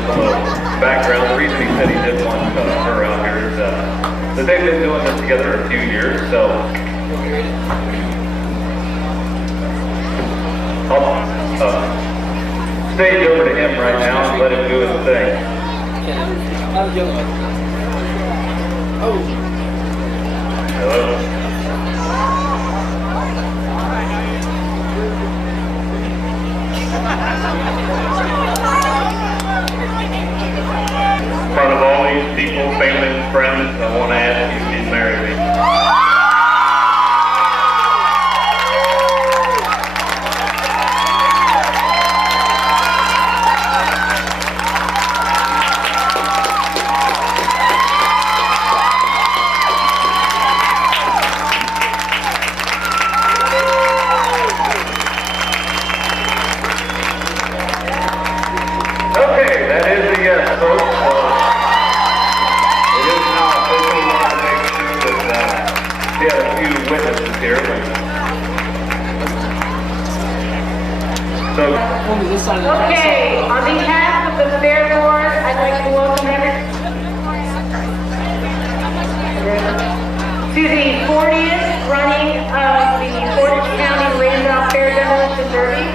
just a little background. The reason he said he did want her out here is that they've been doing this together a few years, so I'll stage over to him right now and let him do his thing. Hello. In front of all these people, family and friends, I want to ask you if you'd marry me. Okay, on behalf of the Fair Board, I'd like to welcome everyone to the 40th running of the Portage County Randolph Fair Demolition Derby.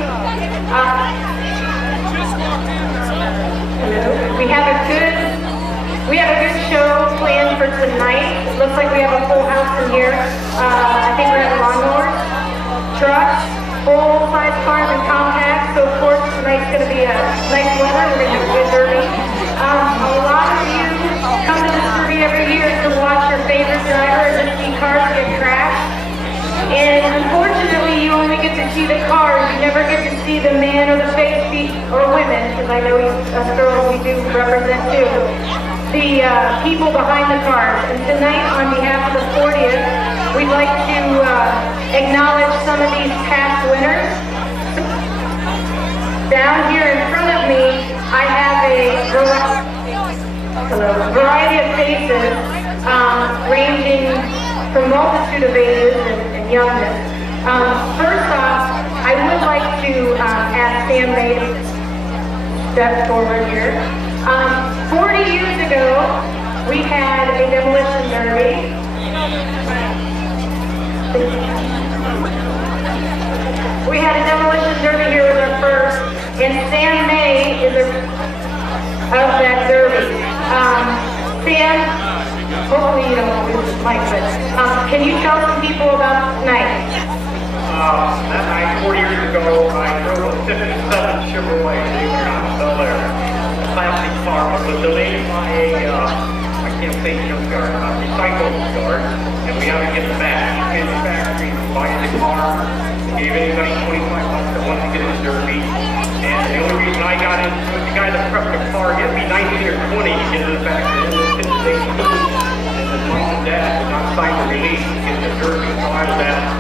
We have a good show planned for tonight. It looks like we have a full house in here. I think we have lawnmowers, trucks, full-size cars and compacts, so of course tonight's going to be a nice weather. We're going to have a good derby. A lot of you come to this derby every year to watch your favorite driver and to see cars get crashed. And unfortunately, you only get to see the cars. You never get to see the man or the face or women, because I know us girls, we do represent too, the people behind the cars. And tonight, on behalf of the 40th, we'd like to acknowledge some of these past winners. Down here in front of me, I have a variety of faces, ranging from multitude of ages and youngness. First off, I would like to ask Sam May to step forward here. 40 years ago, we had a demolition derby. We had a demolition derby here with our first, and Sam May is of that derby. Sam, hopefully you don't lose this mic, but can you tell some people about tonight? That night, 4 years ago, I drove a 57 Chevrolet, believe it or not, still there. A classic car, but was donated by I can't say junkyard, recycled yard, and we had to get it back. We came to the factory, buy the car, gave anybody $25 that wanted to get in the derby. And the only reason I got in was the guy that prepped the car get me 19 or 20 to get to the factory. And the mom and dad would not sign the release to get the derby. So I was asked,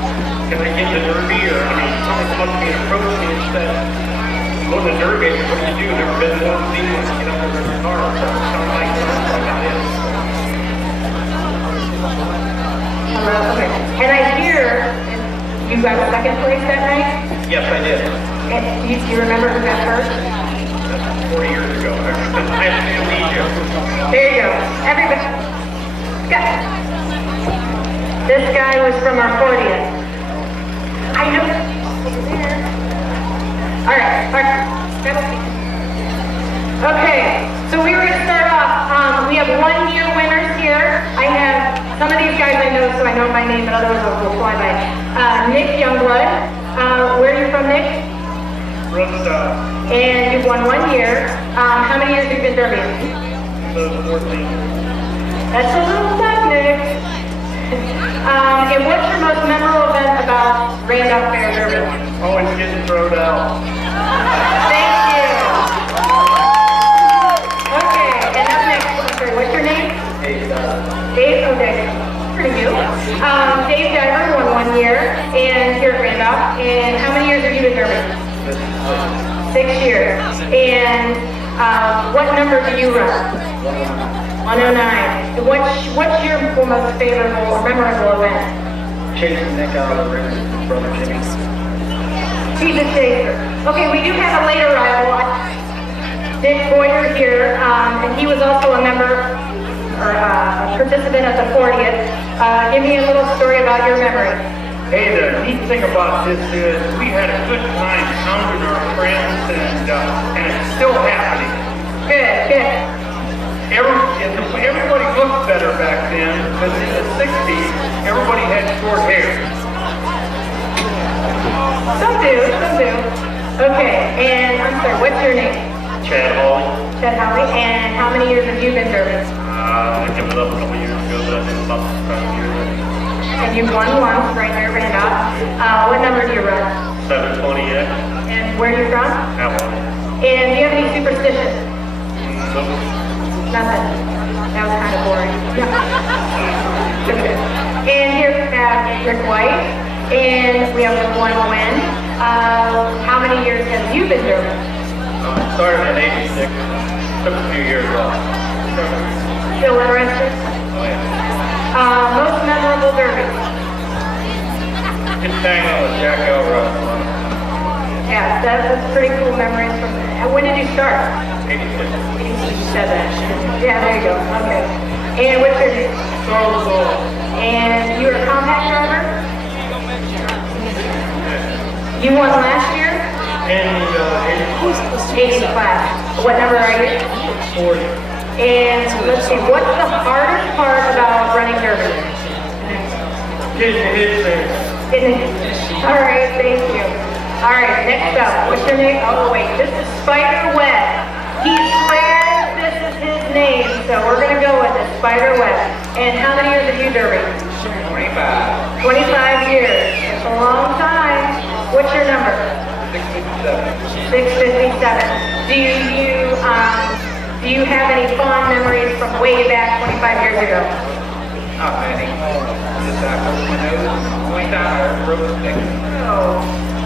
can I get the derby? Or, I mean, someone come up to me and approach me and said, go to the derby, what do you do? Never been to one scene, get up in the car. So I'm like, I got in. Okay. And I hear you got second place that night? Yes, I did. And do you remember who got first? That's 4 years ago. I have amnesia. There you go. Everybody. This guy was from our 40th. I know. All right. Okay. So we were going to start off. We have 1 year winners here. I have some of these guys I know, so I know my name, but others will fly by. Nick Youngblood. Where are you from, Nick? And you've won 1 year. How many years have you been derbying? 14. That's a little tough, Nick. And what's your most memorable event about Randolph Fair Derby? Always getting thrown out. Thank you. Okay, and up next, what's your name? Dave. Dave, okay. Pretty new. Dave Diver won 1 year, and here at Randolph. And how many years have you been derbying? 6 years. And what number do you run? 109. What's your most favorable or memorable event? Chasing Nick out of the ring with brother Jimmy. He's a chaser. Okay, we do have a late arrival. Dick Boyer here, and he was also a member or a participant at the 40th. Give me a little story about your memory. Hey, the neat thing about this is we had a good time counting our friends, and it's still happening. Good. Everybody looked better back then, because in the 60s, everybody had short hair. Some do. Okay, and I'm sorry, what's your name? Chad Hall. Chad Howley, and how many years have you been serving? I gave it up a couple years ago, but I've been about 7 years. And you won once right there, Randolph. What number do you run? 728. And where are you from? Avalon. And do you have any superstitions? So, Nothing. That was kind of boring. Okay. And here we have Rick White, and we have one win. How many years have you been serving? started in 86. Took a few years off. Still interested? Oh, yeah. Most memorable derby? Just hanging out with Jack Elrod. Yeah, that's pretty cool memories from. When did you start? 86. 87. Yeah, there you go. Okay. And what's your name? And you were a compact driver? You won last year? And 85. What number are you? 40. And let's see, what's the hardest part about running derby? All right, thank you. All right, next up, what's your name? Oh wait, this is Spider Webb. He swears this is his name, so we're gonna go with it, Spider Webb. And how many years have you derby? 25. 25 years. It's a long time. What's your number? 657. 657. Do you have any fond memories from way back 25 years ago? Not many. Just after my nose, went down, I broke the stick. Oh,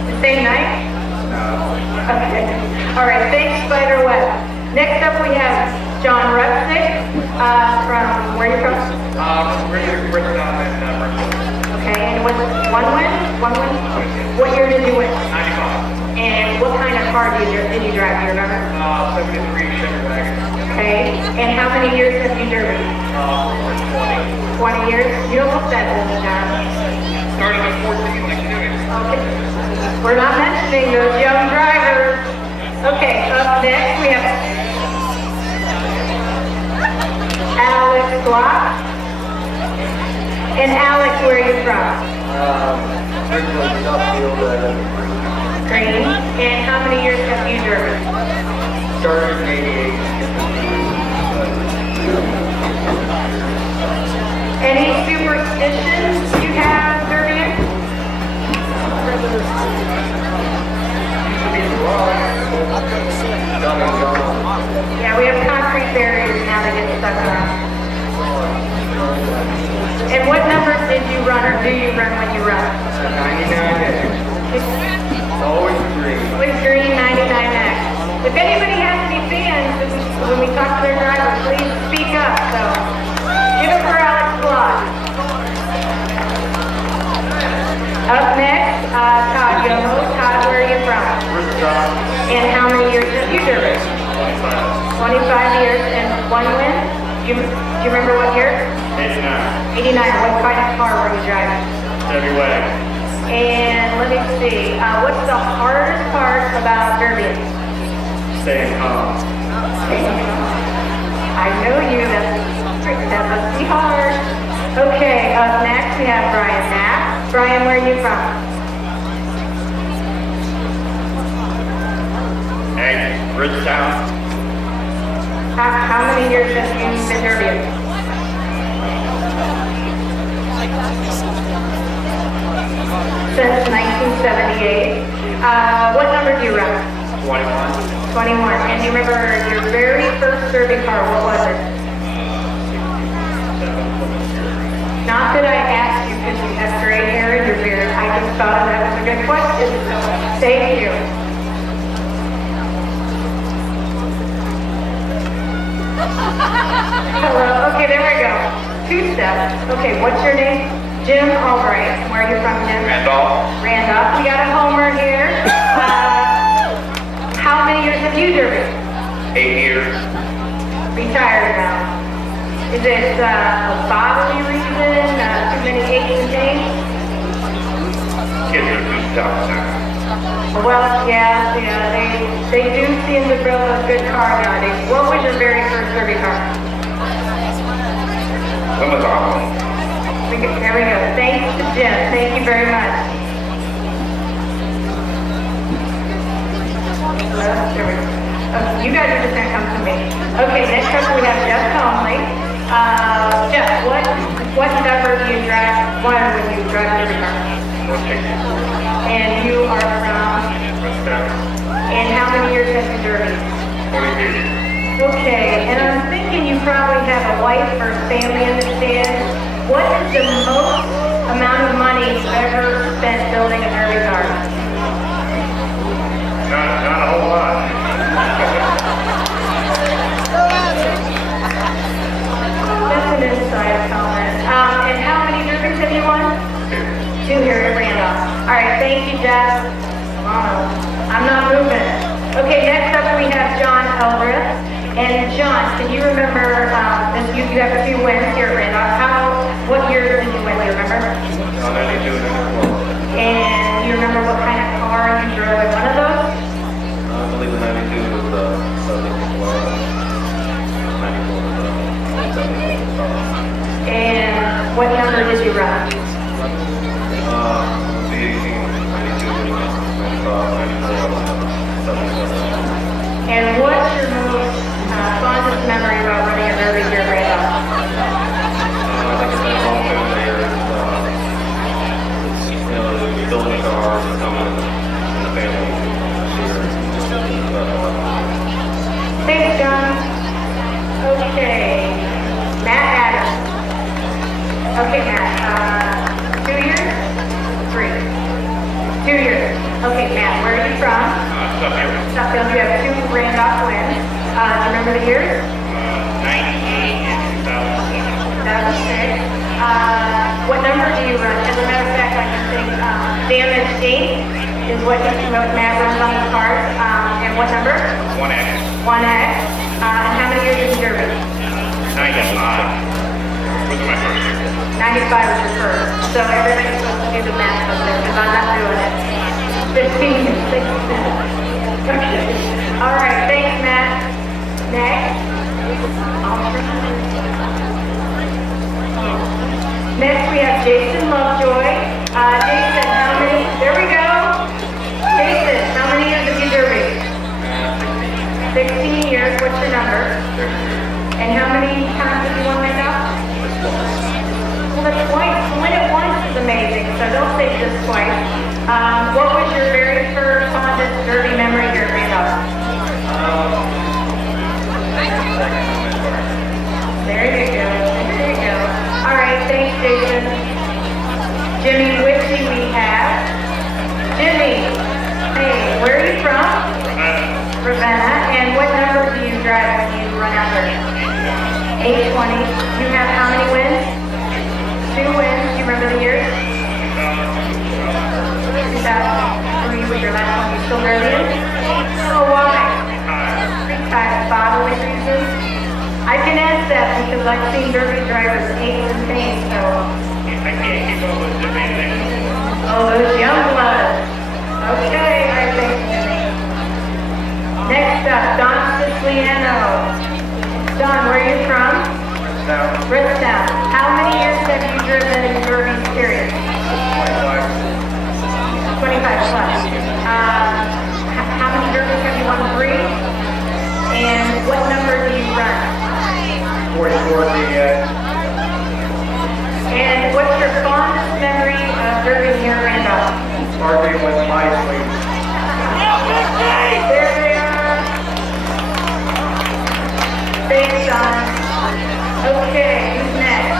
the same night? No. Okay. All right, thanks, Spider Webb. Next up, we have John Rupsick, from, where are you from? Written on that number. Okay, and what's one win? One win? What year did you win? 95. And what kind of car did you drive, do you remember? 73 Chevy wagon. Okay, and how many years have you driven? 20. 20 years? You don't look that old, John. Started at 14 like you. Okay. We're not mentioning those young drivers. Okay, up next we have Alex Glock. And Alex, where are you from? Originally Southfield, Green. And how many years have you driven? started in 88. Any superstitions you have, Derbian? Yeah, we have concrete barriers now that get stuck around. And what numbers did you run or do you run when you run? 99. Always green. Always green 99X. If anybody has any fans, when we talk to their drivers, please speak up. So, give it for Alex Block. Up next, Todd Yomo. Todd, where are you from? And how many years have you driven? 25 years and one win? Do you remember what year? 89. 89. What kind of car were you driving? Chevy wagon. And let me see, what's the hardest part about derby? Staying calm. I know you, that must be hard. Okay, up next we have Brian Knapp. Brian, where are you from? Hey, Bridgetown. How many years have you been derbying? Since 1978. What number do you run? 21. 21. And you remember your very first derby car, what was it? Not that I asked you because you have gray hair in your beard. I just thought that was a good question. So thank you. Hello. Okay, there we go. 2 steps. Okay, what's your name? Jim Albright. Where are you from, Jim? Randolph. Randolph. We got a homer here. How many years have you driven? 8 years. Retired now. Is it a bodily reason, too many aches and pains? Kids are too tough now. Well, yeah, they do seem to build a good car nowadays. What was your very first derby car? Plymouth Rock. There we go. Thanks to Jim. Thank you very much. There we go. Okay, you guys are just gonna come to me. Okay, next up we have Jeff Conley. Jeff, what number do you drive? One when you drive derby car? And you are from? And how many years have you driven? 20 years. Okay, and I'm thinking you probably have a wife or family in the stand. What is the most amount of money you've ever spent building a derby car? Not a whole lot. That's an inside comment. And how many derbies have you won? 2 here at Randolph. All right, thank you, Jeff. I'm not moving. Okay, next up we have John Eldred. And John, can you remember, you have 2 wins here at Randolph. What year did you win, do you remember? 92 and 94. And you remember what kind of car you drove in one of those? I believe the 92 was the 74. 94 was the 74. And what number did you run? The 18, 92, 95, 94, 77. And what's your most fondest memory about running a derby here at Randolph? Like I said, long term there is, building a car, becoming a family here. Thanks, John. Okay. Matt Adams. Okay, Matt. 2 years? 3. 2 years. Okay, Matt, where are you from? Suffield. You have 2 Randolph wins. Do you remember the years? 98 and 2006. 2006. What number do you run? As a matter of fact, I can think damage 8 is what Matt runs on the cars. And what number? 1X. 1X. And how many years did you derby? 95. Was my first year. 95 was your first. So everybody's supposed to do the math up there because I'm not doing it. 15 and 6. Okay. All right. Thanks, Matt. Next. Next we have Jason Lovejoy. Jason, how many? There we go. Jason, how many years have you derby? 16 years. What's your number? And how many times have you won right now? Well, that's twice. To win it once is amazing, so don't say just twice. What was your very first fondest derby memory here at Randolph? There you go. There you go. All right, thanks, Jason. Jimmy Witchy we have. Jimmy, hey, where are you from? Ravenna. And what number do you drive when you run out there? 820. You have how many wins? 2 wins. Do you remember the years? 2003 was your last one. You still derbying? Oh, why? Bodily reasons. I can ask that because I've seen derby drivers ache and pain, so. I can't keep up with the main thing. Oh, those young bloods. Okay, I think. Next up, Don Siciliano. Don, where are you from? Bristown. How many years have you driven in derby period? 25 plus. How many derbies have you won? 3? And what number do you run? 44 And what's your fondest memory of derby here at Randolph? Arguing with my sleep. There they are. Thanks, Don. Okay, who's next?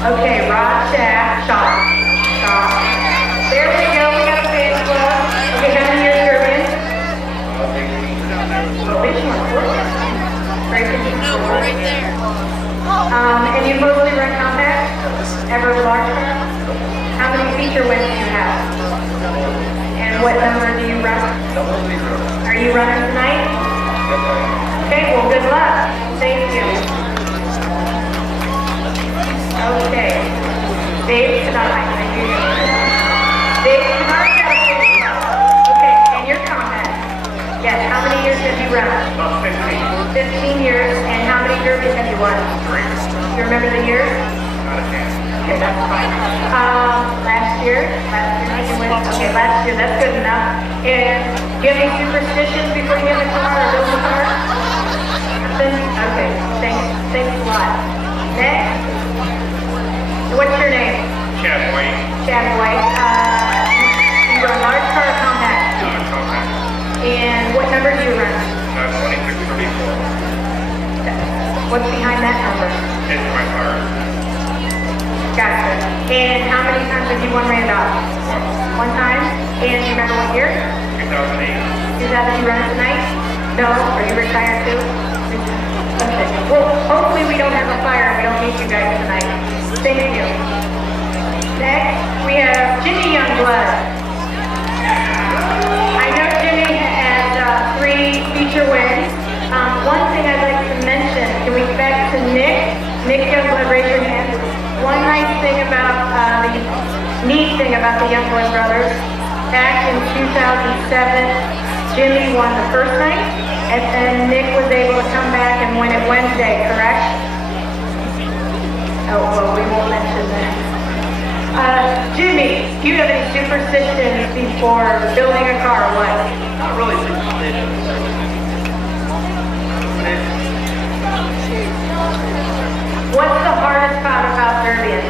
Okay, Rod Shaw. There we go, we got a fan club. Okay, how many years derbying? Which one? Right there. And you mostly run compact? Ever large car? How many feature wins do you have? And what number do you run? Are you running tonight? Okay, well, good luck. Thank you. Okay. Dave tonight. Dave tonight. Okay, and your comment. Yes, how many years have you run? About 15. 15 years. And how many derbies have you won? 3. You remember the years? Not a chance. Okay, that's fine. Last year you went, okay, last year, that's good enough. And do you have any superstitions before you get in the car or build the car? Nothing? Okay, thanks a lot. Next, what's your name? Chad White. Chad White. You run large car or compact? Compact. And what number do you run? 2634. What's behind that number? It's my car. Gotcha. And how many times have you won Randolph? One time? And you remember what year? 2008. Is that you run it tonight? No? Are you retired too? Okay. Well, hopefully we don't have a fire and we don't need you guys tonight. Thank you. Next, we have Jimmy Youngblood. I know Jimmy has 3 feature wins. One thing I'd like to mention, can we back to Nick? Nick Youngblood, raise your hand. One nice thing about, the neat thing about the Youngblood brothers, back in 2007, Jimmy won the first night, and then Nick was able to come back and win it Wednesday, correct? Oh, well, we won't mention that. Jimmy, do you have any superstitions before building a car or what? Not really superstitious. What's the hardest part about derbying?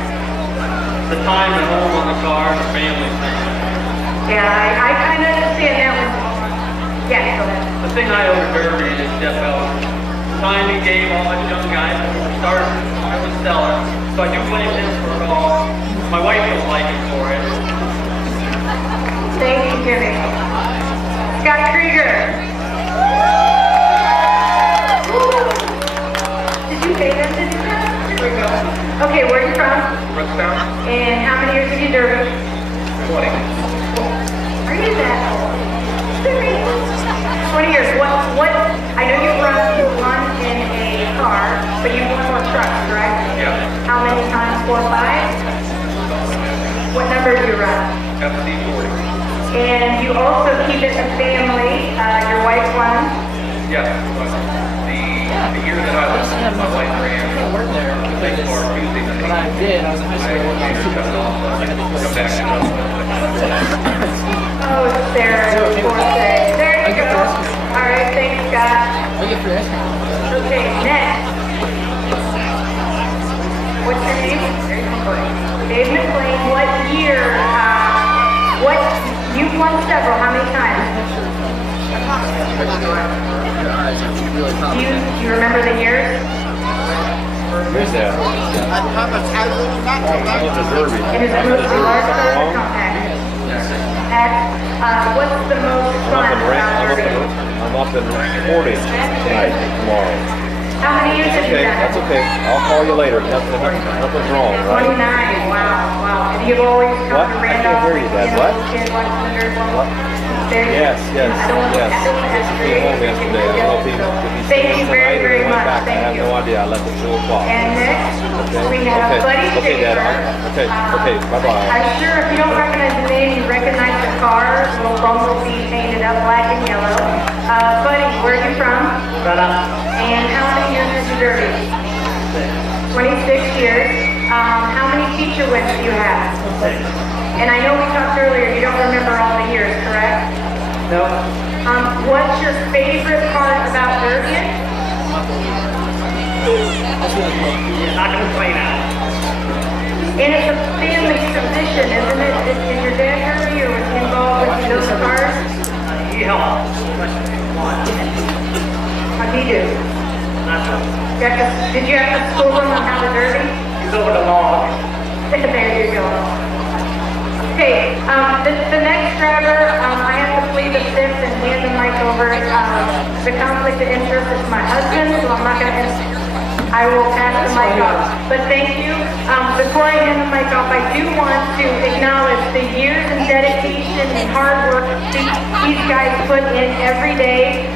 The time at home on the car, the family thing. Yeah, I kind of understand that one. Yeah, go ahead. The thing I owe to Derby is Jeff Ellis. The time he gave all us young guys when we were starting, I was stellar. So I do blame him for it all. My wife don't like him for it. Thank you, Jimmy. Scott Krieger. Did you pay them? Okay, where are you from? Brookstown? And how many years have you derby? 20. Are you that old? 20 years. What, I know you won in a car, but you won more trucks, correct? Yeah. How many times? 4 or 5? What number do you run? FC40. And you also keep it a family. Your wife won. Yeah. The year that I was my wife ran, they for Tuesday night. When I did, I was in high school. I cut it off, come back to Oh, Sarah, poor thing. There you go. All right, thanks, Scott. I get free ice cream. Okay, next. What's your name? Dave McLean. What year? You've won several. How many times? Do you remember the years? Where's that? And is it mostly large cars or compact? What's the most fun about derby? I'm up in Portage tonight, tomorrow. How many years have you Okay, done it? that's okay. I'll call you later. Nothing's wrong, right? 29. Wow. And you've always come What? to I Randolph. can't hear you, Dad. What? Kid watching the dirt ball. What? There you Yes, go. yes, I don't want to yes. ask you. He came home yesterday. I don't know if he Thank stayed you very, tonight or very he went much. back. I Thank have you. no idea. I left at 2 o'clock. And next, Okay. we have Buddy Okay, Dad. Schaefer. Okay, bye-bye. I'm sure if you don't recognize the name, you recognize the car. Little bumble be painted up black and yellow. Buddy, where are you from? And how many years have you derby? 26 years. How many feature wins do you have? And I know we talked earlier, you don't remember all the years, correct? No. What's your favorite part about derbying? Not gonna complain now. And it's a family tradition, isn't it? Is your dad derby or was he involved with those cars? He helped. How'd he do? Not sure. Did you have to school him on how to derby? He's over the log. There you go. Okay, the next driver, I have to plead the fifth and hand the mic over. The conflict of interest is my husband, so I'm not going to I will pass the mic off. But thank you. Before I hand the mic off, I do want to acknowledge the years and dedication and hard work these guys put in every day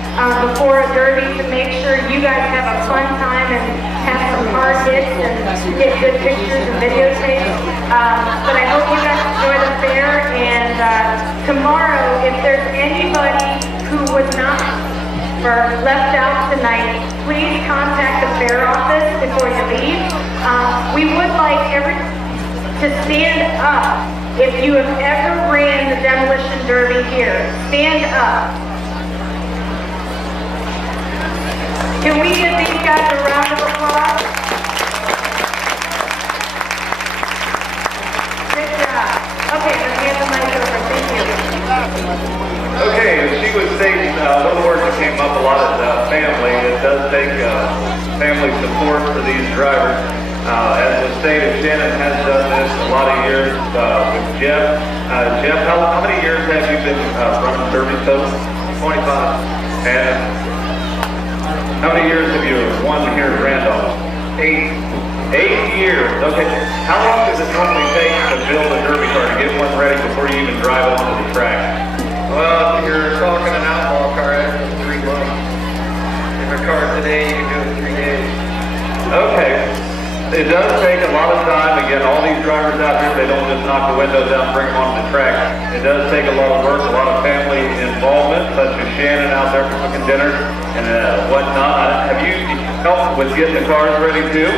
before a derby to make sure you guys have a fun time and have some hard hits and get good pictures and videotapes. But I hope you guys enjoy the fair, and tomorrow, if there's anybody who was not or left out tonight, please contact the fair office before you leave. We would like to stand up if you have ever ran the Demolition Derby here. Stand up. Can we give these guys a round of applause? Good job. Okay, let's hand the mic over. Thank you. Okay, as she was stating, one of the words that came up a lot is family. It does take family support for these drivers. As was stated, Shannon has done this a lot of years with Jeff. Jeff, how many years have you been running derby total? 25. And how many years have you won here at Randolph? 8. 8 years. Okay. How long does it normally take to build a derby car to get one ready before you even drive onto the track? Well, if you're talking an outlaw car, that's 3 months. If a car today, you can do it 3 days. Okay. It does take a lot of time. Again, all these drivers out here, they don't just knock the windows out and bring them onto the track. It does take a lot of work, a lot of family involvement, such as Shannon out there for cooking dinners and whatnot. Have you helped with getting the cars ready too?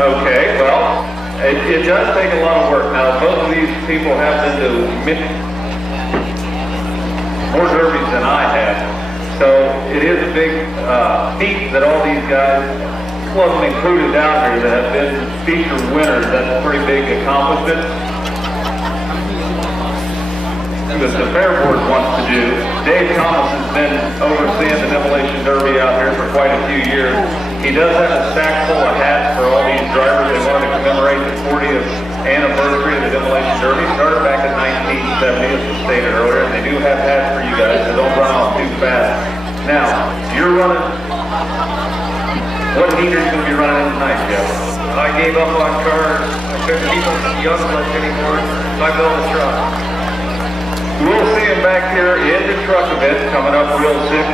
Okay, well, it does take a lot of work. Now, both of these people have been to more derbies than I have. So it is a big feat that all these guys, wasn't included down here, that have been featured winners. That's a pretty big accomplishment. That the Fair Board wants to do. Dave Thomas has been overseeing the Demolition Derby out here for quite a few years. He does have a stack full of hats for all these drivers. They wanted to commemorate the 40th anniversary of the Demolition Derby. Started back in 1970, as was stated earlier, and they do have hats for you guys, so don't run off too fast. Now, you're running. What heater are you going to be running in tonight, Jeff? I gave up on cars. I couldn't keep them young left anymore, so I built a truck. We'll see him back here in the truck event coming up real soon.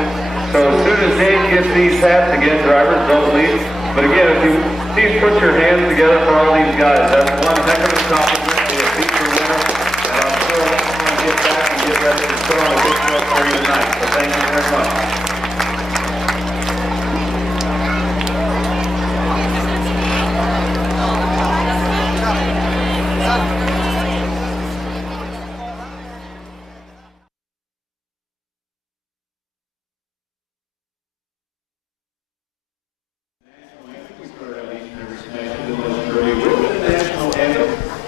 So as soon as Dave gets these hats, again, drivers don't leave. But again, if you please put your hands together for all these guys. That's one heck of an accomplishment to a feature winner. And I'm sure we're going to get back and get ready to put on a good show for you tonight. So thank you very much.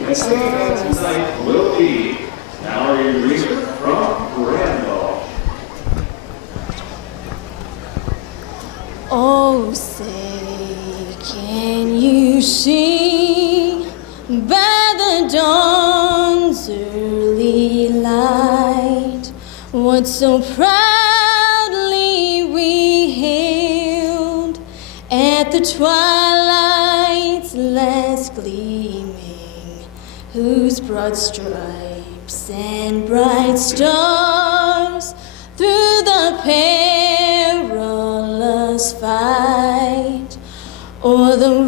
And singing it tonight will be Mallory Reader from Randolph. Oh, say, can you see by the dawn's early light what so proudly we hailed at the twilight's last gleaming, whose broad stripes and bright stars through the perilous fight o'er the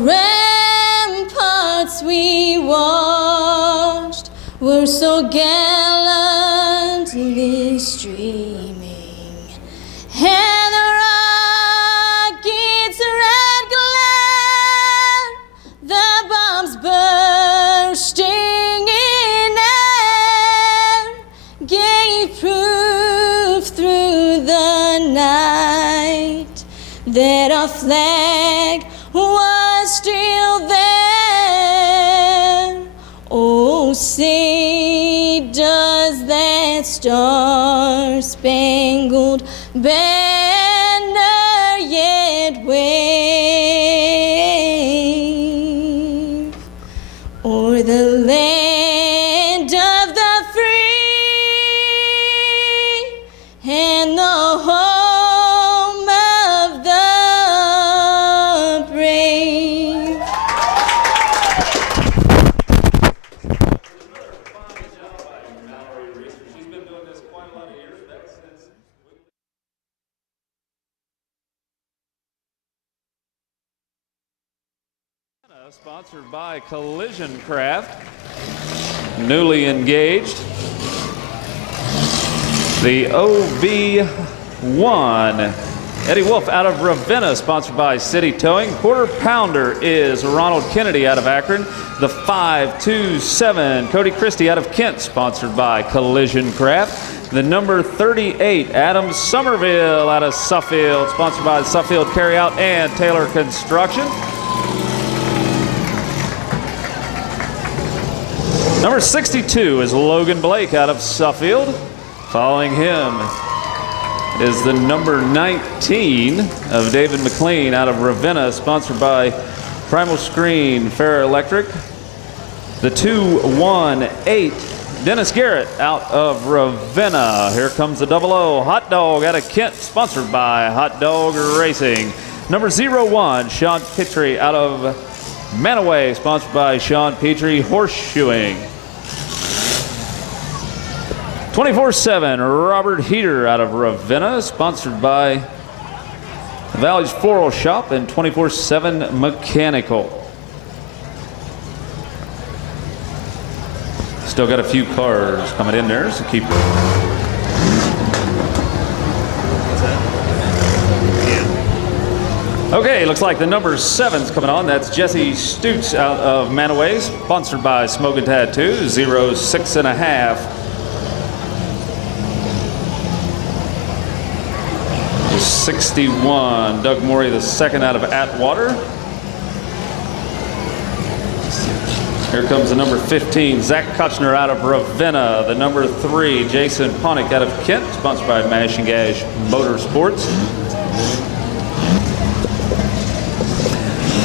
ramparts we watched were so gallantly streaming, and the rockets' red glare, the bombs bursting in air, gave proof through the night that our flag was still there. Oh, say, does that star-spangled banner yet wave o'er the land of the free and the home of the Sponsored by Collision Craft. Newly engaged. The OV1. Eddie Wolf out of Ravenna, sponsored by City Towing. Quarter pounder is Ronald Kennedy out of Akron. The 527, Cody Christie out of Kent, sponsored by Collision Craft. The number 38, Adam Somerville out of Suffield, sponsored by Suffield Carryout and Taylor Construction. Number 62 is Logan Blake out of Suffield. Following him is the number 19 of David McLean out of Ravenna, sponsored by Primal Screen, Fair Electric. The 218, Dennis Garrett out of Ravenna. Here comes the 00, Hot Dog out of Kent, sponsored by Hot Dog Racing. Number 01, Sean Petrie out of Manaway, sponsored by Sean Petrie Horseshoeing. 24/7, Robert Heater out of Ravenna, sponsored by the Valley's Floral Shop and 24/7 Mechanical. Still got a few cars coming in there, so keep. Okay, looks like the number 7's coming on. That's Jesse Stutz out of Manaway, sponsored by Smoke and Tattoo, 06.5. 61, Doug Morey the second out of Atwater. Here comes the number 15, Zach Kutchner out of Ravenna. The number 3, Jason Ponick out of Kent, sponsored by Mash and Gash Motorsports.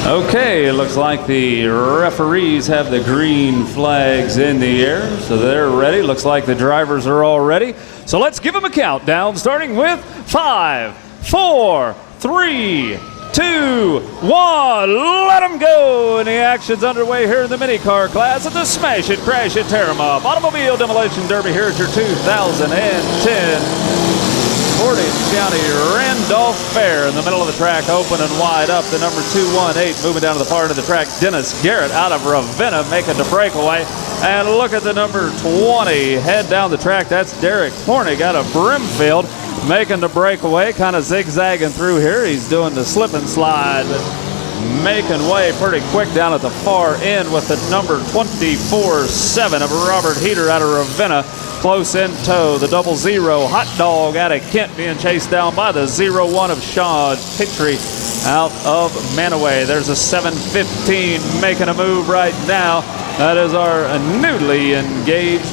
Okay, it looks like the referees have the green flags in the air, so they're ready. Looks like the drivers are all ready. So let's give them a countdown, starting with 5, 4, 3, 2, 1. Let them go. And the action's underway here in the mini car class at the Smash It, Crash It, Tear 'em Up Automobile Demolition Derby here at your 2010 Portage County Randolph Fair. In the middle of the track, open and wide up, the number 218 moving down to the far end of the track, Dennis Garrett out of Ravenna making the breakaway. And look at the number 20 head down the track. That's Derek Hornig out of Brimfield making the breakaway, kind of zigzagging through here. He's doing the slip and slide, making way pretty quick down at the far end with the number 24/7 of Robert Heater out of Ravenna. Close in tow, the 00, Hot Dog out of Kent being chased down by the 01 of Sean Petrie out of Manaway. There's a 715 making a move right now. That is our newly engaged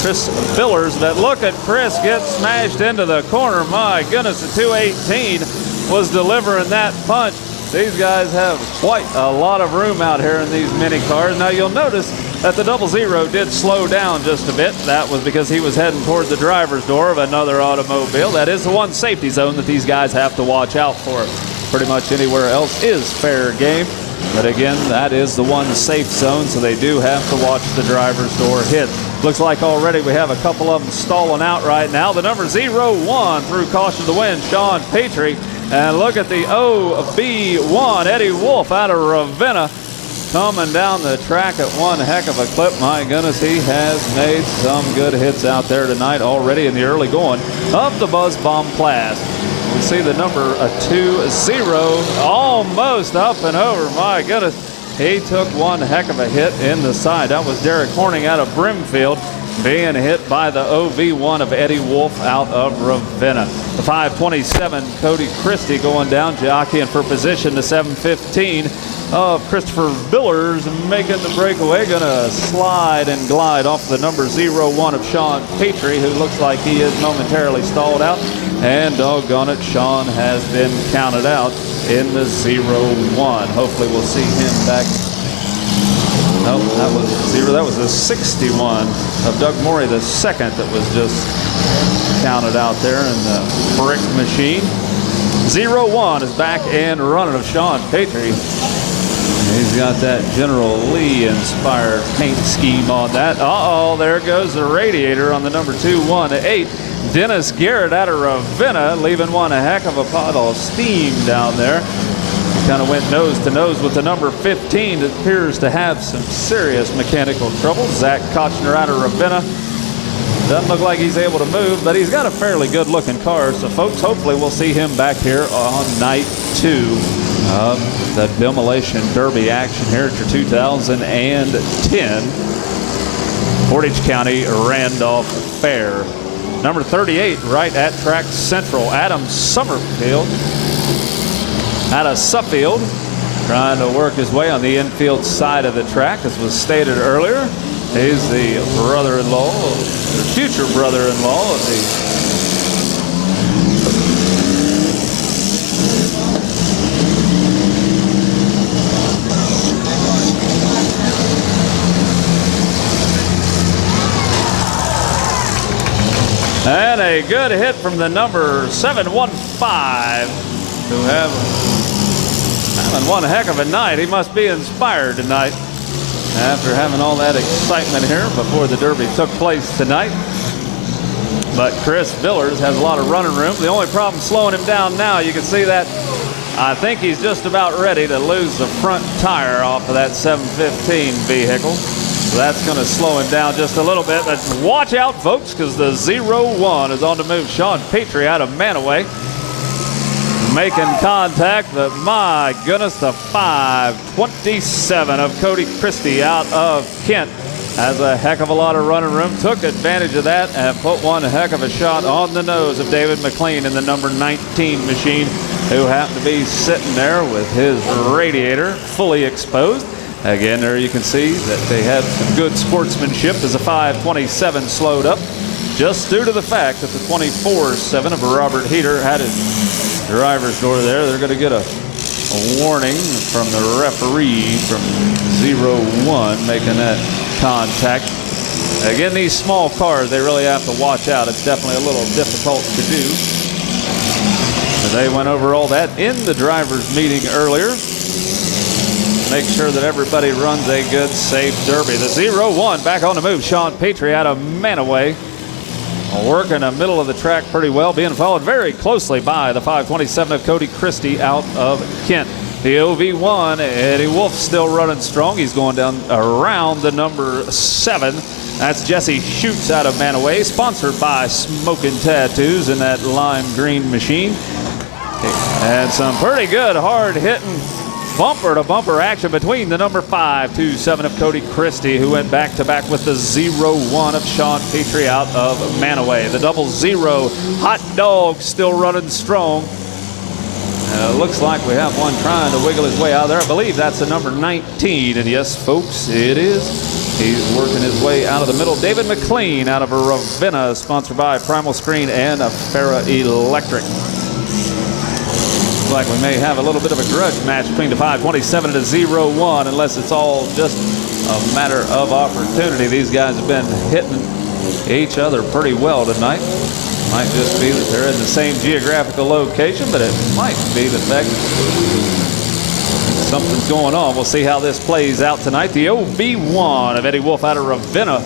Chris Billers. But look at Chris get smashed into the corner. My goodness, the 218 was delivering that punch. These guys have quite a lot of room out here in these mini cars. Now you'll notice that the 00 did slow down just a bit. That was because he was heading toward the driver's door of another automobile. That is the one safety zone that these guys have to watch out for. Pretty much anywhere else is fair game. But again, that is the one safe zone, so they do have to watch the driver's door hit. Looks like already we have a couple of them stalling out right now. The number 01 through caution to the wind, Sean Petrie. And look at the OB1, Eddie Wolf out of Ravenna, coming down the track at one heck of a clip. My goodness, he has made some good hits out there tonight already in the early going of the Buzz Bomb class. We see the number 20 almost up and over. My goodness, he took one heck of a hit in the side. That was Derek Horning out of Brimfield being hit by the OV1 of Eddie Wolf out of Ravenna. The 527, Cody Christie going down, jockeying for position. The 715 of Christopher Billers making the breakaway. Gonna slide and glide off the number 01 of Sean Petrie, who looks like he is momentarily stalled out. And doggone it, Sean has been counted out in the 01. Hopefully we'll see him back. No, that was 0. That was the 61 of Doug Morey, the second that was just counted out there in the brick machine. 01 is back and running of Sean Petrie. He's got that General Lee inspired paint scheme on that. Uh-oh, there goes the radiator on the number 218. Dennis Garrett out of Ravenna, leaving one a heck of a pot of steam down there. Kind of went nose to nose with the number 15 that appears to have some serious mechanical trouble. Zach Kochner out of Ravenna. Doesn't look like he's able to move, but he's got a fairly good looking car. So folks, hopefully we'll see him back here on night 2 of the Demolition Derby action here at your 2010 Portage County Randolph Fair. Number 38 right at track central, Adam Summerfield out of Suffield, trying to work his way on the infield side of the track. As was stated earlier, he's the brother-in-law, the future brother-in-law of the and a good hit from the number 715, who having one heck of a night. He must be inspired tonight after having all that excitement here before the Derby took place tonight. But Chris Villers has a lot of running room. The only problem slowing him down now, you can see that I think he's just about ready to lose the front tire off of that 715 vehicle. So that's going to slow him down just a little bit. But watch out, folks, because the 0-1 is on the move. Sean Petrie out of Manaway making contact, but my goodness, the 527 of Cody Christie out of Kent has a heck of a lot of running room. Took advantage of that and put one heck of a shot on the nose of David McLean in the number 19 machine, who happened to be sitting there with his radiator fully exposed. Again, there you can see that they had some good sportsmanship as the 527 slowed up, just due to the fact that the 24-7 of Robert Heater had his driver's door there. They're going to get a warning from the referee from 0-1 making that contact. Again, these small cars, they really have to watch out. It's definitely a little difficult to do. They went over all that in the driver's meeting earlier. Make sure that everybody runs a good, safe Derby. The 0-1 back on the move. Sean Petrie out of Manaway, working the middle of the track pretty well, being followed very closely by the 527 of Cody Christie out of Kent. The OV1, Eddie Wolf, still running strong. He's going down around the number 7. That's Jesse Schutz out of Manaway, sponsored by Smoking Tattoos in that lime green machine. And some pretty good hard-hitting bumper-to-bumper action between the number 527 of Cody Christie, who went back-to-back with the 0-1 of Sean Petrie out of Manaway. The 0-0 Hot Dog still running strong. Looks like we have one trying to wiggle his way out there. I believe that's the number 19, and yes, folks, it is. He's working his way out of the middle. David McLean out of Ravenna, sponsored by Primal Screen and Farah Electric. Looks like we may have a little bit of a grudge match between the 527 and the 0-1, unless it's all just a matter of opportunity. These guys have been hitting each other pretty well tonight. Might just be that they're in the same geographical location, but it might be the fact something's going on. We'll see how this plays out tonight. The OV1 of Eddie Wolf out of Ravenna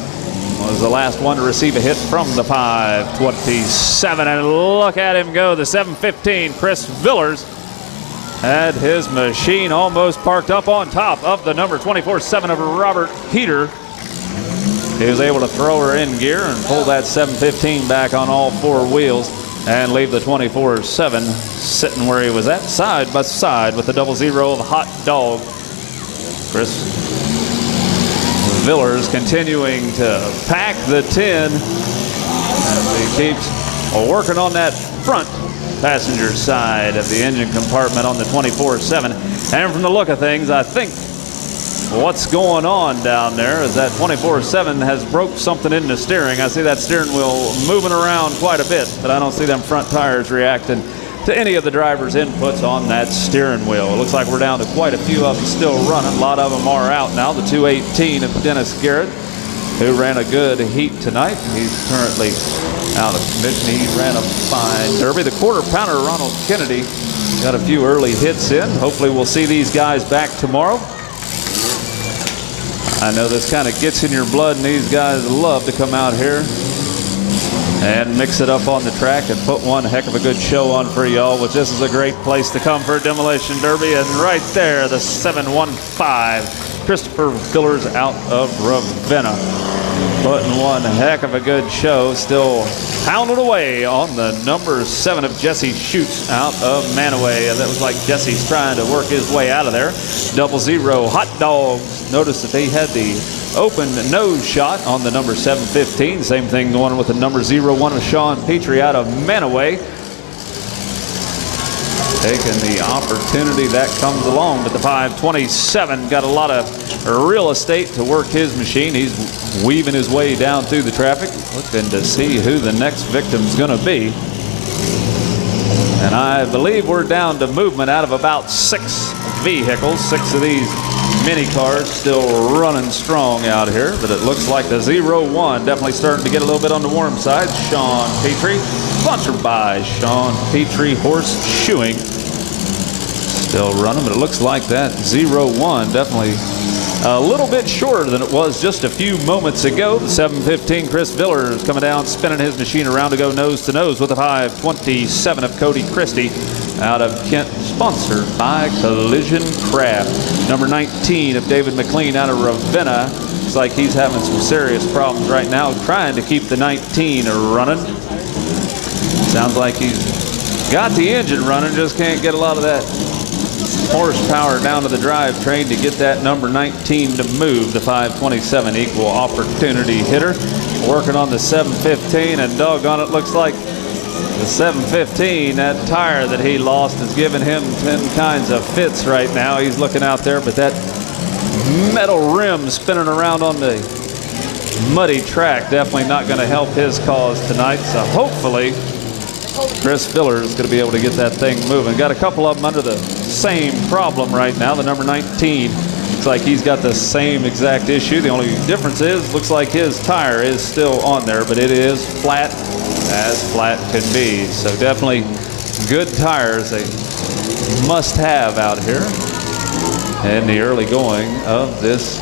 was the last one to receive a hit from the 527. And look at him go. The 715, Chris Villers, had his machine almost parked up on top of the number 24-7 of Robert Heater. He was able to throw her in gear and pull that 715 back on all 4 wheels and leave the 24-7 sitting where he was at, side by side with the 0-0 of Hot Dog. Chris Villers continuing to pack the 10 as he keeps working on that front passenger side of the engine compartment on the 24-7. And from the look of things, I think what's going on down there is that 24-7 has broke something in the steering. I see that steering wheel moving around quite a bit, but I don't see them front tires reacting to any of the driver's inputs on that steering wheel. It looks like we're down to quite a few of them still running. A lot of them are out now. The 218 of Dennis Garrett, who ran a good heat tonight. He's currently out of commission. He ran a fine Derby. The quarter pounder, Ronald Kennedy, got a few early hits in. Hopefully we'll see these guys back tomorrow. I know this kind of gets in your blood, and these guys love to come out here and mix it up on the track and put one heck of a good show on for y'all, which this is a great place to come for a Demolition Derby. And right there, the 715, Christopher Villers out of Ravenna, putting one heck of a good show, still pounding away on the number 7 of Jesse Schutz out of Manaway. And that was like Jesse's trying to work his way out of there. 00 Hot Dogs. Notice that they had the open nose shot on the number 715. Same thing going with the number 01 of Sean Petrie out of Manaway. Taking the opportunity that comes along, but the 527 got a lot of real estate to work his machine. He's weaving his way down through the traffic, looking to see who the next victim's going to be. And I believe we're down to movement out of about 6 vehicles. 6 of these mini cars still running strong out here, but it looks like the 01 definitely starting to get a little bit on the warm side. Sean Petrie, sponsored by Sean Petrie Horse Shoeing, still running, but it looks like that 01 definitely a little bit shorter than it was just a few moments ago. The 715 Chris Villers coming down, spinning his machine around to go nose to nose with the 527 of Cody Christie out of Kent, sponsored by Collision Craft. Number 19 of David McLean out of Ravenna. Looks like he's having some serious problems right now, trying to keep the 19 running. Sounds like he's got the engine running, just can't get a lot of that horsepower down to the drivetrain to get that number 19 to move. The 527 equal opportunity hitter working on the 715, and doggone it, looks like the 715, that tire that he lost is giving him 10 kinds of fits right now. He's looking out there, but that metal rim spinning around on the muddy track definitely not going to help his cause tonight. So hopefully Chris Villers is going to be able to get that thing moving. Got a couple of them under the same problem right now. The number 19 looks like he's got the same exact issue. The only difference is, looks like his tire is still on there, but it is flat as flat can be. So definitely good tires, a must-have out here in the early going of this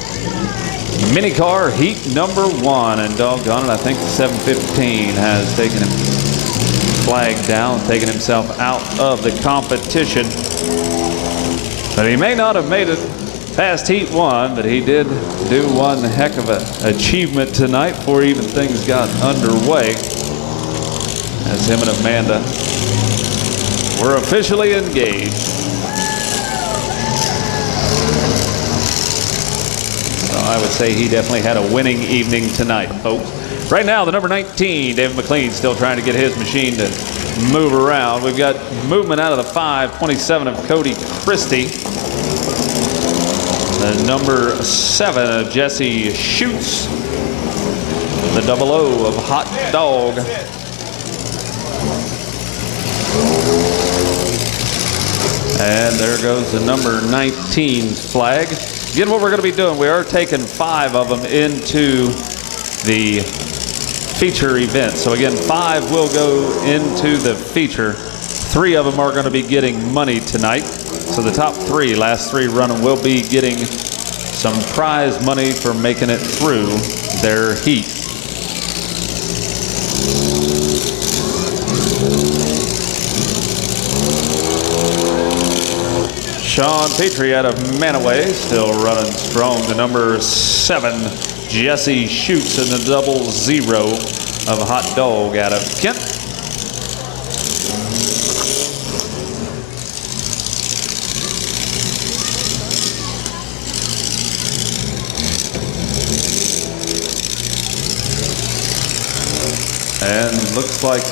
mini car heat number 1. And doggone it, I think the 715 has taken him flag down, taking himself out of the competition. But he may not have made it past heat 1, but he did do one heck of an achievement tonight before even things got underway, as him and Amanda were officially engaged. So I would say he definitely had a winning evening tonight, folks. Right now, the number 19, David McLean, still trying to get his machine to move around. We've got movement out of the 527 of Cody Christie. The number 7 of Jesse Schutz. The 00 of Hot Dog. And there goes the number 19's flag. Again, what we're going to be doing, we are taking 5 of them into the feature event. So again, 5 will go into the feature. 3 of them are going to be getting money tonight. So the top 3, last 3 running, will be getting some prize money for making it through their heat. Sean Petrie out of Manaway, still running strong. The number 7, Jesse Schutz, in the 00 of Hot Dog out of Kent. And looks like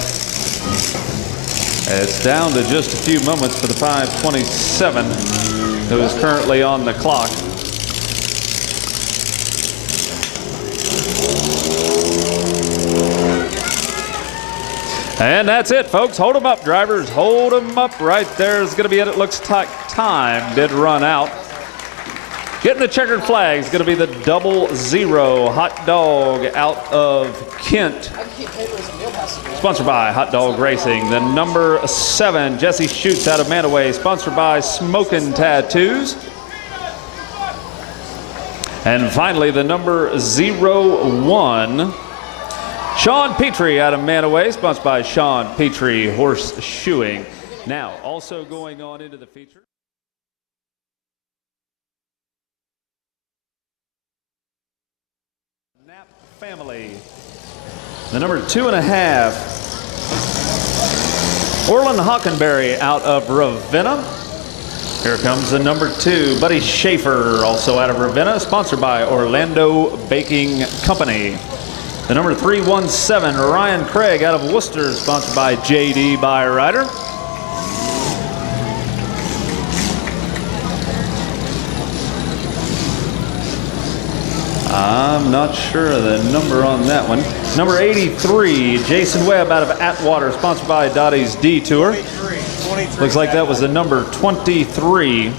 it's down to just a few moments for the 527, who is currently on the clock. And that's it, folks. Hold them up, drivers. Hold them up. Right there is going to be it. It looks like time did run out. Getting the checkered flag is going to be the 00 Hot Dog out of Kent. Sponsored by Hot Dog Racing. The number 7, Jesse Schutz out of Manaway, sponsored by Smokin' Tattoos. And finally, the number 01 Sean Petrie out of Manaway, sponsored by Sean Petrie Horseshoeing. Now, also going on into the feature. Knapp family. The number 2.5. Orland Hockenberry out of Ravenna. Here comes the number 2, Buddy Schaefer, also out of Ravenna, sponsored by Orlando Baking Company. The number 317, Ryan Craig out of Worcester, sponsored by JD Byrider. I'm not sure of the number on that one. Number 83, Jason Webb out of Atwater, sponsored by Dottie's Detour. 23 Looks like that was the number 23,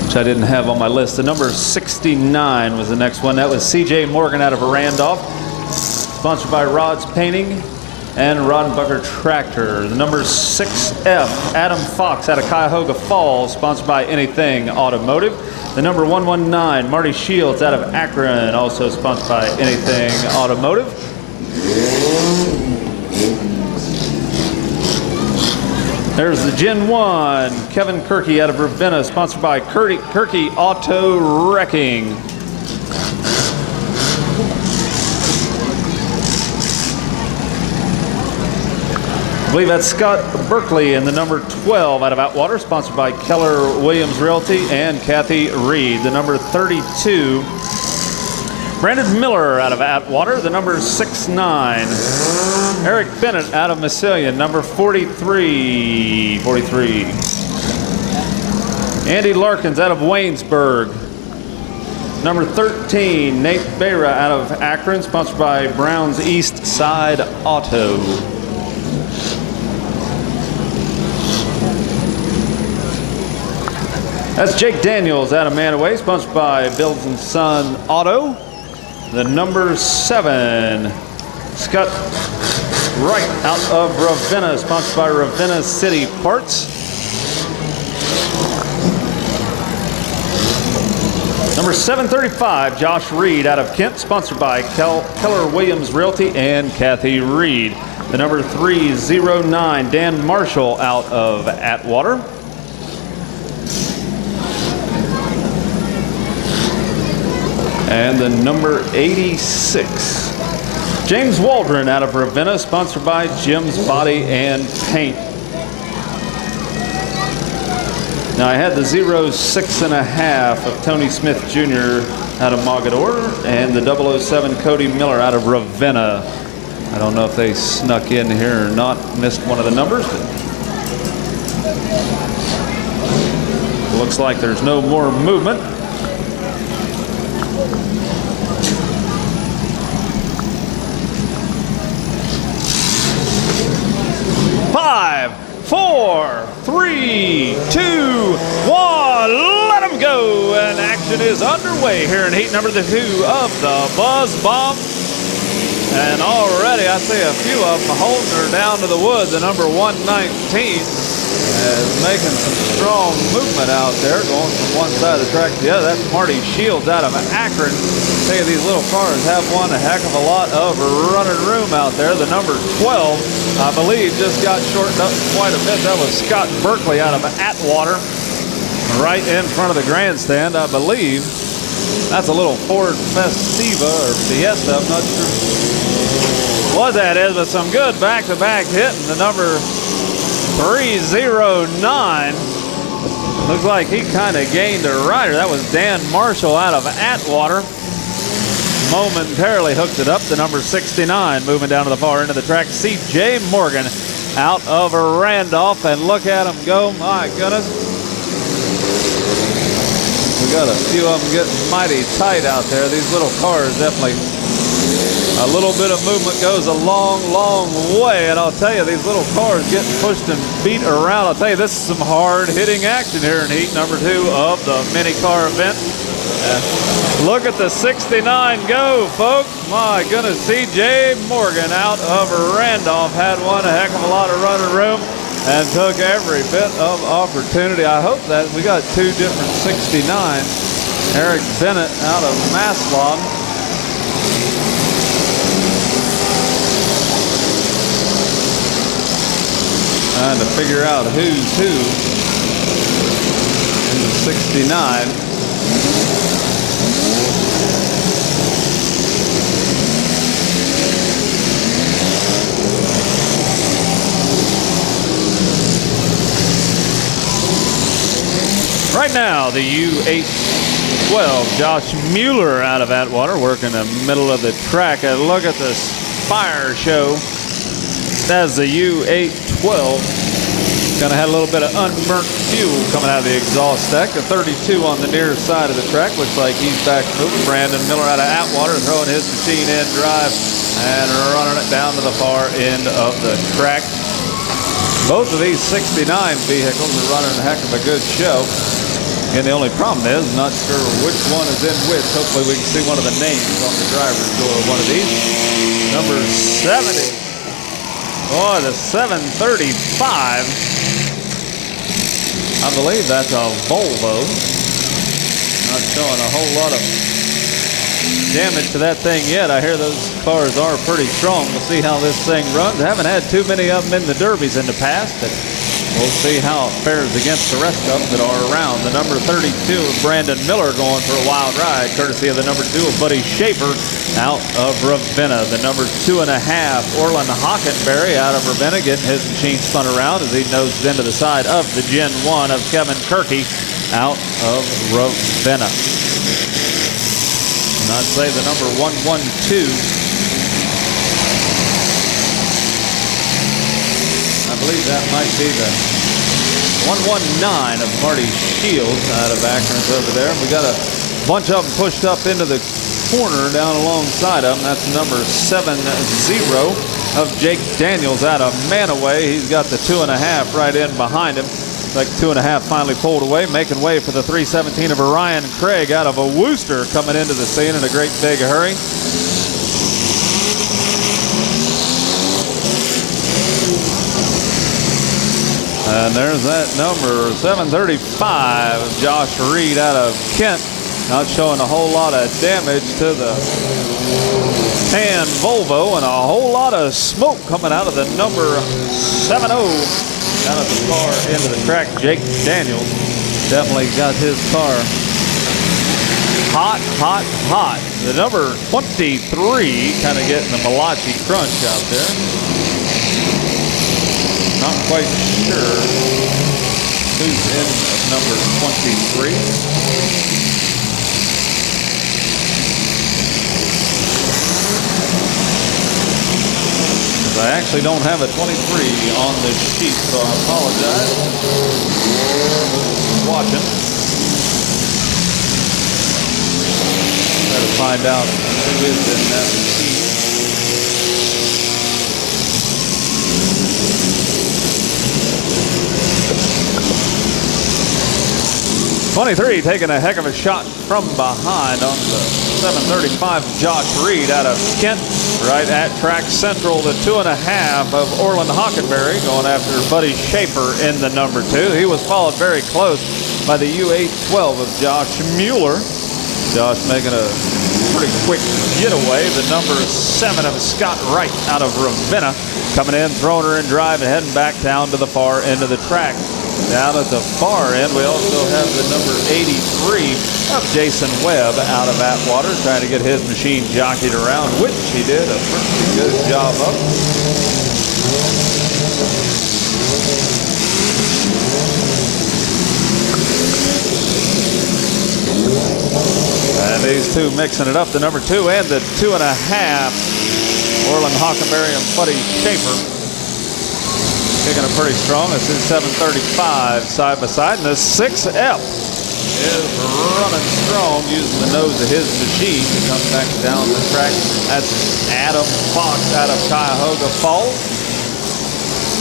which I didn't have on my list. The number 69 was the next one. That was CJ Morgan out of Randolph, sponsored by Rod's Painting and Rodenbucker Tractor. The number 6F, Adam Fox out of Cuyahoga Falls, sponsored by Anything Automotive. The number 119, Marty Shields out of Akron, also sponsored by Anything Automotive. There's the Gen 1, Kevin Kirky out of Ravenna, sponsored by Kirky Auto Wrecking. I believe that's Scott Berkeley in the number 12 out of Atwater, sponsored by Keller Williams Realty and Kathy Reed. The number 32, Brandon Miller out of Atwater. The number 69, Eric Bennett out of Massillon. Number 43. Andy Larkins out of Waynesburg. Number 13, Nate Beira out of Akron, sponsored by Brown's East Side Auto. That's Jake Daniels out of Manaway, sponsored by Bills & Son Auto. The number 7, Scott Wright out of Ravenna, sponsored by Ravenna City Parts. Number 735, Josh Reed out of Kent, sponsored by Keller Williams Realty and Kathy Reed. The number 309, Dan Marshall out of Atwater. And the number 86, James Waldron out of Ravenna, sponsored by Jim's Body and Paint. Now I had the 06.5 of Tony Smith Jr. out of Mogador and the 007 Cody Miller out of Ravenna. I don't know if they snuck in here or not, missed one of the numbers, but looks like there's no more movement. 5, 4, 3, 2, 1, let them go. And action is underway here in heat number 2 of the Buzz Bomb. And already I see a few of them holding her down to the wood. The number 119 is making some strong movement out there, going from one side of the track to the other. That's Marty Shields out of Akron. Tell you, these little cars have one heck of a lot of running room out there. The number 12, I believe, just got shortened up quite a bit. That was Scott Berkeley out of Atwater, right in front of the grandstand. I believe that's a little Ford Festiva or Fiesta. I'm not sure what that is, but some good back-to-back hitting. The number 309. Looks like he kind of gained a rider. That was Dan Marshall out of Atwater. Momentarily hooked it up. The number 69 moving down to the far end of the track. C.J. Morgan out of Randolph, and look at him go. My goodness. We got a few of them getting mighty tight out there. These little cars definitely, a little bit of movement goes a long, long way. And I'll tell you, these little cars getting pushed and beat around. I'll tell you, this is some hard-hitting action here in heat number 2 of the mini car event. Look at the 69 go, folks. My goodness, C.J. Morgan out of Randolph had one a heck of a lot of running room and took every bit of opportunity. I hope that we got 2 different 69s. Eric Bennett out of Maslon Trying to figure out who's who in the 69. Right now, the U812, Josh Mueller out of Atwater, working the middle of the track. And look at this fire show. That's the U812. Gonna have a little bit of unburnt fuel coming out of the exhaust stack. The 32 on the near side of the track. Looks like he's back moving. Brandon Miller out of Atwater throwing his machine in drive and running it down to the far end of the track. Both of these 69 vehicles are running a heck of a good show. And the only problem is, not sure which one is in which. Hopefully we can see one of the names on the driver's door of one of these. Number 70. Boy, the 735. I believe that's a Volvo. Not showing a whole lot of damage to that thing yet. I hear those cars are pretty strong. We'll see how this thing runs. I haven't had too many of them in the derbies in the past, but we'll see how it fares against the rest of them that are around. The number 32 of Brandon Miller going for a wild ride, courtesy of the number 2 of Buddy Schaefer out of Ravenna. The number 2.5, Orland Hockenberry out of Ravenna, getting his machine spun around as he nosed into the side of the Gen 1 of Kevin Kirky out of Ravenna. And I'd say the number 112, I believe that might be the 119 of Marty Shields out of Akron's over there. We got a bunch of them pushed up into the corner down alongside of them. That's number 70 of Jake Daniels out of Manaway. He's got the 2.5 right in behind him. Like 2.5 finally pulled away, making way for the 317 of Orion Craig out of a Wooster coming into the scene in a great big hurry. And there's that number 735 of Josh Reed out of Kent. Not showing a whole lot of damage to the tan Volvo, and a whole lot of smoke coming out of the number 70 out of the far end of the track. Jake Daniels definitely got his car hot, hot, hot. The number 23 kind of getting the Malachi crunch out there. Not quite sure who's in number 23. I actually don't have a 23 on the sheet, so I apologize. Watching. Try to find out who is in that sheet. 23 taking a heck of a shot from behind on the 735 Josh Reed out of Kent. Right at track central, the 2.5 of Orland Hockenberry going after Buddy Schaefer in the number 2. He was followed very close by the U812 of Josh Mueller. Josh making a pretty quick getaway. The number 7 of Scott Wright out of Ravenna coming in, throwing her in drive and heading back down to the far end of the track. Down at the far end, we also have the number 83 of Jason Webb out of Atwater, trying to get his machine jockeyed around, which he did a pretty good job of. And these two mixing it up, the number 2 and the 2.5, Orland Hockenberry and Buddy Schaefer. Kicking it pretty strong. This is 735 side by side. And the 6F is running strong, using the nose of his machine to come back down the track. That's Adam Fox out of Cuyahoga Falls.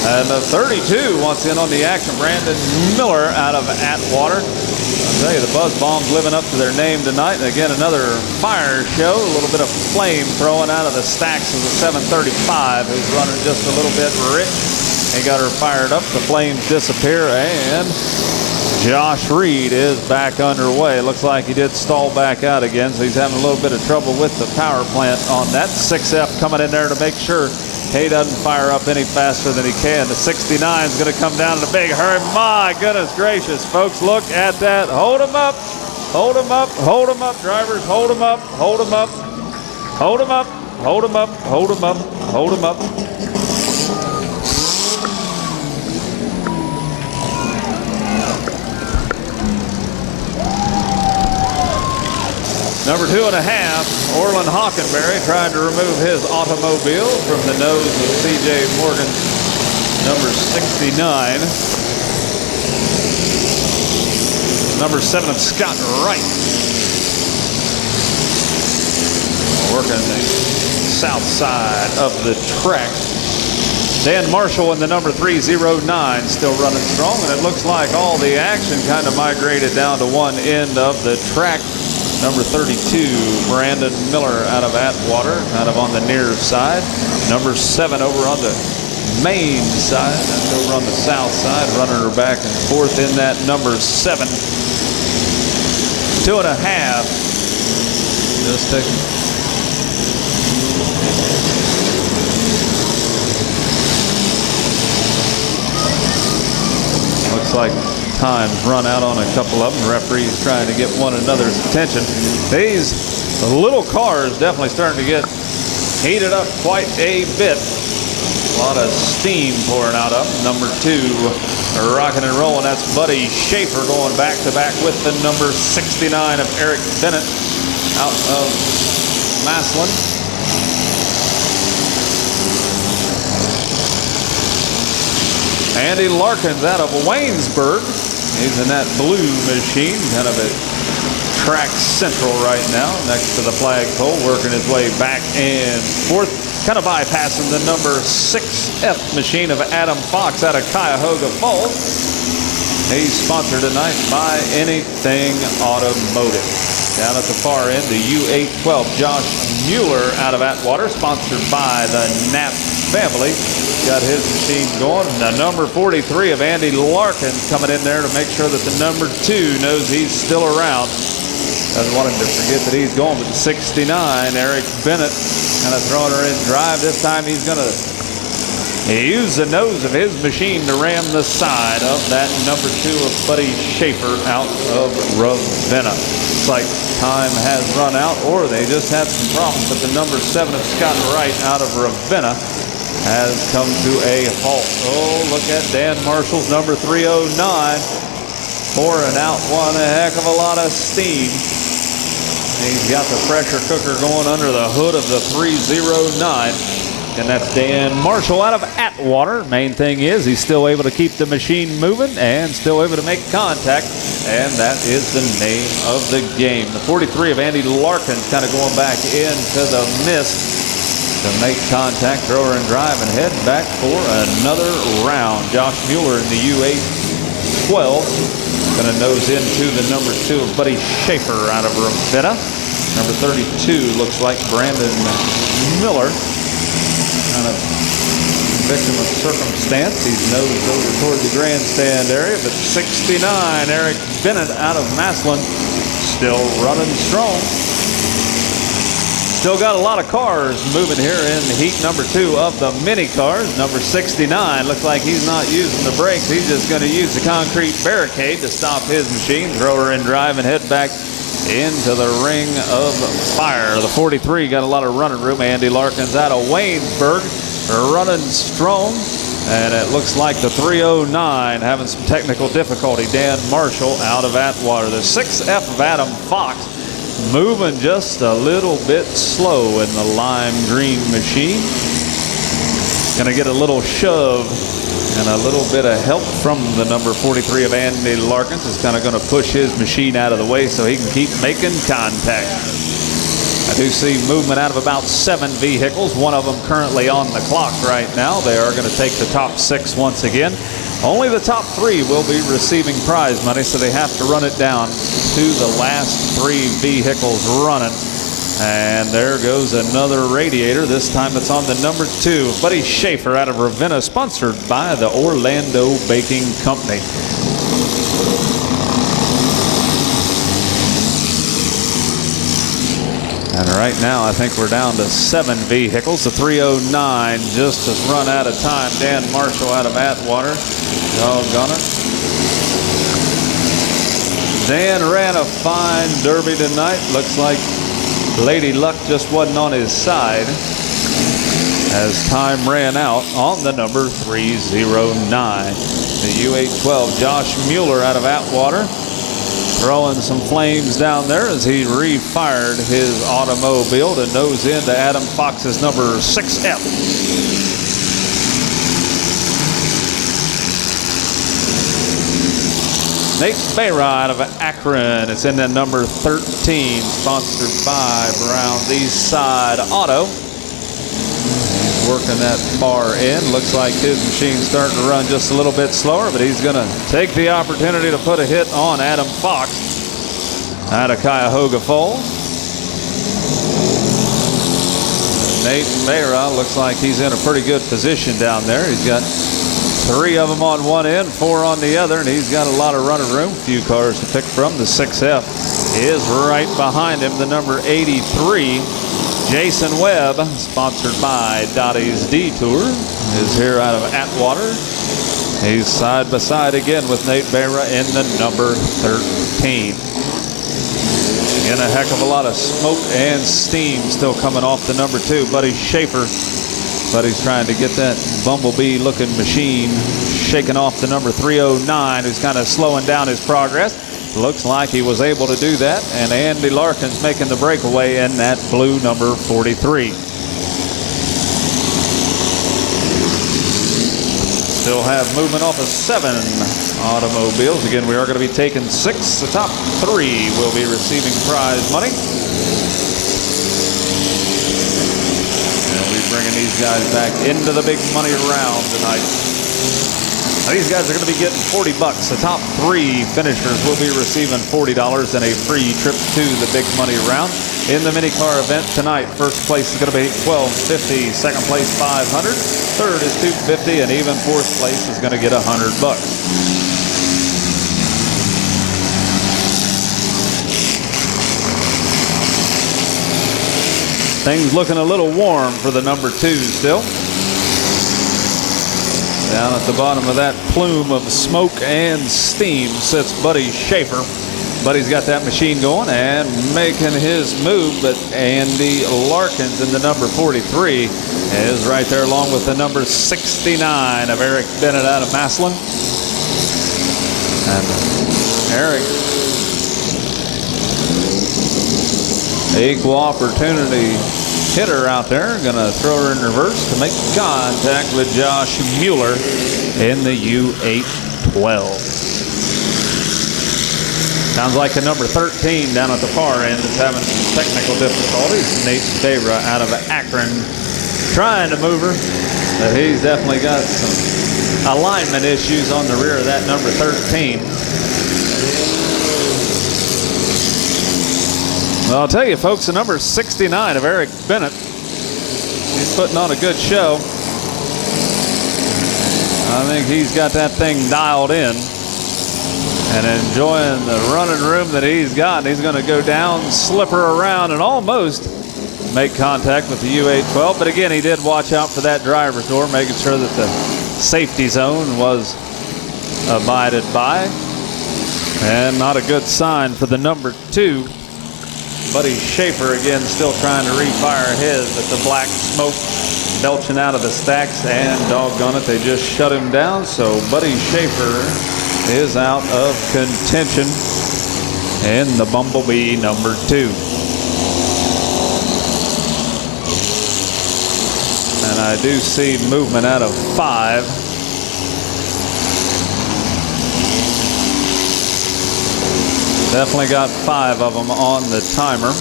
And the 32 once in on the action, Brandon Miller out of Atwater. I'll tell you, the Buzz Bombs living up to their name tonight. And again, another fire show. A little bit of flame throwing out of the stacks of the 735, who's running just a little bit rich. He got her fired up. The flames disappear, and Josh Reed is back underway. Looks like he did stall back out again, so he's having a little bit of trouble with the power plant on that. 6F coming in there to make sure he doesn't fire up any faster than he can. The 69 is going to come down in a big hurry. My goodness gracious, folks, look at that. Hold him up, hold him up, hold him up, drivers, hold him up, hold him up, hold him up, hold him up, hold him up, hold him up. Number 2.5, Orland Hockenberry trying to remove his automobile from the nose of C.J. Morgan, number 69. Number 7 of Scott Wright. Working the south side of the track. Dan Marshall in the number 309 still running strong, and it looks like all the action kind of migrated down to one end of the track. Number 32, Brandon Miller out of Atwater, kind of on the near side. Number 7 over on the main side, that's over on the south side, running her back and forth in that number 7. 2.5. Just taking. Looks like time's run out on a couple of them. Referees trying to get one another's attention. These little cars definitely starting to get heated up quite a bit. A lot of steam pouring out of them. Number 2 rocking and rolling. That's Buddy Schaefer going back to back with the number 69 of Eric Bennett out of Maslin. Andy Larkins out of Waynesburg. He's in that blue machine, kind of at track central right now, next to the flagpole, working his way back and forth, kind of bypassing the number 6F machine of Adam Fox out of Cuyahoga Falls. He's sponsored tonight by Anything Automotive. Down at the far end, the U812 Josh Mueller out of Atwater, sponsored by the Knapp family. Got his machine going. The number 43 of Andy Larkin coming in there to make sure that the number 2 knows he's still around. Doesn't want him to forget that he's going. But the 69, Eric Bennett, kind of throwing her in drive. This time he's going to use the nose of his machine to ram the side of that number 2 of Buddy Schaefer out of Ravenna. It's like time has run out, or they just had some problems. But the number 7 of Scott Wright out of Ravenna has come to a halt. Oh, look at Dan Marshall's number 309 pouring out one heck of a lot of steam. He's got the pressure cooker going under the hood of the 309. And that's Dan Marshall out of Atwater. Main thing is he's still able to keep the machine moving and still able to make contact. And that is the name of the game. The 43 of Andy Larkin kind of going back into the mist to make contact, throw her and drive, and head back for another round. Josh Mueller in the U812 going to nose into the number 2 of Buddy Schaefer out of Ravenna. Number 32 looks like Brandon Miller, kind of victim of circumstance. He's nosed over toward the grandstand area, but 69 Eric Bennett out of Maslin still running strong. Still got a lot of cars moving here in heat number 2 of the mini cars. Number 69 looks like he's not using the brakes. He's just going to use the concrete barricade to stop his machine, throw her in drive, and head back into the ring of fire. The 43 got a lot of running room. Andy Larkins out of Waynesburg running strong. And it looks like the 309 having some technical difficulty. Dan Marshall out of Atwater. The 6F of Adam Fox moving just a little bit slow in the lime green machine. Going to get a little shove and a little bit of help from the number 43 of Andy Larkins. Is kind of going to push his machine out of the way so he can keep making contact. I do see movement out of about 7 vehicles. One of them currently on the clock right now. They are going to take the top 6 once again. Only the top 3 will be receiving prize money, so they have to run it down to the last 3 vehicles running. And there goes another radiator. This time it's on the number 2, Buddy Schaefer out of Ravenna, sponsored by the Orlando Baking Company. And right now, I think we're down to 7 vehicles. The 309 just has run out of time. Dan Marshall out of Atwater. Doggone it. Dan ran a fine derby tonight. Looks like Lady Luck just wasn't on his side as time ran out on the number 309. The U812, Josh Mueller out of Atwater, throwing some flames down there as he refired his automobile to nose into Adam Fox's number 6F. Nate Bayra out of Akron. It's in the number 13, sponsored by Brown's East Side Auto. He's working that far end. Looks like his machine's starting to run just a little bit slower, but he's going to take the opportunity to put a hit on Adam Fox out of Cuyahoga Falls. Nate Bayra looks like he's in a pretty good position down there. He's got 3 of them on one end, 4 on the other, and he's got a lot of running room. A few cars to pick from. The 6F is right behind him. The number 83, Jason Webb, sponsored by Dottie's Detour, is here out of Atwater. He's side by side again with Nate Bayra in the number 13. And a heck of a lot of smoke and steam still coming off the number 2, Buddy Schaefer. Buddy's trying to get that bumblebee-looking machine shaking off the number 309, who's kind of slowing down his progress. Looks like he was able to do that, and Andy Larkin's making the breakaway in that blue number 43. Still have movement off of 7 automobiles. Again, we are going to be taking 6. The top 3 will be receiving prize money. Bringing these guys back into the big money round tonight. Now, these guys are going to be getting $40. The top 3 finishers will be receiving $40 and a free trip to the big money round. In the mini car event tonight, first place is going to be $12.50, second place $500, third is $250, and even fourth place is going to get $100. Things looking a little warm for the number 2 still. Down at the bottom of that plume of smoke and steam sits Buddy Schaefer. Buddy's got that machine going and making his move, but Andy Larkins in the number 43 is right there along with the number 69 of Eric Bennett out of Maslin. And Eric, equal opportunity hitter out there, gonna throw her in reverse to make contact with Josh Mueller in the U812. Sounds like the number 13 down at the far end is having some technical difficulties. Nate Bayra out of Akron trying to move her, but he's definitely got some alignment issues on the rear of that number 13. Well, I'll tell you, folks, the number 69 of Eric Bennett, he's putting on a good show. I think he's got that thing dialed in and enjoying the running room that he's got. And he's going to go down, slip her around, and almost make contact with the U812. But again, he did watch out for that driver's door, making sure that the safety zone was abided by. And not a good sign for the number 2. Buddy Schaefer again still trying to refire his, but the black smoke belching out of the stacks, and doggone it, they just shut him down. So Buddy Schaefer is out of contention in the Bumblebee number 2. And I do see movement out of 5. Definitely got 5 of them on the timer.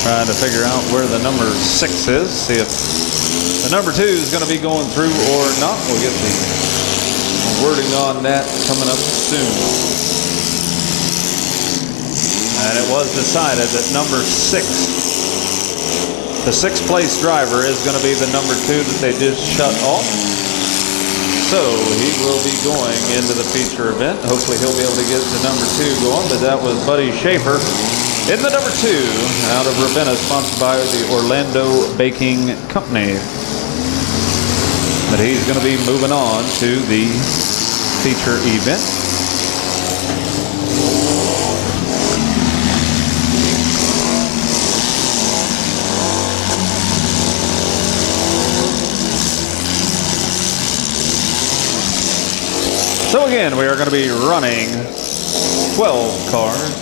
Trying to figure out where the number 6 is. See if the number 2 is going to be going through or not. We'll get the wording on that coming up soon. And it was decided that number 6, the 6th place driver, is going to be the number 2 that they just shut off. So he will be going into the feature event. Hopefully he'll be able to get the number 2 going, but that was Buddy Schaefer In the number 2, out of Ravenna, sponsored by the Orlando Baking Company. But he's going to be moving on to the feature event. So again, we are going to be running 12 cars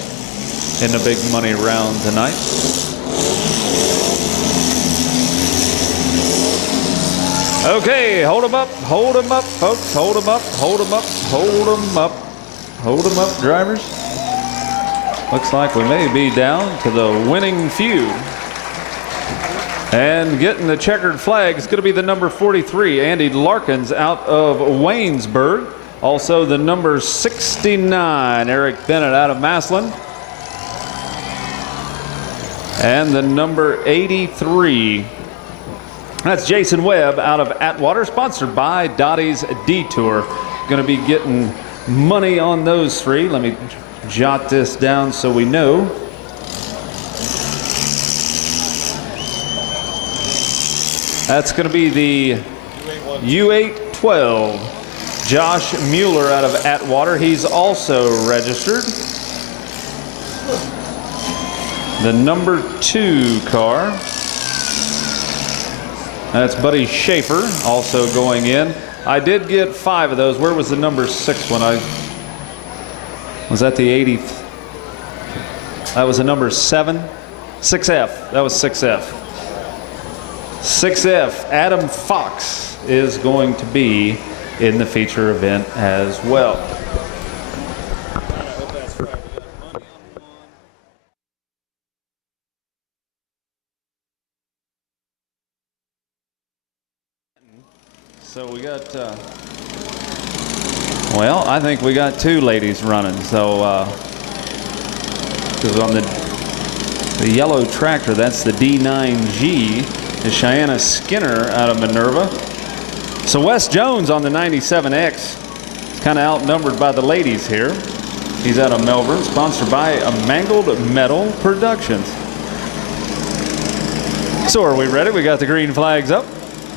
in the big money round tonight. Okay, hold them up, folks, hold them up, drivers. Looks like we may be down to the winning few. And getting the checkered flag is going to be the number 43, Andy Larkins out of Waynesburg. Also the number 69, Eric Bennett out of Massillon. And the number 83, that's Jason Webb out of Atwater, sponsored by Dottie's Detour. Going to be getting money on those 3. Let me jot this down so we know. That's going to be the U812, Josh Mueller out of Atwater. He's also registered. The number 2 car, that's Buddy Schaefer, also going in. I did get 5 of those. Where was the number 6 one? Was that the 80th? That was the number 7? 6F. That was 6F. 6F, Adam Fox is going to be in the feature event as well. So we got, well, I think we got 2 ladies running. So, because on the yellow tractor, that's the D9G, is Cheyenne Skinner out of Minerva. So Wes Jones on the 97X is kind of outnumbered by the ladies here. He's out of Melbourne, sponsored by Mangled Metal Productions. So are we ready? We got the green flags up.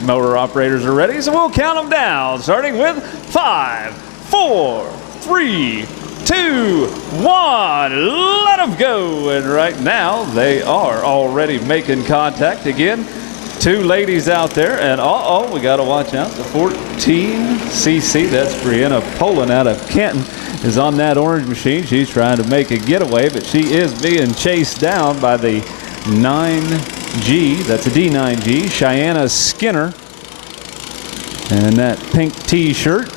Motor operators are ready, so we'll count them down, starting with 5, 4, 3, 2, 1. Let them go. And right now, they are already making contact again. 2 ladies out there, and we got to watch out. The 14cc, that's Brianna Poland out of Kenton, is on that orange machine. She's trying to make a getaway, but she is being chased down by the 9G, that's a D9G, Cheyenne Skinner, and that pink t-shirt.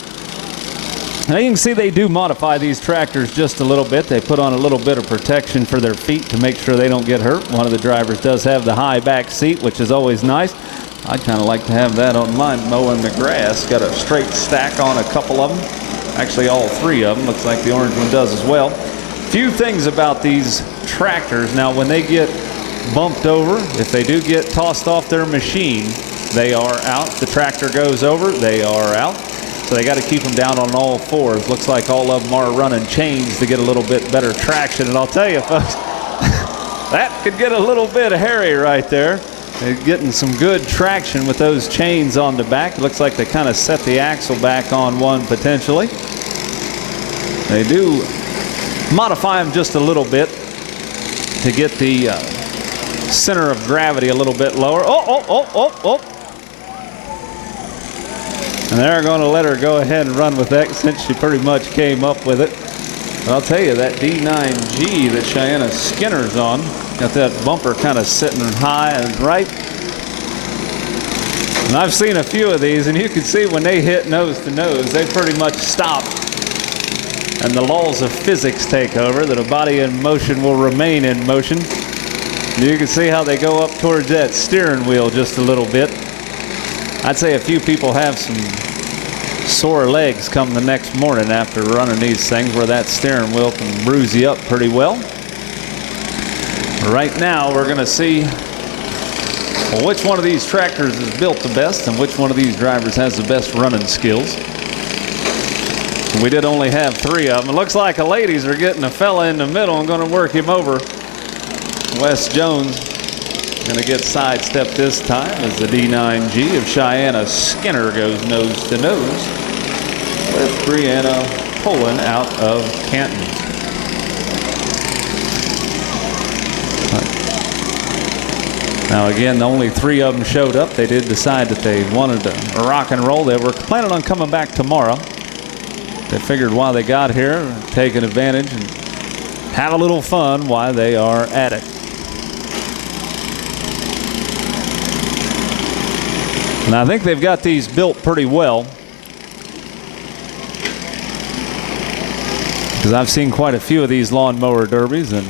Now you can see they do modify these tractors just a little bit. They put on a little bit of protection for their feet to make sure they don't get hurt. One of the drivers does have the high back seat, which is always nice. I'd kind of like to have that on mine mowing the grass. Got a straight stack on a couple of them. Actually all 3 of them. Looks like the orange one does as well. Few things about these tractors. Now when they get bumped over, if they do get tossed off their machine, they are out. The tractor goes over, they are out. So they got to keep them down on all 4s. Looks like all of them are running chains to get a little bit better traction. And I'll tell you, folks, that could get a little bit hairy right there. They're getting some good traction with those chains on the back. It looks like they kind of set the axle back on one potentially. They do modify them just a little bit to get the center of gravity a little bit lower. Oh. And they're going to let her go ahead and run with that since she pretty much came up with it. But I'll tell you, that D9G that Cheyenne Skinner's on, got that bumper kind of sitting high and right. And I've seen a few of these, and you can see when they hit nose to nose, they pretty much stop. And the laws of physics take over, that a body in motion will remain in motion. And you can see how they go up towards that steering wheel just a little bit. I'd say a few people have some sore legs come the next morning after running these things, where that steering wheel can bruise you up pretty well. Right now we're going to see which one of these tractors is built the best and which one of these drivers has the best running skills. We did only have 3 of them. It looks like the ladies are getting a fella in the middle and going to work him over. Wes Jones going to get sidestepped this time as the D9G of Cheyenne Skinner goes nose to nose with Brianna Poland out of Canton. Now again, only 3 of them showed up. They did decide that they wanted to rock and roll. They were planning on coming back tomorrow. They figured while they got here, take an advantage and have a little fun while they are at it. And I think they've got these built pretty well, because I've seen quite a few of these lawnmower derbies, and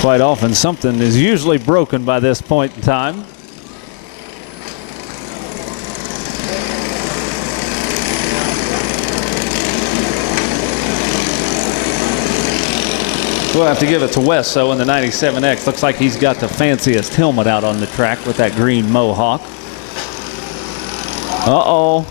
quite often something is usually broken by this point in time. We'll have to give it to Wes, though, in the 97X. Looks like he's got the fanciest helmet out on the track with that green mohawk. Uh-oh.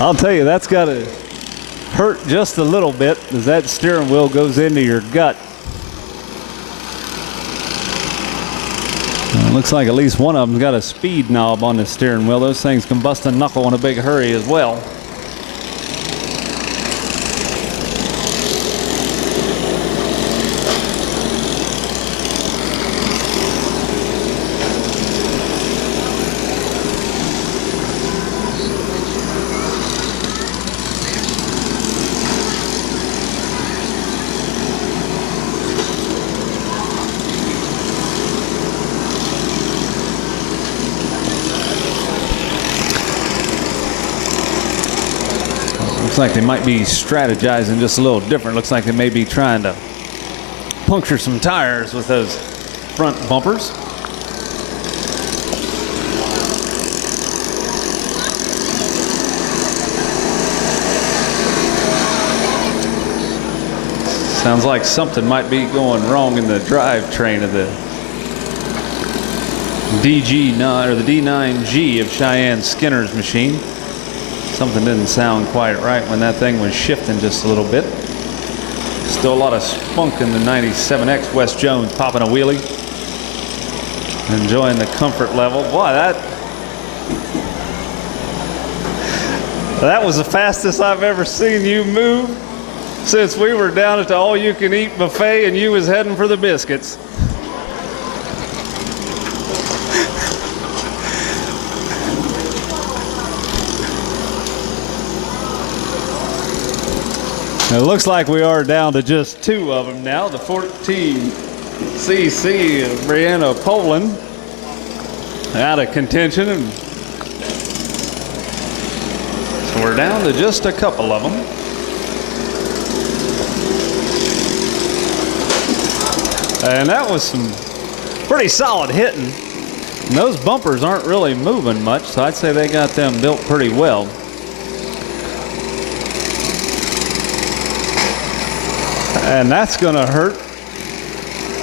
I'll tell you, that's got to hurt just a little bit as that steering wheel goes into your gut. It looks like at least one of them's got a speed knob on the steering wheel. Those things can bust a knuckle in a big hurry as well. Looks like they might be strategizing just a little different. Looks like they may be trying to puncture some tires with those front bumpers. Sounds like something might be going wrong in the drivetrain of the DG9 or the D9G of Cheyenne Skinner's machine. Something didn't sound quite right when that thing was shifting just a little bit. Still a lot of spunk in the 97X. Wes Jones popping a wheelie. Enjoying the comfort level. Boy, that was the fastest I've ever seen you move since we were down at the all-you-can-eat buffet and you was heading for the biscuits. It looks like we are down to just 2 of them now. The 14cc of Brianna Poland out of contention. And so we're down to just a couple of them. And that was some pretty solid hitting. And those bumpers aren't really moving much, so I'd say they got them built pretty well. And that's going to hurt.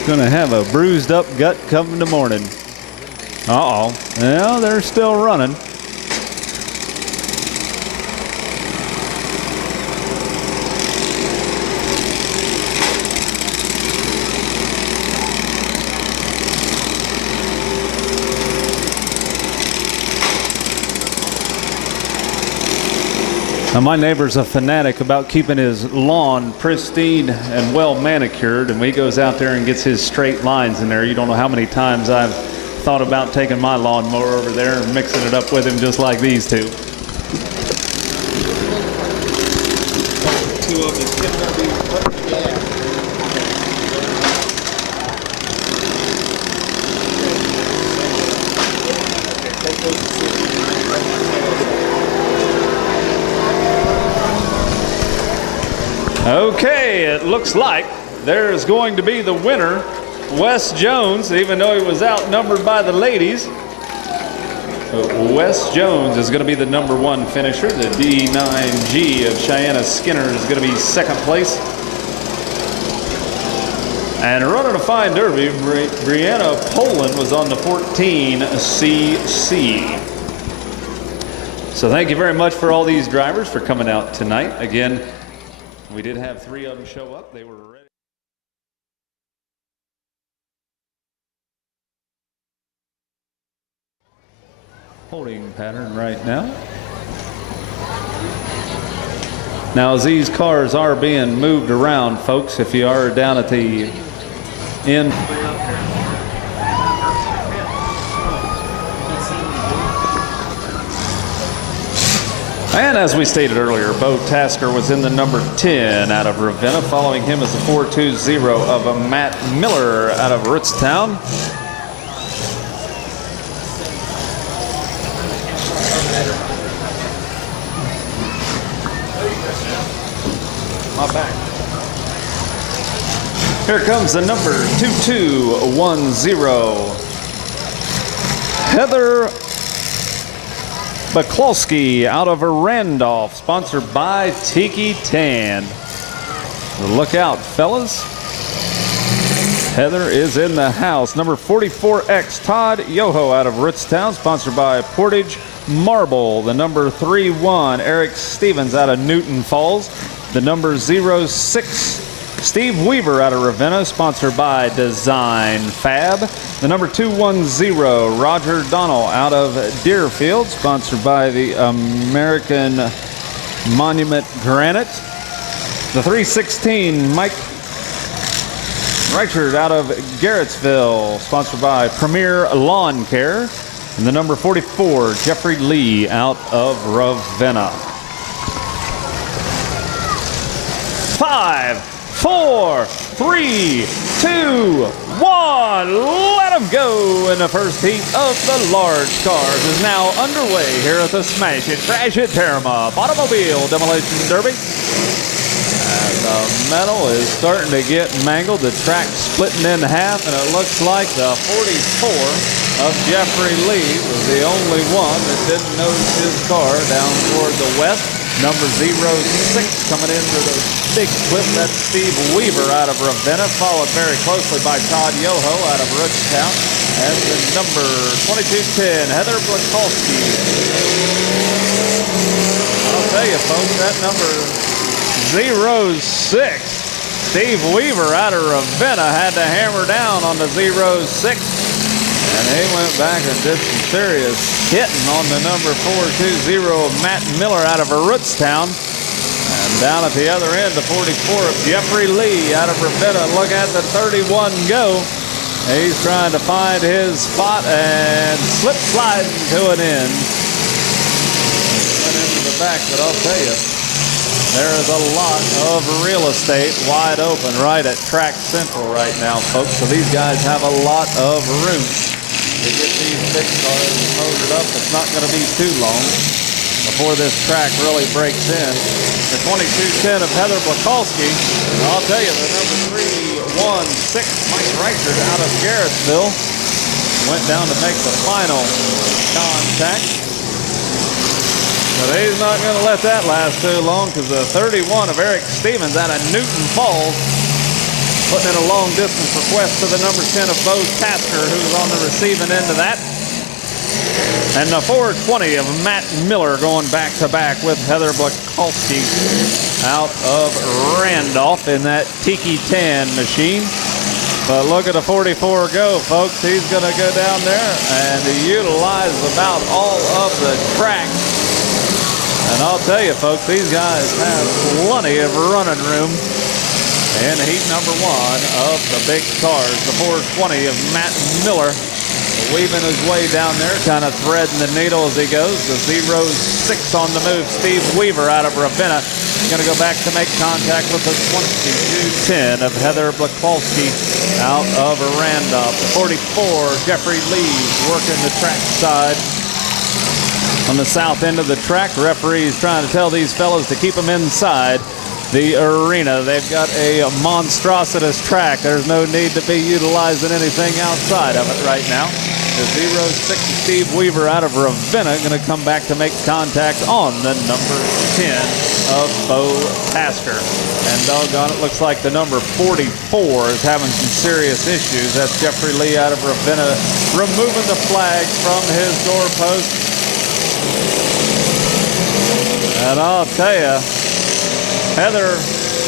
Going to have a bruised up gut come in the morning. Uh-oh. Yeah, they're still running. Now, my neighbor's a fanatic about keeping his lawn pristine and well manicured, and when he goes out there and gets his straight lines in there, you don't know how many times I've thought about taking my lawnmower over there and mixing it up with him just like these two. Okay, it looks like there's going to be the winner, Wes Jones, even though he was outnumbered by the ladies. Wes Jones is going to be the number 1 finisher. The D9G of Cheyenne Skinner is going to be 2nd place. And running a fine derby, Brianna Poland was on the 14cc. So thank you very much for all these drivers for coming out tonight. Again, we did have 3 of them show up. They were ready. Holding pattern right now. Now, as these cars are being moved around, folks, if you are down at the end. And as we stated earlier, Bo Tasker was in the number 10 out of Ravenna. Following him is the 420 of Matt Miller out of Rootstown. My back. Here comes the number 2210. Heather Baklowski out of Randolph, sponsored by Tiki Tan. Look out, fellas. Heather is in the house. Number 44X, Todd Yoho out of Rootstown, sponsored by Portage Marble. The number 31, Eric Stevens out of Newton Falls. The number 06, Steve Weaver out of Ravenna, sponsored by Design Fab. The number 210, Roger Donnell out of Deerfield, sponsored by the American Monument Granite. The 316, Mike Reichard out of Garrettsville, sponsored by Premier Lawn Care. And the number 44, Jeffrey Lee out of Ravenna. 5, 4, 3, 2, 1. Let them go. And the first heat of the large cars is now underway here at the Smash It, Crash It, Tear 'em Up Automobile Demolition Derby. And the metal is starting to get mangled. The track splitting in half, and it looks like the 44 of Jeffrey Lee was the only one that didn't notice his car down toward the west. Number 06 coming into the big clip, that's Steve Weaver out of Ravenna, followed very closely by Todd Yoho out of Rootstown. And the number 2210, Heather Blakolski. I'll tell you, folks, that number 06, Steve Weaver out of Ravenna had to hammer down on the 06. And he went back and did some serious hitting on the number 420 of Matt Miller out of Rootstown. And down at the other end, the 44 of Jeffrey Lee out of Ravenna. Look at the 31 go. He's trying to find his spot and slip sliding to an end. Went into the back, but I'll tell you, there is a lot of real estate wide open right at Track Central right now, folks. So these guys have a lot of room to get these big cars motored up. It's not going to be too long before this track really breaks in. The 2210 of Heather Blakolski. And I'll tell you, the number 316, Mike Reichard out of Garrettsville, went down to make the final contact. But he's not going to let that last too long, because the 31 of Eric Stevens out of Newton Falls putting in a long distance request to the number 10 of Bo Tasker, who's on the receiving end of that. And the 420 of Matt Miller going back to back with Heather Blakolski out of Randolph in that Tiki Tan machine. But look at the 44 go, folks. He's going to go down there and utilize about all of the track. And I'll tell you, folks, these guys have plenty of running room in heat number 1 of the big cars. The 420 of Matt Miller weaving his way down there, kind of threading the needle as he goes. The 06 on the move, Steve Weaver out of Ravenna. Going to go back to make contact with the 2210 of Heather Blakolski out of Randolph. The 44, Jeffrey Lee, working the track side on the south end of the track. Referees trying to tell these fellas to keep them inside the arena. They've got a monstrositous track. There's no need to be utilizing anything outside of it right now. The 06 Steve Weaver out of Ravenna going to come back to make contact on the number 10 of Bo Tasker. And doggone it, looks like the number 44 is having some serious issues. That's Jeffrey Lee out of Ravenna removing the flag from his doorpost. And I'll tell you, Heather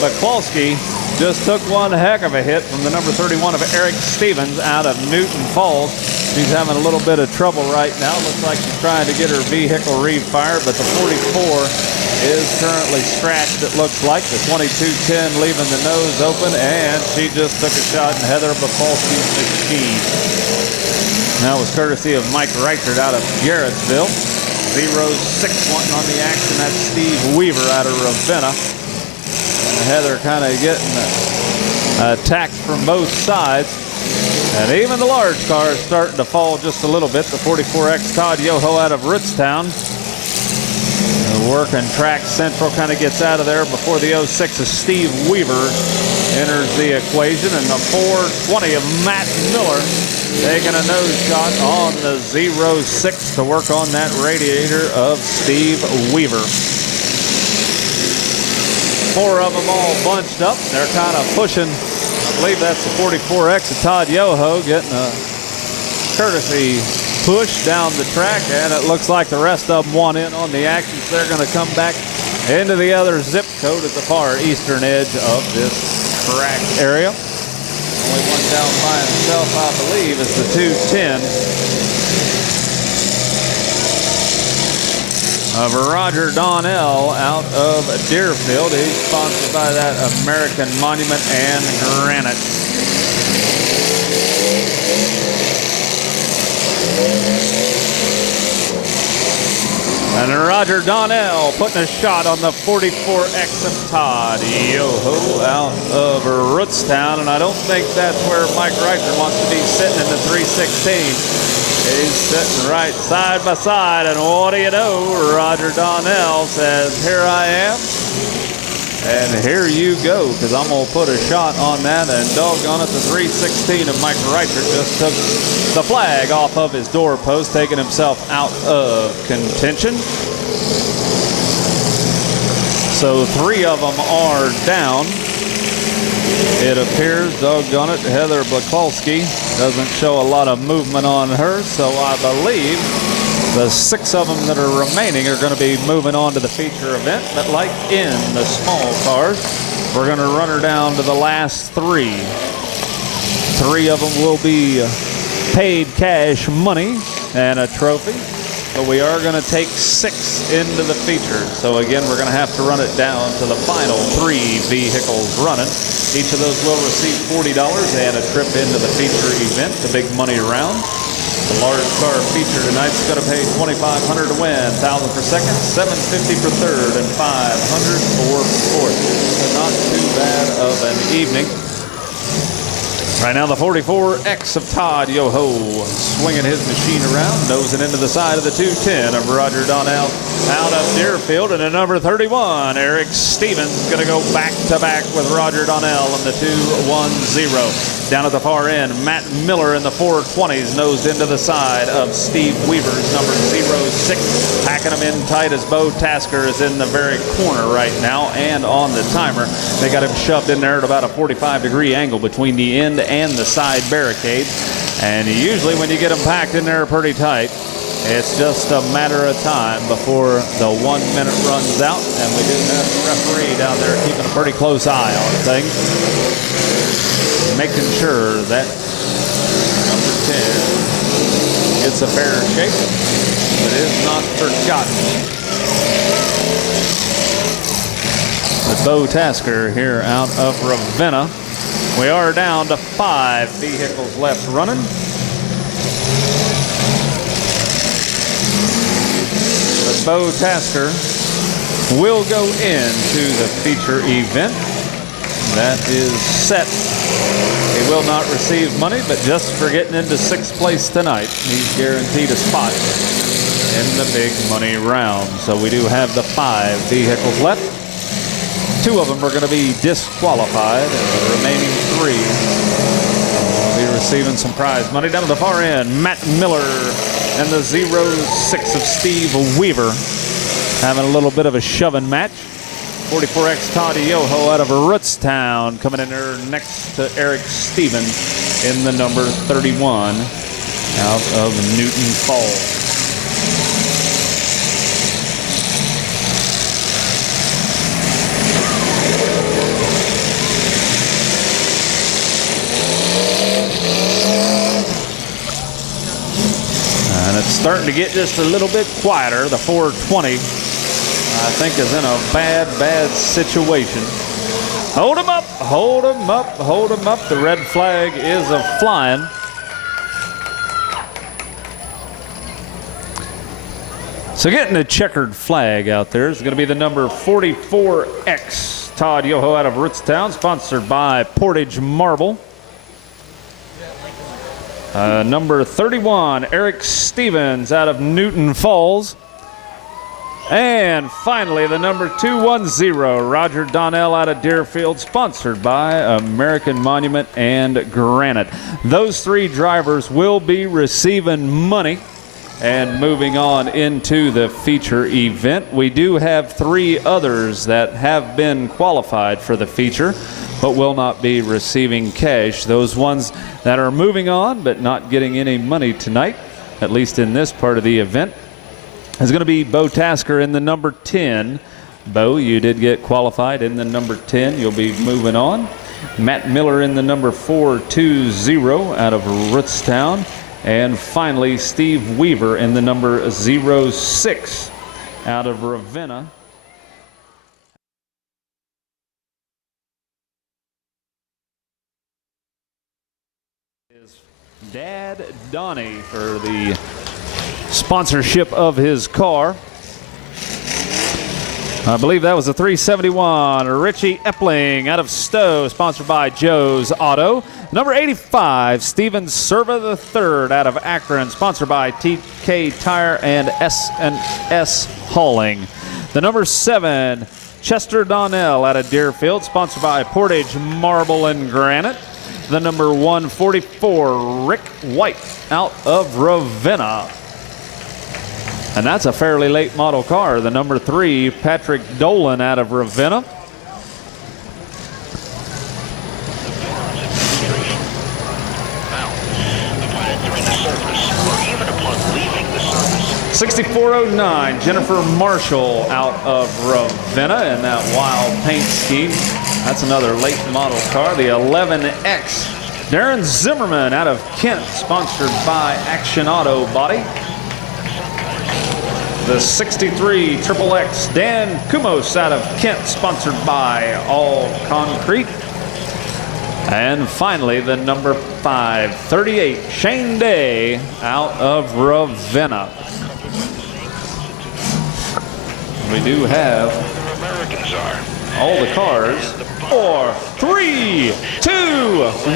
McCloskey just took one heck of a hit from the number 31 of Eric Stevens out of Newton Falls. She's having a little bit of trouble right now. Looks like she's trying to get her vehicle refired, but the 44 is currently scratched, it looks like. The 2210 leaving the nose open, and she just took a shot in Heather McCloskey's machine. That was courtesy of Mike Reichert out of Garrettsville. 06 wanting on the action. That's Steve Weaver out of Ravenna. And Heather kind of getting attacked from both sides. And even the large car is starting to fall just a little bit. The 44X Todd Yoho out of Ritztown. The working track central kind of gets out of there before the 06 of Steve Weaver enters the equation. And the 420 of Matt Miller taking a nose shot on the 06 to work on that radiator of Steve Weaver. Four of them all bunched up. They're kind of pushing. I believe that's the 44X of Todd Yoho getting a courtesy push down the track, and it looks like the rest of them want in on the action, so they're going to come back into the other zip code at the far eastern edge of this track area. Only one down by himself, I believe, is the 210 of Roger Donnell out of Deerfield. He's sponsored by that American Monument and Granite. And Roger Donnell putting a shot on the 44X of Todd Yoho out of Rootstown. And I don't think that's where Mike Reichert wants to be sitting in the 316. He's sitting right side by side, and what do you know? Roger Donnell says, here I am, and here you go, because I'm going to put a shot on that, and doggone it, the 316 of Mike Reichert just took the flag off of his doorpost, taking himself out of contention. So three of them are down. It appears, doggone it, Heather Blakolski doesn't show a lot of movement on her, so I believe the six of them that are remaining are going to be moving on to the feature event. But like in the small cars, we're going to run her down to the last three. Three of them will be paid cash money and a trophy. But we are going to take six into the feature. So again, we're going to have to run it down to the final three vehicles running. Each of those will receive $40 and a trip into the feature event, the big money round. The large car feature tonight's going to pay $2,500 to win, $1,000 for second, $750 for third, and $500 for fourth. So not too bad of an evening. Right now, the 44X of Todd Yoho swinging his machine around, nosing into the side of the 210 of Roger Donnell out of Deerfield. And the number 31, Eric Stevens, going to go back-to-back with Roger Donnell in the 210. Down at the far end, Matt Miller in the 420s nosed into the side of Steve Weaver's number 06. Packing them in tight as Bo Tasker is in the very corner right now and on the timer. They got him shoved in there at about a 45-degree angle between the end and the side barricade. And usually when you get them packed in there pretty tight, it's just a matter of time before the 1 minute runs out. And we do have the referee down there keeping a pretty close eye on things, making sure that number 10 gets a fair shake, but is not forgotten. With Bo Tasker here out of Ravenna. We are down to 5 vehicles left running. But Bo Tasker will go into the feature event. That is set. He will not receive money, but just for getting into 6th place tonight, he's guaranteed a spot in the big money round. So we do have the 5 vehicles left. 2 of them are going to be disqualified, and the remaining 3 will be receiving some prize money. Down to the far end, Matt Miller and the 06 of Steve Weaver having a little bit of a shoving match. 44X Todd Yoho out of Rootstown coming in there next to Eric Steven in the number 31 out of Newton Falls. And it's starting to get just a little bit quieter. The 420, I think, is in a bad situation. Hold him up, hold him up, hold him up. The red flag is a-flying. So getting a checkered flag out there is going to be the number 44X Todd Yoho out of Rootstown, sponsored by Portage Marble. Number 31, Eric Stevens out of Newton Falls. And finally, the number 210, Roger Donnell out of Deerfield, sponsored by American Monument and Granite. Those 3 drivers will be receiving money and moving on into the feature event. We do have 3 others that have been qualified for the feature, but will not be receiving cash. Those ones that are moving on but not getting any money tonight, at least in this part of the event, is going to be Bo Tasker in the number 10. Bo, you did get qualified in the number 10. You'll be moving on. Matt Miller in the number 420 out of Rootstown. And finally, Steve Weaver in the number 06 out of Ravenna. His dad, Donnie, for the sponsorship of his car. I believe that was a 371. Richie Epling out of Stowe, sponsored by Joe's Auto. Number 85, Steven Serva III out of Akron, sponsored by TK Tire and S&S Hauling. The number 7, Chester Donnell out of Deerfield, sponsored by Portage Marble and Granite. The number 144, Rick White out of Ravenna. And that's a fairly late model car. The number 3, Patrick Dolan out of Ravenna. '6409, Jennifer Marshall out of Ravenna in that wild paint scheme. That's another late model car. The 11X, Darren Zimmerman out of Kent, sponsored by Action Auto Body. The 63 XXX, Dan Kumos out of Kent, sponsored by All Concrete. And finally, the number 5, 38, Shane Day out of Ravenna. We do have all the cars. 4, 3, 2,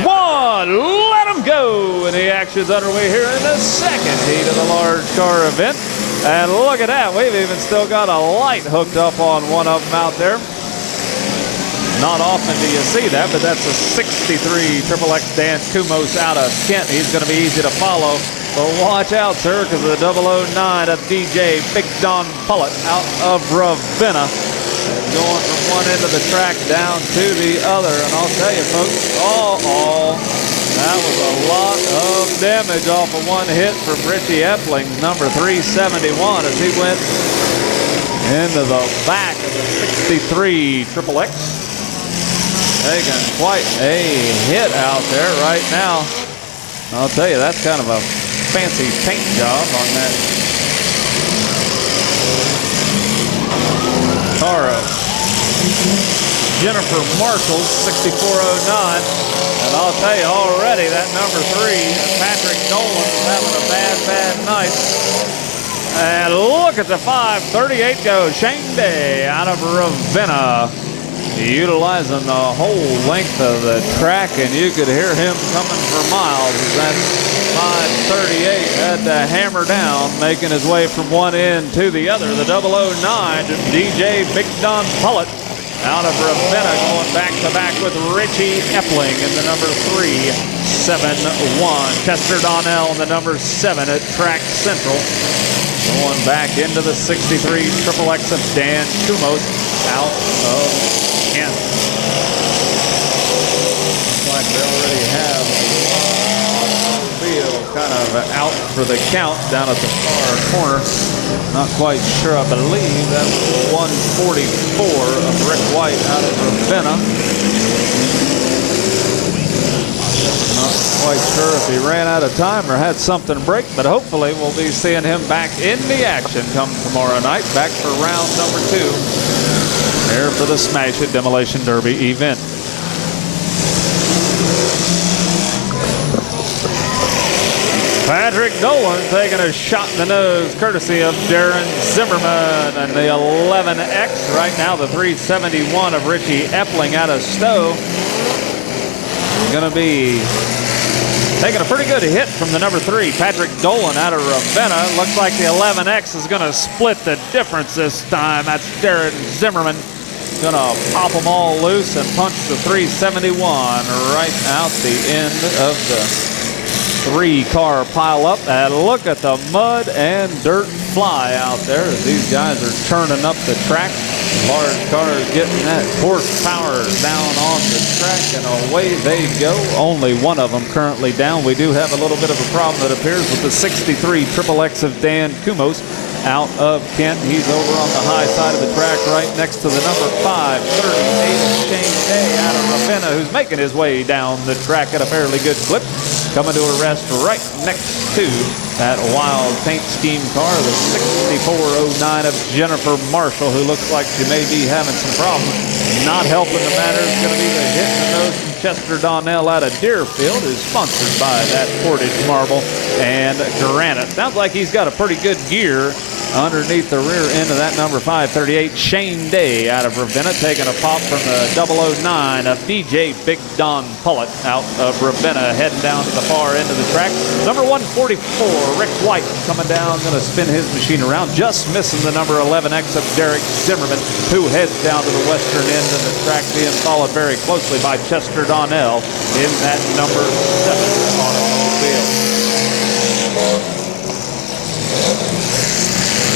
1, let them go! And the action's underway here in the second heat of the large car event. And look at that, we've even still got a light hooked up on one of them out there. Not often do you see that, but that's a 63 XXX Dan Kumos out of Kent. He's going to be easy to follow. But watch out, sir, because the 009 of DJ Big Don Pullett out of Ravenna. Going from one end of the track down to the other. And I'll tell you, folks, that was a lot of damage off of one hit from Richie Epling's number 371 as he went into the back of the 63 XXX. Taking quite a hit out there right now. I'll tell you, that's kind of a fancy paint job on that car of Jennifer Marshall's 6409. And I'll tell you already, that number 3, Patrick Dolan, is having a bad night. And look at the 538 go. Shane Day out of Ravenna, utilizing the whole length of the track, and you could hear him coming for miles as that 538 had to hammer down, making his way from one end to the other. The 009 to DJ Big Don Pullett out of Ravenna, going back-to-back with Richie Epling in the number 371. Chester Donnell in the number 7 at Track Central. Going back into the 63 Triple X of Dan Kumos out of Kent. Looks like they already have field kind of out for the count down at the far corner. Not quite sure. I believe that was 144 of Rick White out of Ravenna. Not quite sure if he ran out of time or had something break, but hopefully we'll be seeing him back in the action come tomorrow night, back for round number 2 here for the Smash It Demolition Derby event. Patrick Dolan taking a shot in the nose, courtesy of Darren Zimmerman and the 11X. Right now, the 371 of Richie Epling out of Stowe. Going to be taking a pretty good hit from the number 3, Patrick Dolan out of Ravenna. Looks like the 11X is going to split the difference this time. That's Darren Zimmerman. Going to pop them all loose and punch the 371 right out the end of the 3-car pile up. And look at the mud and dirt fly out there as these guys are churning up the track. Large cars getting that horsepower down on the track, and away they go. Only one of them currently down. We do have a little bit of a problem, that appears, with the 63 Triple X of Dan Kumos out of Kent. He's over on the high side of the track right next to the number 538 Shane Day out of Ravenna, who's making his way down the track at a fairly good clip. Coming to a rest right next to that wild paint scheme car, the 6409 of Jennifer Marshall, who looks like she may be having some problems. Not helping the matter is going to be the hit in the nose from Chester Donnell out of Deerfield, who's sponsored by that Portage Marble and Granite. Sounds like he's got a pretty good gear underneath the rear end of that number 538 Shane Day out of Ravenna, taking a pop from the 009 of DJ Big Don Pullett out of Ravenna, heading down to the far end of the track. Number 144 Rick White coming down, going to spin his machine around, just missing the number 11X of Derek Zimmerman, who heads down to the western end of the track, being followed very closely by Chester Donnell in that number 7 automobile.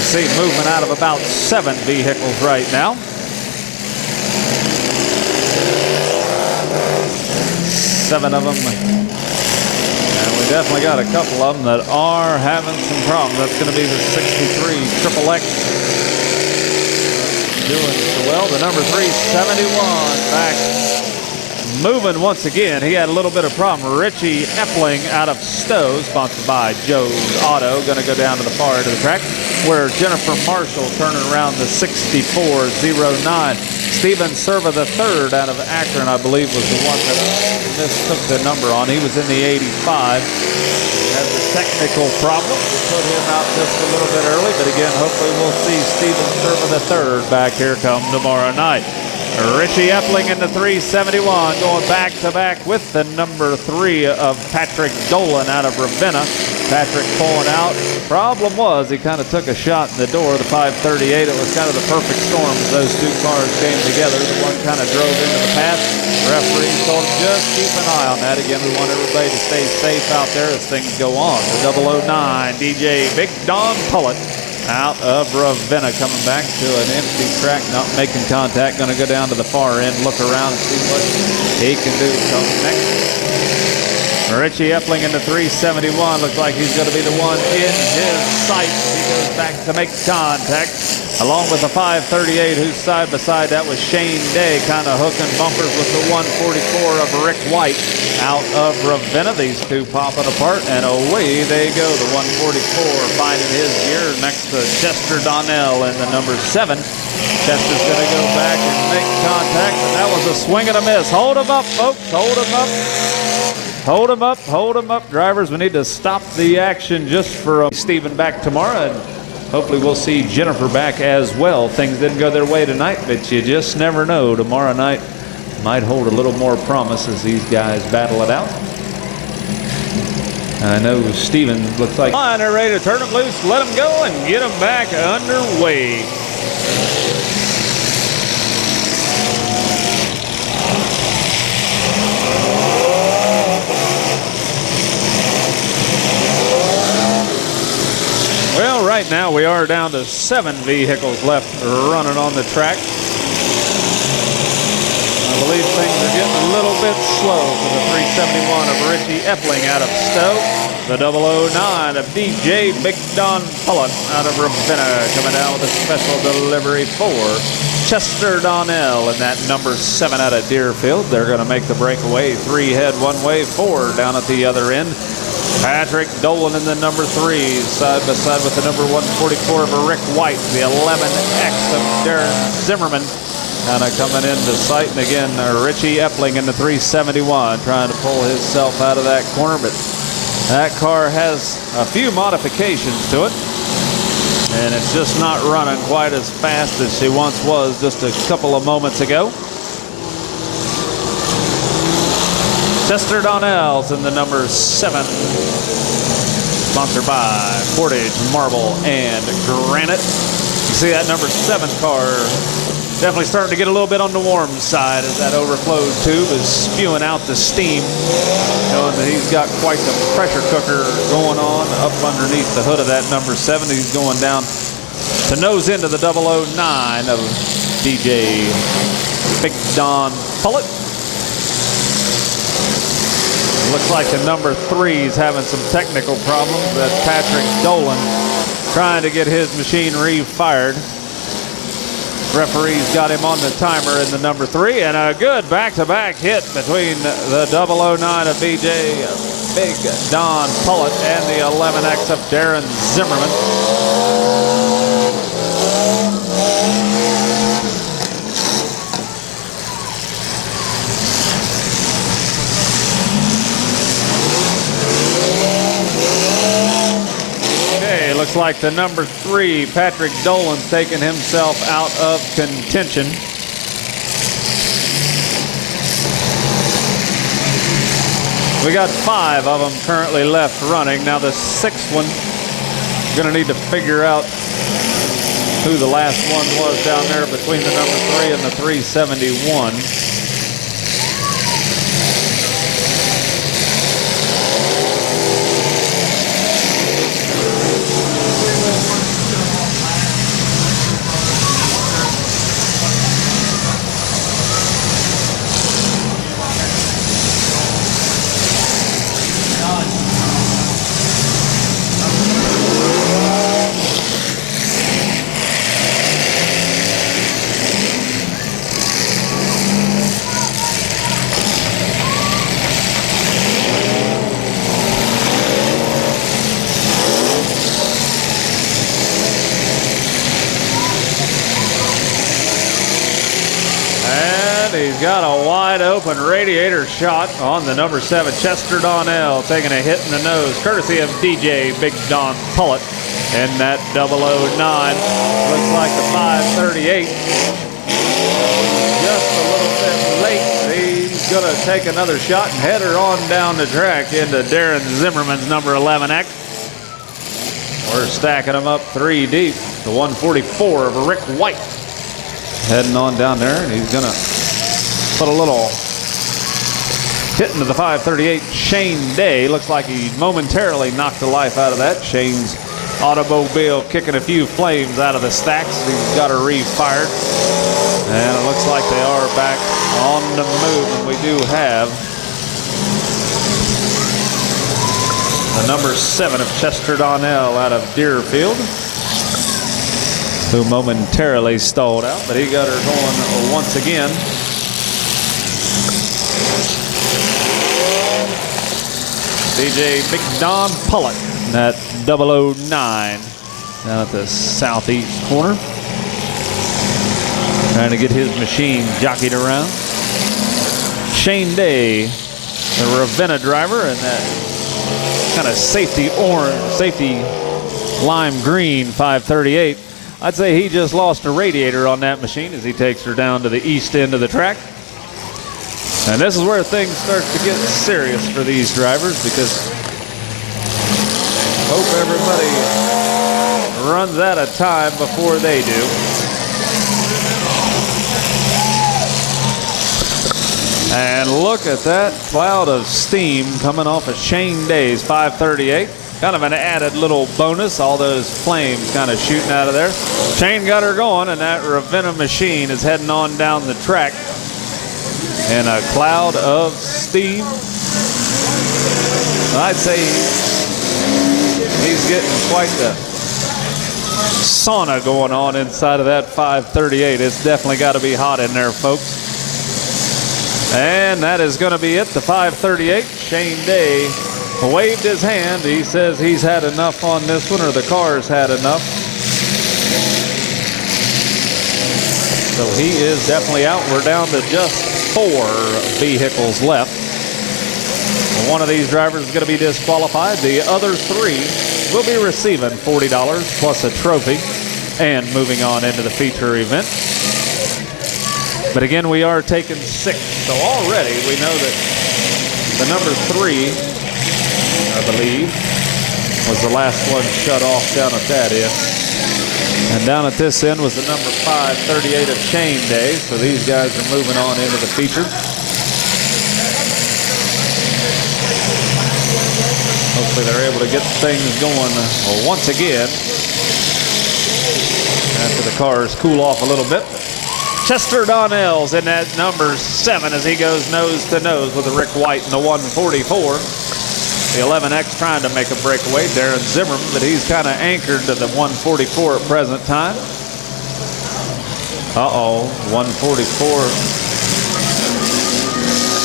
See movement out of about 7 vehicles right now. 7 of them. And we definitely got a couple of them that are having some problems. That's going to be the 63 Triple X doing so well. The number 371 back moving once again. He had a little bit of problem. Richie Epling out of Stowe, sponsored by Joe's Auto, going to go down to the far end of the track, where Jennifer Marshall turning around the 6409. Stephen Serva III out of Akron, I believe, was the one that mistook the number on. He was in the 85. Has a technical problem. We put him out just a little bit early, but again, hopefully we'll see Stephen Serva III back here come tomorrow night. Richie Epling in the 371, going back-to-back with the number 3 of Patrick Dolan out of Ravenna. Patrick pulling out. Problem was he kind of took a shot in the door, the 538. It was kind of the perfect storm as those two cars came together. The one kind of drove into the path. The referee told him just keep an eye on that. Again, we want everybody to stay safe out there as things go on. The 009 DJ Big Don Pullett out of Ravenna, coming back to an empty track, not making contact, going to go down to the far end, look around and see what he can do. Comes next. Richie Epling in the 371, looks like he's going to be the one in his sight. He goes back to make contact, along with the 538, who's side by side. That was Shane Day, kind of hooking bumpers with the 144 of Rick White out of Ravenna. These two popping apart, and away they go. The 144 finding his gear next to Chester Donnell in the number 7. Chester's going to go back and make contact, but that was a swing and a miss. Hold him up, folks. Hold him up. Hold him up. Hold him up, drivers. We need to stop the action just for Stephen back tomorrow, and hopefully we'll see Jennifer back as well. Things didn't go their way tonight, but you just never know. Tomorrow night might hold a little more promise as these guys battle it out. I know Stephen looks like they're ready to turn them loose, let them go, and get them back underway. are down to 7 vehicles left running on the track. I believe things are getting a little bit slow for the 371 of Richie Epling out of Stowe. The 009 of DJ Big Don Pullen out of Ravenna coming down with a special delivery for Chester Donnell in that number 7 out of Deerfield. They're going to make the breakaway. 3 head, 1 way, 4 down at the other end. Patrick Dolan in the number 3, side by side with the number 144 of Rick White, the 11X of Darren Zimmerman. Kind of coming into sight, and again, Richie Epling in the 371 trying to pull himself out of that corner, but that car has a few modifications to it, and it's just not running quite as fast as she once was just a couple of moments ago. Chester Donnell's in the number 7, sponsored by Portage, Marble, and Granite. You see that number 7 car definitely starting to get a little bit on the warm side as that overflow tube is spewing out the steam, showing that he's got quite the pressure cooker going on up underneath the hood of that number 7. He's going down to nose into the 009 of DJ Big Don Pullett. Looks like the number 3 is having some technical problems. That's Patrick Dolan trying to get his machine refired. Referee's got him on the timer in the number 3, and a good back-to-back hit between the 009 of BJ Big Don Pullett and the 11X of Darren Zimmerman. Looks like the number 3, Patrick Dolan's taking himself out of contention. We got 5 of them currently left running. Now the 6th one, going to need to figure out who the last one was down there between the number 3 and the 371. He's got a wide open radiator shot on the number 7, Chester Donnell, taking a hit in the nose, courtesy of DJ Big Don Pullett in that 009. Looks like the 538. Just a little bit late. He's going to take another shot and head her on down the track into Darren Zimmerman's number 11X. We're stacking them up 3 deep. The 144 of Rick White heading on down there, and he's going to put a little hit into the 538. Shane Day, looks like he momentarily knocked the life out of that. Shane's automobile kicking a few flames out of the stacks. He's got her refired. And it looks like they are back on the move. And we do have the number 7 of Chester Donnell out of Deerfield, who momentarily stalled out, but he got her going once again. DJ Big Don Pullett, that 009 down at the southeast corner. Trying to get his machine jockeyed around. Shane Day, the Ravenna driver, and that kind of safety lime green 538. I'd say he just lost a radiator on that machine as he takes her down to the east end of the track. And this is where things start to get serious for these drivers, because hope everybody runs out of time before they do. And look at that cloud of steam coming off of Shane Day's 538. kind of an added little bonus. All those flames kind of shooting out of there. Shane got her going, and that Ravenna machine is heading on down the track in a cloud of steam. I'd say he's getting quite the sauna going on inside of that 538. It's definitely got to be hot in there, folks. And that is going to be it, the 538. Shane Day waved his hand. He says he's had enough on this one, or the car's had enough. So he is definitely out. We're down to just 4 vehicles left. One of these drivers is going to be disqualified. The other 3 will be receiving $40 plus a trophy and moving on into the feature event. But again, we are taking 6. So already we know that the number 3, I believe, was the last one shut off down at that end. And down at this end was the number 538 of Shane Day. So these guys are moving on into the feature. Hopefully they're able to get things going once again after the cars cool off a little bit. Chester Donnell's in that number 7 as he goes nose to nose with the Rick White in the 144. The 11X trying to make a breakaway, Darren Zimmerman, but he's kind of anchored to the 144 at present time. 144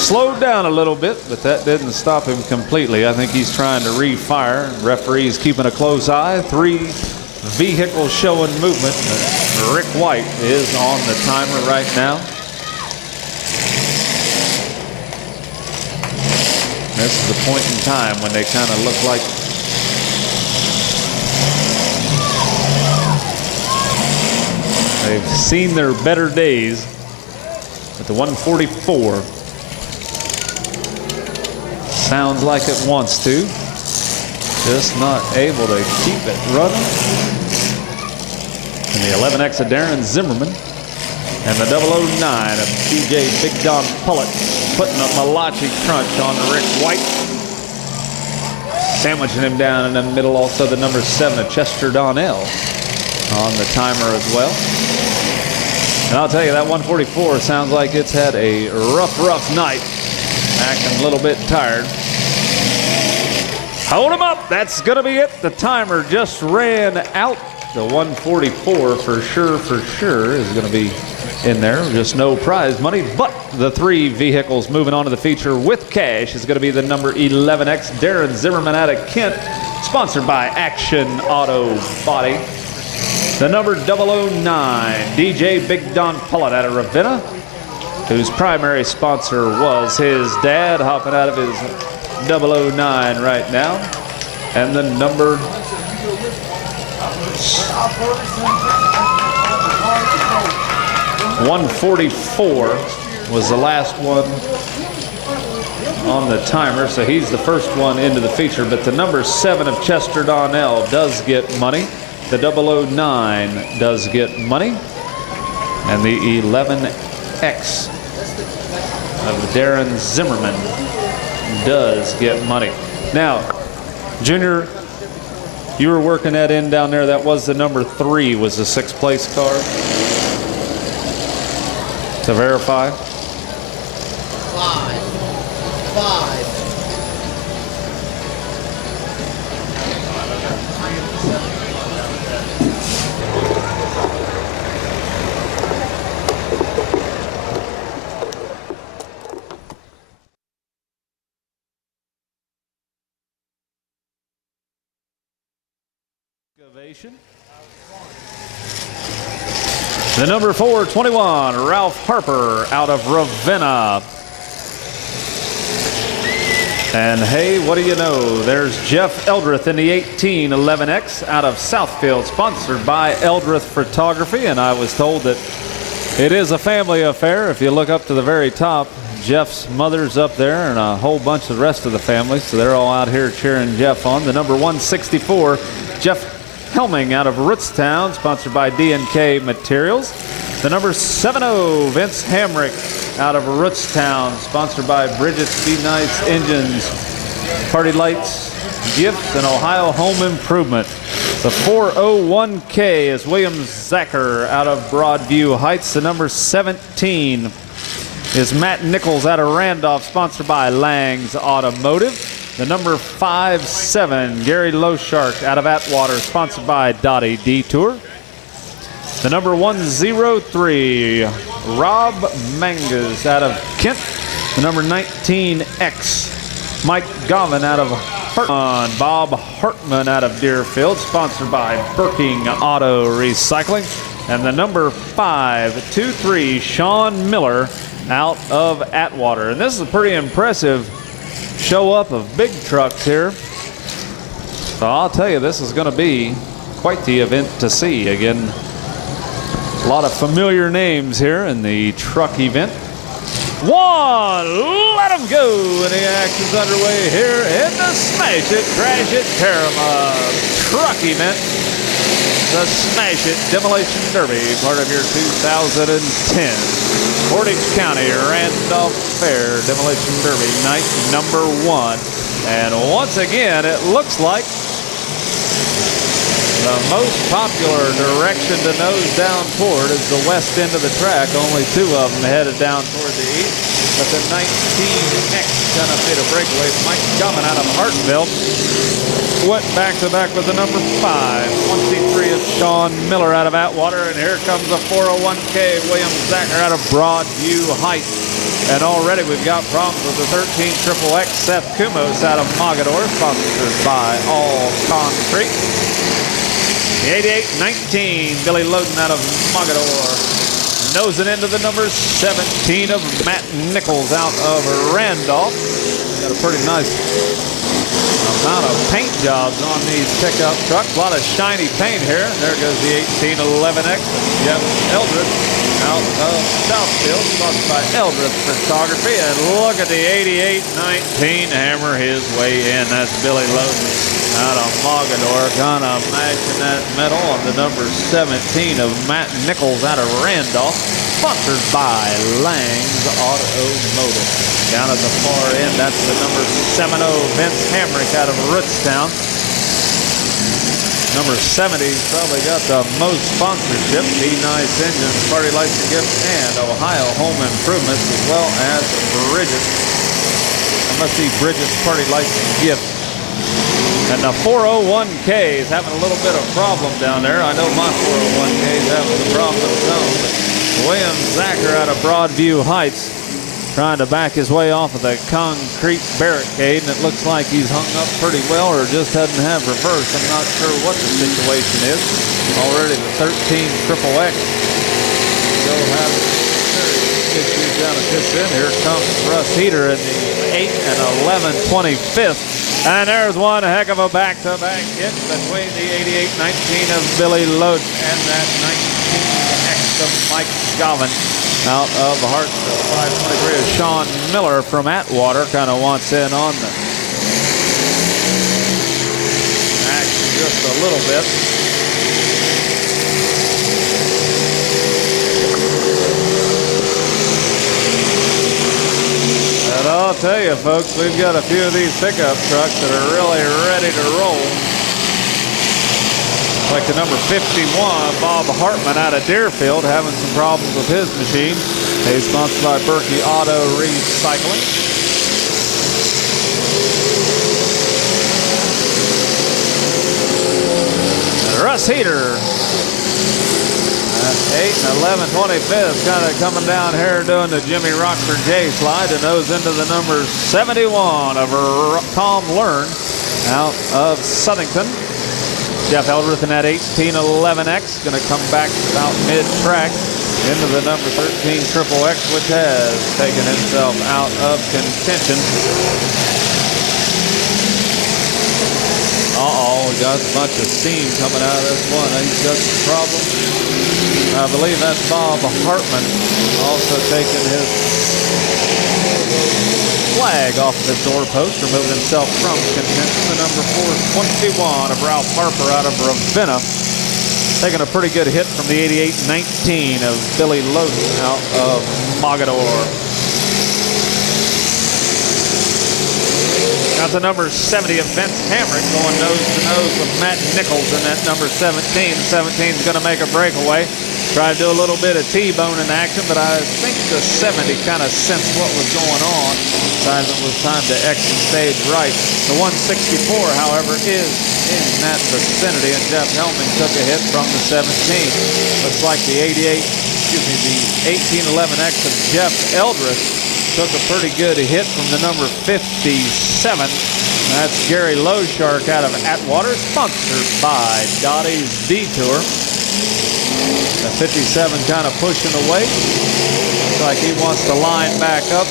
slowed down a little bit, but that didn't stop him completely. I think he's trying to refire. Referee's keeping a close eye. 3 vehicles showing movement. Rick White is on the timer right now. This is the point in time when they kind of look like they've seen their better days. But the 144 sounds like it wants to. Just not able to keep it running. And the 11X of Darren Zimmerman and the 009 of DJ Big Don Pullett putting a Malachi crunch on Rick White. Sandwiching him down in the middle. Also the number 7 of Chester Donnell on the timer as well. And I'll tell you, that 144 sounds like it's had a rough night. Acting a little bit tired. Hold him up. That's going to be it. The timer just ran out. The 144 for sure is going to be in there. Just no prize money. But the 3 vehicles moving on to the feature with cash is going to be the number 11X Darren Zimmerman out of Kent, sponsored by Action Auto Body. The number 009 DJ Big Don Pullett out of Ravenna, whose primary sponsor was his dad, hopping out of his 009 right now. And the number 144 was the last one on the timer, so he's the first one into the feature. But the number 7 of Chester Donnell does get money. The 009 does get money. And the 11X of Darren Zimmerman does get money. Now, Junior, you were working that in down there. That was the number 3, was the 6th place car. To verify. 5. The number 421, Ralph Harper out of Ravenna. And hey, what do you know? There's Jeff Eldrith in the 1811X out of Southfield, sponsored by Eldrith Photography. And I was told that it is a family affair. If you look up to the very top, Jeff's mother's up there and a whole bunch of the rest of the family. So they're all out here cheering Jeff on. The number 164, Jeff Helming out of Rootstown, sponsored by D&K Materials. The number 70, Vince Hamrick out of Rootstown, sponsored by Bridget's Be Nice Engines, Party Lights, Gift and Ohio Home Improvement. The 401K is William Zacher out of Broadview Heights. The number 17 is Matt Nichols out of Randolph, sponsored by Lang's Automotive. The number 57, Gary Loshark out of Atwater, sponsored by Dottie Detour. The number 103, Rob Mangas out of Kent. The number 19X, Mike Govan out of Hartman. Bob Hartman out of Deerfield, sponsored by Birking Auto Recycling. And the number 523, Sean Miller out of Atwater. And this is a pretty impressive show up of big trucks here. So I'll tell you, this is going to be quite the event to see. Again, a lot of familiar names here in the truck event. Let 'em go, and the action's underway here in the Smash It, Crash It, Tear 'em Up truck event. The Smash It Demolition Derby, part of your 2010 Portage County Randolph Fair Demolition Derby, night number 1. And once again, it looks like the most popular direction to nose down toward is the west end of the track. Only 2 of them headed down toward the east. But the 19X kind of made a breakaway. Mike Gummon out of Hartville went back-to-back with the number 5. 1C3 is Sean Miller out of Atwater. And here comes the 401K, William Zacher out of Broadview Heights. And already we've got problems with the 13 XXX, Seth Kumos out of Mogador, sponsored by All Concrete. The 88-19, Billy Loden out of Mogador. Nosing into the number 17 of Matt Nichols out of Randolph. Got a pretty nice amount of paint jobs on these pickup trucks. A lot of shiny paint here. There goes the 1811X. Jeff Eldred out of Southfield, sponsored by Eldred Photography. And look at the 88-19 hammer his way in. That's Billy Loden out of Mogador, kind of matching that metal on the number 17 of Matt Nichols out of Randolph, sponsored by Lang's Automotive. Down at the far end, that's the number 70 Vince Hamrick out of Rootstown. Number 70's probably got the most sponsorship. Be Nice Engines, Party Lights and Gifts, and Ohio Home Improvements, as well as Bridges. I must see Bridges Party Lights and Gifts. And the 401K is having a little bit of problem down there. I know my 401K is having a problem of its own. William Zacher out of Broadview Heights trying to back his way off of the concrete barricade, and it looks like he's hung up pretty well or just doesn't have reverse. I'm not sure what the situation is. Already the 13 XXX still having serious issues down at this end. Here comes Russ Heater in the 8 and 11 25th. And there's one heck of a back-to-back hit between the 88-19 of Billy Loden and that 19X of Mike Govan out of Hartsville. 523 of Sean Miller from Atwater kind of wants in on the action just a little bit. And I'll tell you, folks, we've got a few of these pickup trucks that are really ready to roll. Like the number 51, Bob Hartman out of Deerfield, having some problems with his machine. He's sponsored by Berkey Auto Recycling. And Russ Heater. 8 and 11 25th, kind of coming down here doing the Jimmy Rockford J slide, and those into the number 71 of Tom Learn out of Southington. Jeff Eldred in that 1811X, going to come back about mid-track into the number 13 XXX, which has taken himself out of contention. We got a bunch of steam coming out of this one. He's got some problems. I believe that's Bob Hartman also taking his flag off of his doorpost, removing himself from contention. The number 421 of Ralph Harper out of Ravenna, taking a pretty good hit from the 88-19 of Billy Loden out of Mogador. Got the number 70 of Vince Hamrick going nose to nose with Matt Nichols in that number 17. 17 is going to make a breakaway. Try to do a little bit of T-bone in action, but I think the 70 kind of sensed what was going on. Decided it was time to exit stage right. The 164, however, is in that vicinity, and Jeff Helming took a hit from the 17. Looks like the 1811X of Jeff Eldredge took a pretty good hit from the number 57. That's Gary Lowshark out of Atwater, sponsored by Dottie's Detour. The 57 kind of pushing away. Looks like he wants to line back up.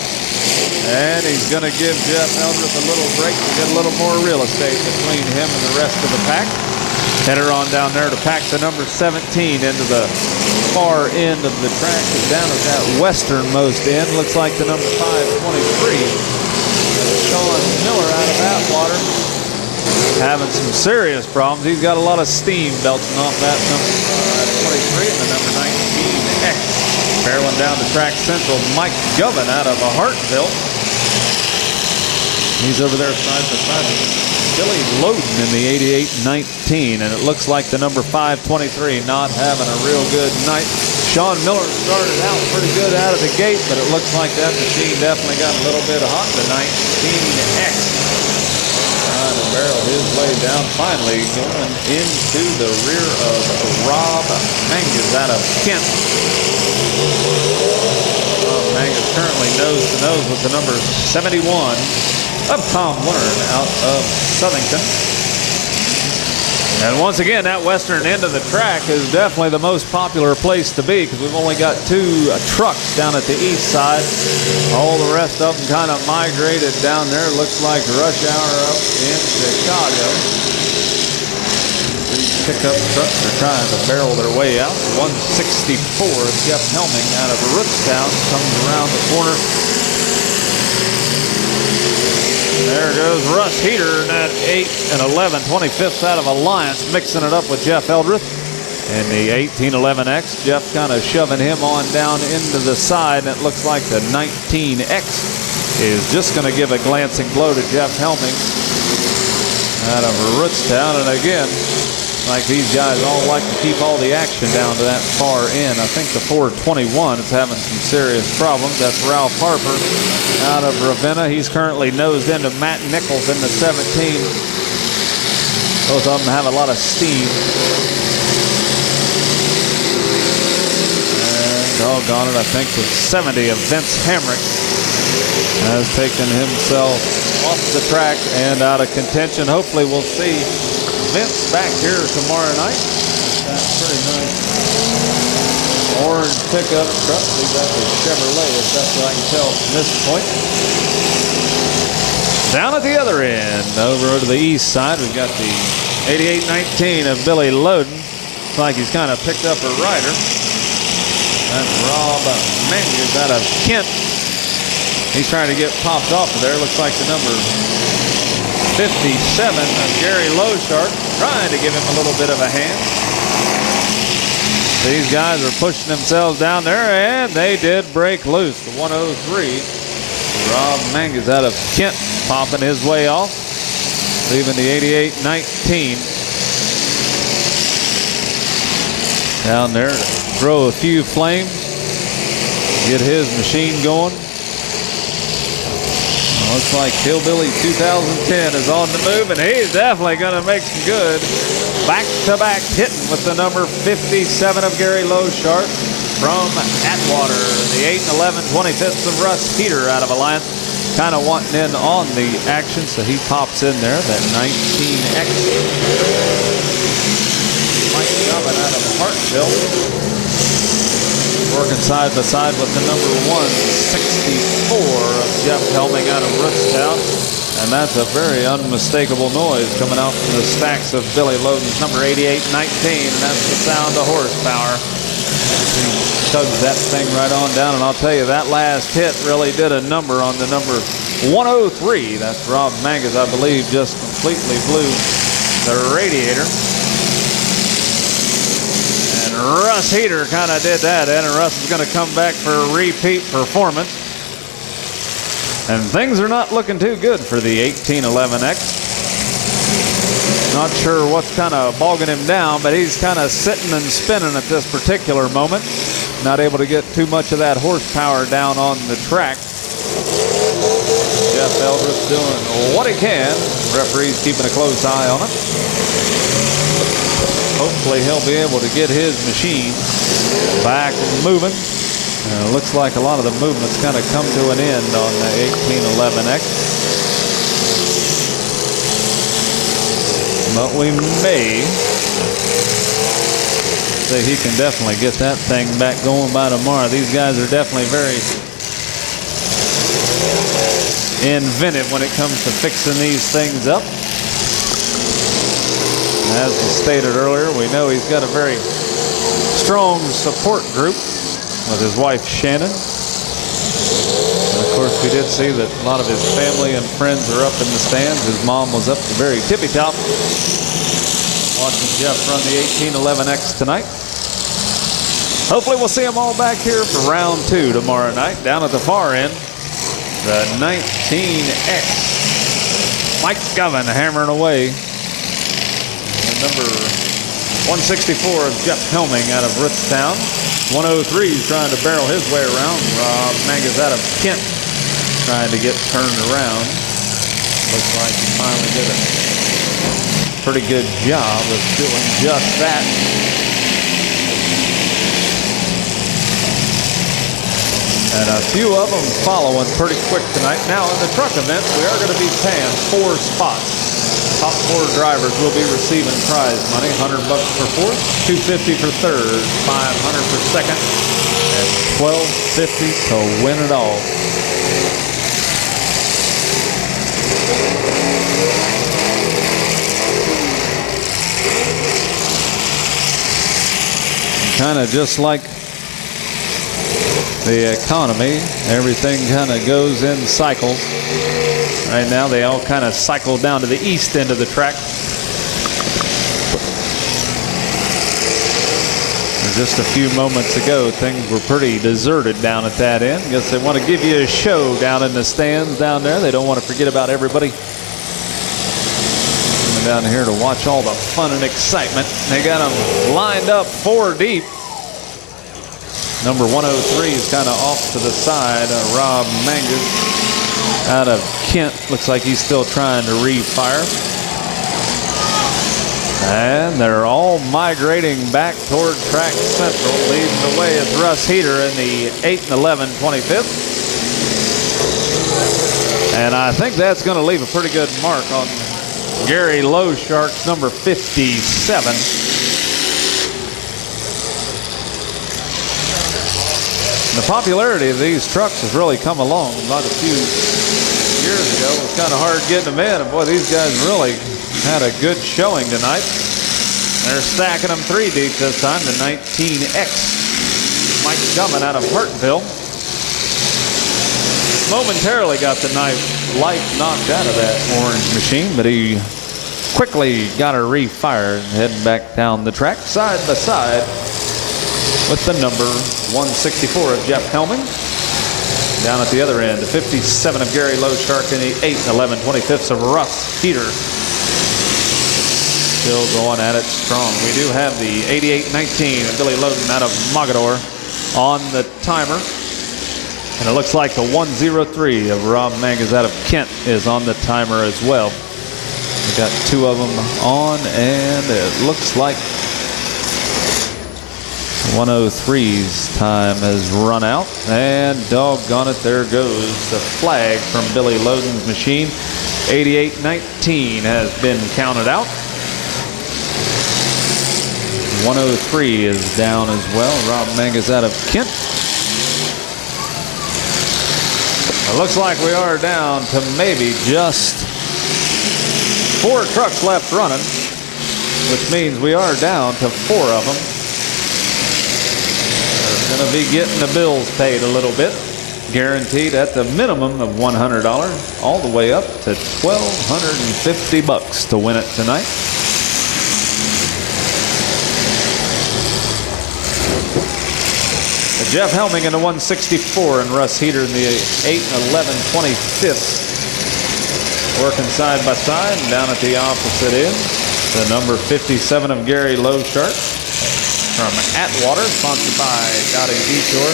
And he's going to give Jeff Eldredge a little break to get a little more real estate between him and the rest of the pack. Header on down there to pack the number 17 into the far end of the track. Down at that westernmost end. Looks like the number 523. Sean Miller out of Atwater. Having some serious problems. He's got a lot of steam belching off that number 23 and the number 19X. Barreling down the track central, Mike Govan out of Hartville. He's over there side by side with Billy Loden in the 88-19, and it looks like the number 523 not having a real good night. Sean Miller started out pretty good out of the gate, but it looks like that machine definitely got a little bit hot. The 19X trying to barrel his way down, finally going into the rear of Rob Mangus out of Kent. Rob Mangus currently nose to nose with the number 71 of Tom Learn out of Southington. And once again, that western end of the track is definitely the most popular place to be because we've only got 2 trucks down at the east side. All the rest of them kind of migrated down there. Looks like rush hour up in Chicago. These pickup trucks are trying to barrel their way out. 164 of Jeff Helming out of Rootstown comes around the corner. There goes Russ Heater in that 8 and 11, 25th out of Alliance, mixing it up with Jeff Eldredge. And the 1811X, Jeff kind of shoving him on down into the side. And it looks like the 19X is just going to give a glancing blow to Jeff Helming out of Rootstown. And again, like these guys all like to keep all the action down to that far end. I think the 421 is having some serious problems. That's Ralph Harper out of Ravenna. He's currently nosed into Matt Nichols in the 17. Both of them have a lot of steam. And doggone it, I think the 70 of Vince Hamrick has taken himself off the track and out of contention. Hopefully we'll see Vince back here tomorrow night. That's pretty nice. Orange pickup truck. I think that's a Chevrolet, if that's what I can tell from this point. Down at the other end, over to the east side, we've got the 88-19 of Billy Loden. Looks like he's kind of picked up a rider. That's Rob Mangus out of Kent. He's trying to get popped off of there. Looks like the number 57 of Gary Lowshark, trying to give him a little bit of a hand. These guys are pushing themselves down there, and they did break loose. The 103, Rob Mangus out of Kent, popping his way off, leaving the 88-19 down there to throw a few flames, get his machine going. Looks like Hillbilly 2010 is on the move, and he's definitely going to make some good back-to-back hitting with the number 57 of Gary Lowshark from Atwater. The 8 and 11, 25th of Russ Heater out of Alliance, kind of wanting in on the action, so he pops in there. That 19X. Mike Govan out of Hartville, working side by side with the number 164 of Jeff Helming out of Rootstown. And that's a very unmistakable noise coming out from the stacks of Billy Loden's number 88-19. And that's the sound of horsepower. He tugs that thing right on down. And I'll tell you, that last hit really did a number on the number 103. That's Rob Mangus, I believe, just completely blew the radiator. Russ Heater kind of did that, and Russ is going to come back for a repeat performance. And things are not looking too good for the 1811X. Not sure what's kind of bogging him down, but he's kind of sitting and spinning at this particular moment. Not able to get too much of that horsepower down on the track. Jeff Eldredge doing what he can. Referee's keeping a close eye on it. Hopefully he'll be able to get his machine back moving. Looks like a lot of the movement's kind of come to an end on the 1811X. But we may say he can definitely get that thing back going by tomorrow. These guys are definitely very inventive when it comes to fixing these things up. As was stated earlier, we know he's got a very strong support group with his wife Shannon. And of course, we did see that a lot of his family and friends are up in the stands. His mom was up the very tippy top watching Jeff run the 1811X tonight. Hopefully we'll see them all back here for round 2 tomorrow night. Down at the far end, the 19X. Mike Govan hammering away. And number 164 of Jeff Helming out of Ritztown. 103 is trying to barrel his way around. Rob Mangus out of Kent trying to get turned around. Looks like he finally did a pretty good job of doing just that. And a few of them following pretty quick tonight. Now in the truck event, we are going to be paying 4 spots. Top 4 drivers will be receiving prize money. $100 for fourth, $250 for third, $500 for second, and $1250 to win it all. Kind of just like the economy, everything kind of goes in cycles. Right now they all kind of cycle down to the east end of the track. Just a few moments ago, things were pretty deserted down at that end. Guess they want to give you a show down in the stands down there. They don't want to forget about everybody coming down here to watch all the fun and excitement. They got them lined up 4 deep. Number 103 is kind of off to the side. Rob Mangus out of Kent. Looks like he's still trying to refire. And they're all migrating back toward track central. Leading the way is Russ Heater in the 8 and 11 25th. And I think that's going to leave a pretty good mark on Gary Lowshark's number 57. The popularity of these trucks has really come along. About a few years ago, it was kind of hard getting them in. And boy, these guys really had a good showing tonight. They're stacking them 3 deep this time. The 19X. Mike Gummon out of Hartville. Momentarily got the light knocked out of that orange machine, but he quickly got her refired, heading back down the track, side by side with the number 164 of Jeff Helming. Down at the other end, the 57 of Gary Lowshark and the 8 and 11 25ths of Russ Heater. Still going at it strong. We do have the 88-19 of Billy Loden out of Mogador on the timer. And it looks like the 103 of Rob Mangus out of Kent is on the timer as well. We got 2 of them on, and it looks like 103's time has run out. And doggone it, there goes the flag from Billy Loden's machine. 88-19 has been counted out. 103 is down as well. Rob Mangus out of Kent. It looks like we are down to maybe just 4 trucks left running, which means we are down to 4 of them. They're going to be getting the bills paid a little bit. Guaranteed at the minimum of $100, all the way up to $1,250 to win it tonight. The Jeff Helming in the 164 and Russ Heater in the 8 and 11 25th. Working side by side. And down at the opposite end, the number 57 of Gary Lowshark from Atwater, sponsored by Gotti Detour.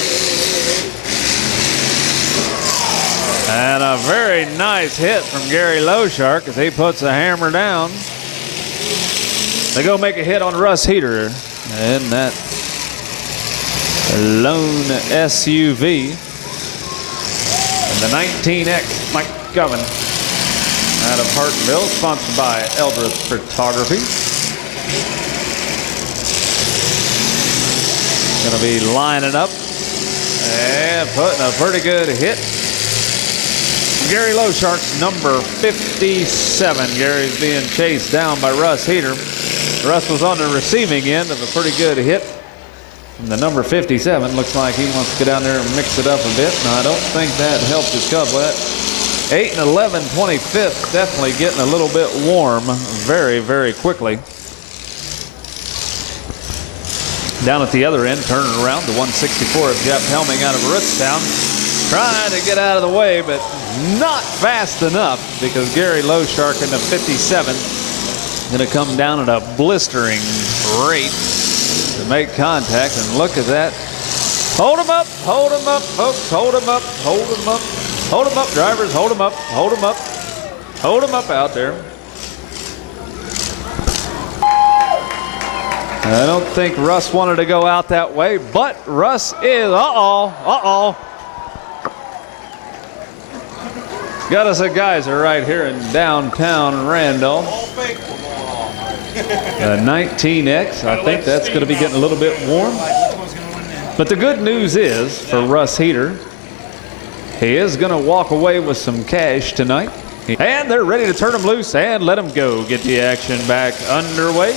And a very nice hit from Gary Lowshark as he puts a hammer down. They go make a hit on Russ Heater in that lone SUV. And the 19X Mike Govan out of Hartonville, sponsored by Eldrith Photography. Gonna be lining up and putting a pretty good hit. Gary Lowshark's number 57. Gary's being chased down by Russ Heater. Russ was on the receiving end of a pretty good hit from the number 57. Looks like he wants to get down there and mix it up a bit. No, I don't think that helped his cub. That 8 and 11 25th, definitely getting a little bit warm very, very quickly. Down at the other end, turning around, the 164 of Jeff Helming out of Rootstown. Trying to get out of the way, but not fast enough because Gary Lowshark in the 57 going to come down at a blistering rate to make contact. And look at that. Hold him up, folks, hold him up, hold him up. Hold him up, drivers, hold him up, hold him up. Hold him up out there. I don't think Russ wanted to go out that way, but Russ is, got us a geyser right here in downtown Randolph. A 19X, I think that's going to be getting a little bit warm. But the good news is for Russ Heater, he is going to walk away with some cash tonight. And they're ready to turn him loose and let him go. Get the action back underway.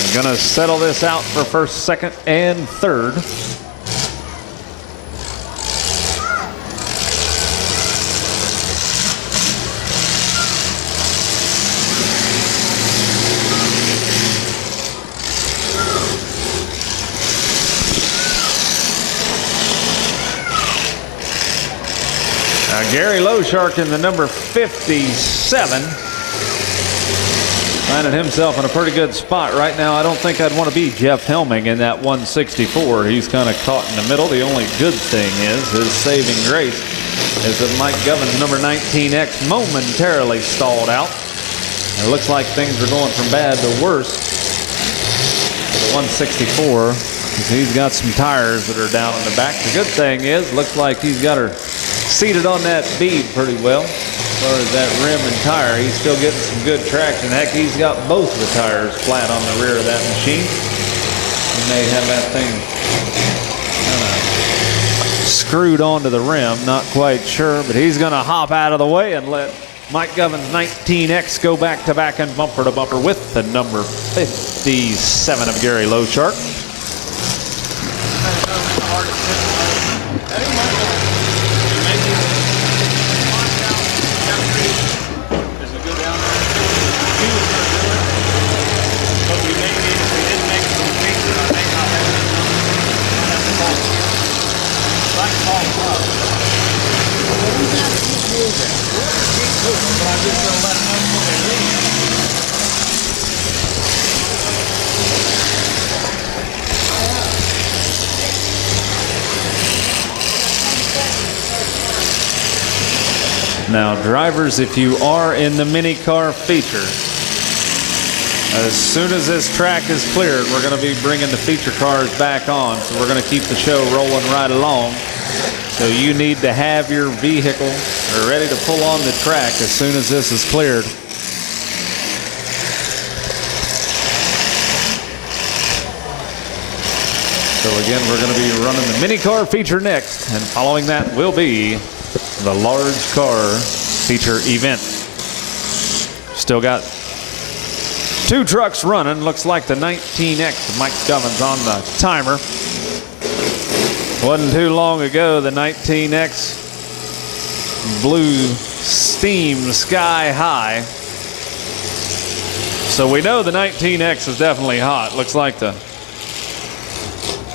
They're going to settle this out for first, second, and third. Gary Lowshark in the number 57. Finding himself in a pretty good spot right now. I don't think I'd want to be Jeff Helming in that 164. He's kind of caught in the middle. The only good thing is his saving grace is that Mike Govan's number 19X momentarily stalled out. It looks like things are going from bad to worse. The 164, he's got some tires that are down in the back. The good thing is, looks like he's got her seated on that bead pretty well. As far as that rim and tire, he's still getting some good traction. Heck, he's got both the tires flat on the rear of that machine. He may have that thing kind of screwed onto the rim, not quite sure, but he's going to hop out of the way and let Mike Govan's 19X go back to back and bumper to bumper with the number 57 of Gary Lowshark. Now, drivers, if you are in the mini car feature, as soon as this track is cleared, we're going to be bringing the feature cars back on. So we're going to keep the show rolling right along. So you need to have your vehicle ready to pull on the track as soon as this is cleared. So again, we're going to be running the mini car feature next, and following that will be the large car feature event. Still got two trucks running. Looks like the 19X, Mike Govan's on the timer. Wasn't too long ago, the 19X blew steam sky high. So we know the 19X is definitely hot. Looks like the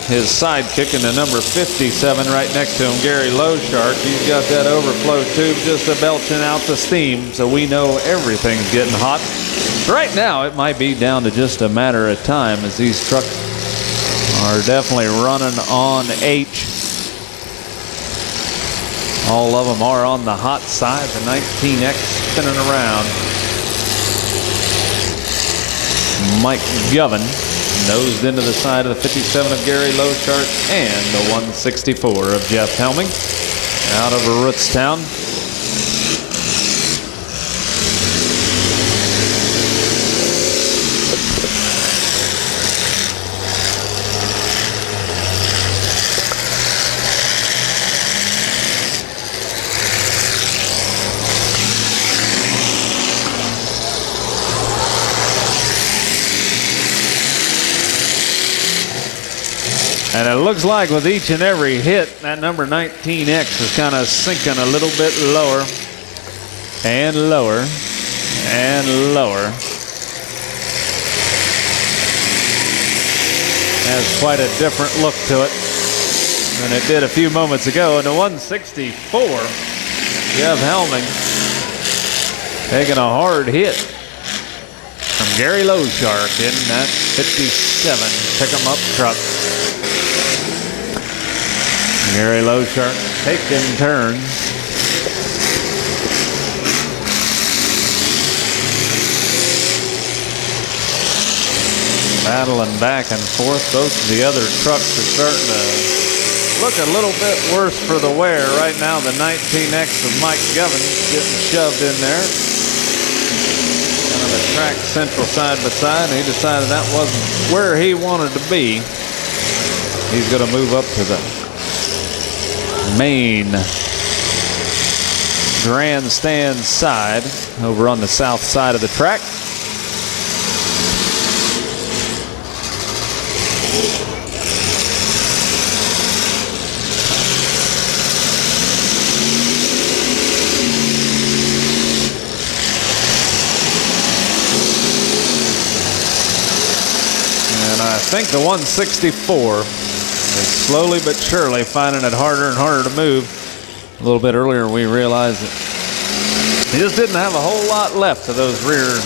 his sidekick in the number 57 right next to him, Gary Lowshark. He's got that overflow tube just a belching out the steam, so we know everything's getting hot. Right now, it might be down to just a matter of time as these trucks are definitely running on H. All of them are on the hot side. The 19X spinning around. Mike Govern nosed into the side of the 57 of Gary Lowshark and the 164 of Jeff Helming out of Rootstown. And it looks like with each and every hit, that number 19X is kind of sinking a little bit lower and lower and lower. Has quite a different look to it than it did a few moments ago. And the 164, Jeff Helming taking a hard hit from Gary Lowshark in that 57 pick-em-up truck. Gary Lowshark taking turns. Battling back and forth. Both of the other trucks are starting to look a little bit worse for the wear. Right now, the 19X of Mike Govern getting shoved in there. Kind of a track central side by side. He decided that wasn't where he wanted to be. He's going to move up to the main grandstand side over on the south side of the track. And I think the 164 is slowly but surely finding it harder and harder to move. A little bit earlier we realized that he just didn't have a whole lot left of those rear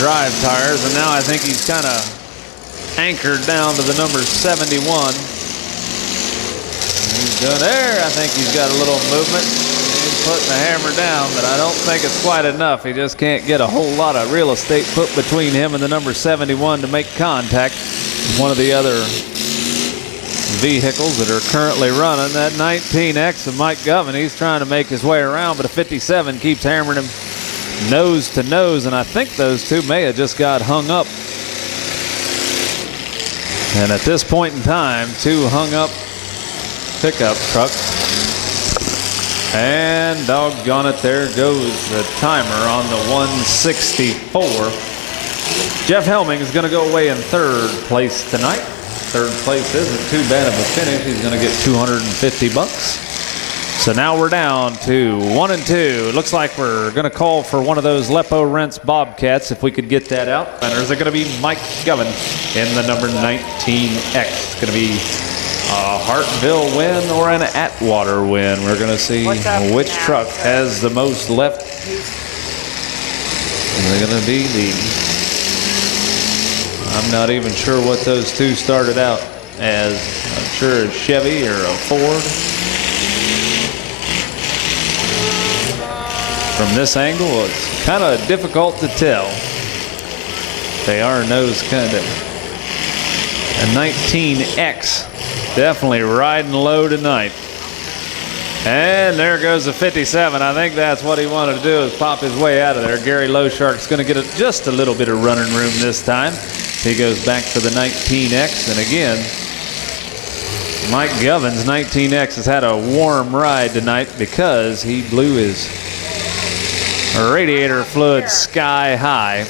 drive tires, and now I think he's kind of anchored down to the number 71. He's done there. I think he's got a little movement. He's putting the hammer down, but I don't think it's quite enough. He just can't get a whole lot of real estate put between him and the number 71 to make contact with one of the other vehicles that are currently running. That 19X of Mike Govern, he's trying to make his way around, but a 57 keeps hammering him nose to nose, and I think those two may have just got hung up. And at this point in time, two hung up pickup trucks. And doggone it, there goes the timer on the 164. Jeff Helming is going to go away in third place tonight. Third place isn't too bad of a finish. He's going to get $250. So now we're down to 1 and 2. It looks like we're going to call for one of those Lepo Rents Bobcats if we could get that out. And there's going to be Mike Govern in the number 19X. It's going to be a Hartville win or an Atwater win. We're going to see which truck has the most left. And they're going to be the... I'm not even sure what those two started out as. I'm sure a Chevy or a Ford. From this angle, it's kind of difficult to tell. They are nose kind of. A 19X, definitely riding low tonight. And there goes the 57. I think that's what he wanted to do, is pop his way out of there. Gary Lowshark's going to get just a little bit of running room this time. He goes back for the 19X, and again, Mike Govern's 19X has had a warm ride tonight because he blew his radiator fluid sky high,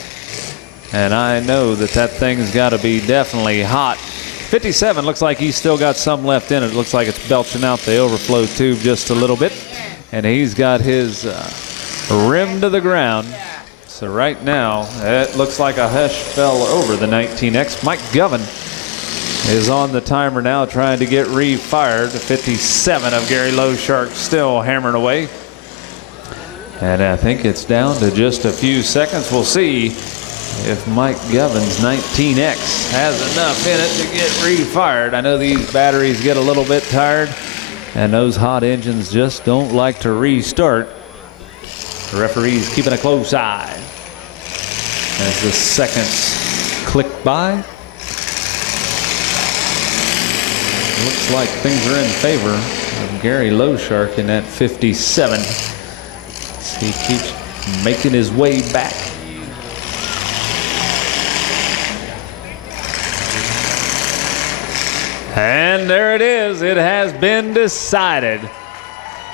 and I know that that thing's got to be definitely hot. 57 looks like he's still got some left in it. It looks like it's belching out the overflow tube just a little bit, and he's got his rim to the ground. So right now, it looks like a hush fell over the 19X. Mike Govern is on the timer now, trying to get refired. 57 of Gary Lowshark still hammering away. And I think it's down to just a few seconds. We'll see if Mike Govern's 19X has enough in it to get refired. I know these batteries get a little bit tired, and those hot engines just don't like to restart. The referee's keeping a close eye as the seconds click by. Looks like things are in favor of Gary Lowshark in that 57. He keeps making his way back. And there it is. It has been decided.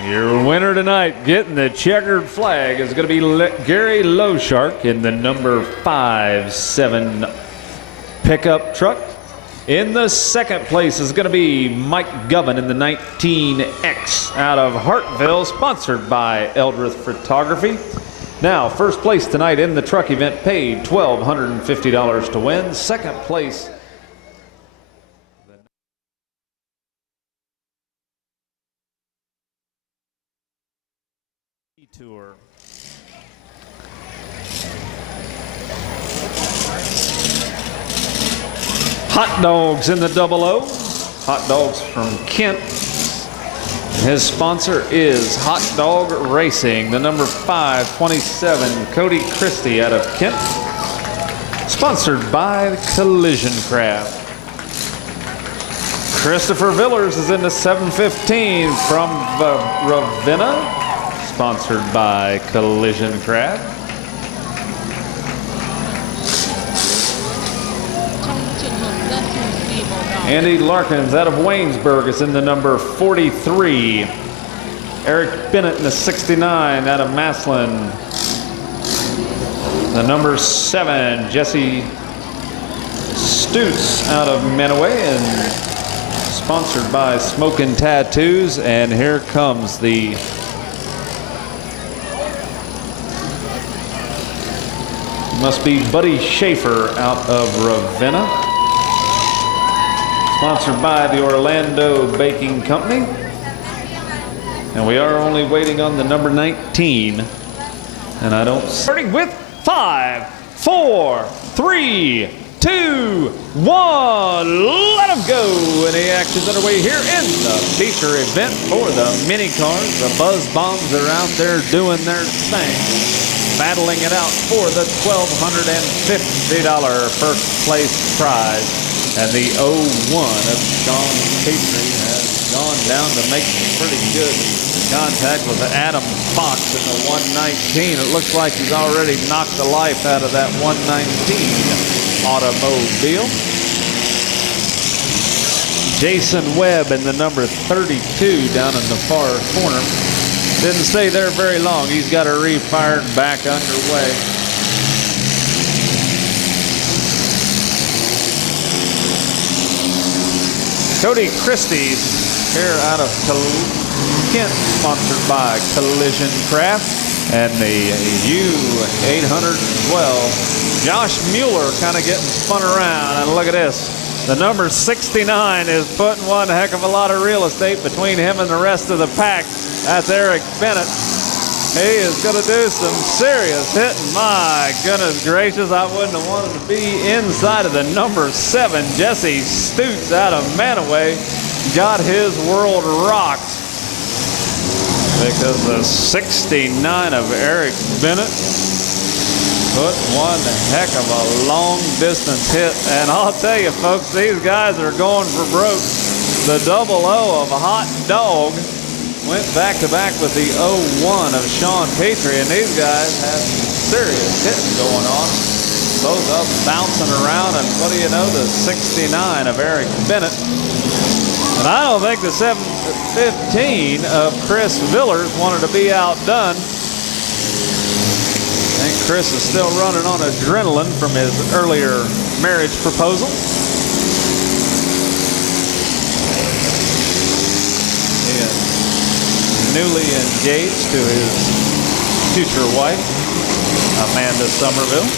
Your winner tonight, getting the checkered flag, is going to be Gary Lowshark in the number 5-7 pickup truck. In the second place is going to be Mike Govan in the 19X out of Hartville, sponsored by Eldrith Photography. Now, first place tonight in the truck event paid $1,250 to win. Second place, Tour. Hot dogs in the 00. Hot dogs from Kent. His sponsor is Hot Dog Racing. The number 527, Cody Christie out of Kent. Sponsored by Collision Craft. Christopher Villers is in the 715 from Ravenna. Sponsored by Collision Craft. Andy Larkins out of Waynesburg is in the number 43. Eric Bennett in the 69 out of Maslin. The number 7, Jesse Stutz out of Manaway, and sponsored by Smokin' Tattoos. And here comes the must be Buddy Schaefer out of Ravenna. Sponsored by the Orlando Baking Company. And we are only waiting on the number 19. And I don't... Starting with 5, 4, 3, 2, 1. Let them go. And the action's underway here in the feature event for the mini cars. The Buzz Bombs are out there doing their thing, battling it out for the $1,250 first place prize. And the 01 of Sean Petrie has gone down to make pretty good contact with Adam Fox in the 119. It looks like he's already knocked the life out of that 119 automobile. Jason Webb in the number 32 down in the far corner. Didn't stay there very long. He's got a refired back underway. Cody Christie here out of Kent, sponsored by Collision Craft, and the U812. Josh Mueller kind of getting spun around, and look at this. The number 69 is putting one heck of a lot of real estate between him and the rest of the pack. That's Eric Bennett. He is going to do some serious hitting. My goodness gracious, I wouldn't have wanted to be inside of the number 7. Jesse Stutz out of Manaway got his world rocked, because the 69 of Eric Bennett put one heck of a long distance hit. And I'll tell you folks, these guys are going for broke. The 00 of Hot Dog went back to back with the 01 of Sean Petrie, and these guys have some serious hitting going on. Both up bouncing around, and what do you know, the 69 of Eric Bennett. And I don't think the 715 of Chris Villers wanted to be outdone. I think Chris is still running on adrenaline from his earlier marriage proposal. Newly engaged to his future wife, Amanda Somerville.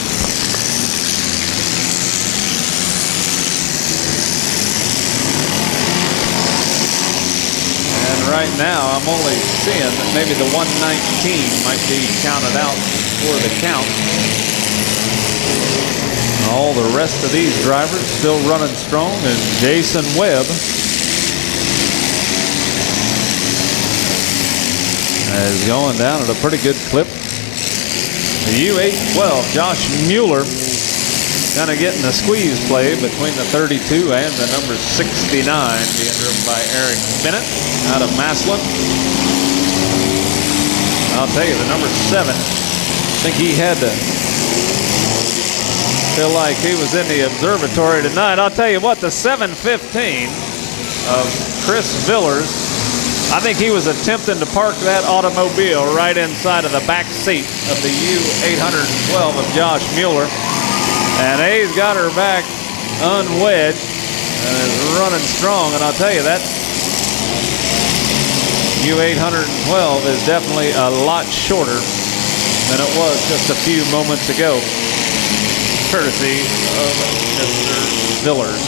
right now, I'm only seeing that maybe the 119 might be counted out for the count. All the rest of these drivers still running strong, and Jason Webb is going down at a pretty good clip. The U812, Josh Mueller, kind of getting a squeeze play between the 32 and the number 69, being driven by Eric Bennett out of Maslin. I'll tell you, the number 7, I think he had to feel like he was in the observatory tonight. I'll tell you what, the 715 of Chris Villers, I think he was attempting to park that automobile right inside of the back seat of the U812 of Josh Mueller. And A's got her back unwedged and is running strong. And I'll tell you, that U812 is definitely a lot shorter than it was just a few moments ago, courtesy of Mr. Villers.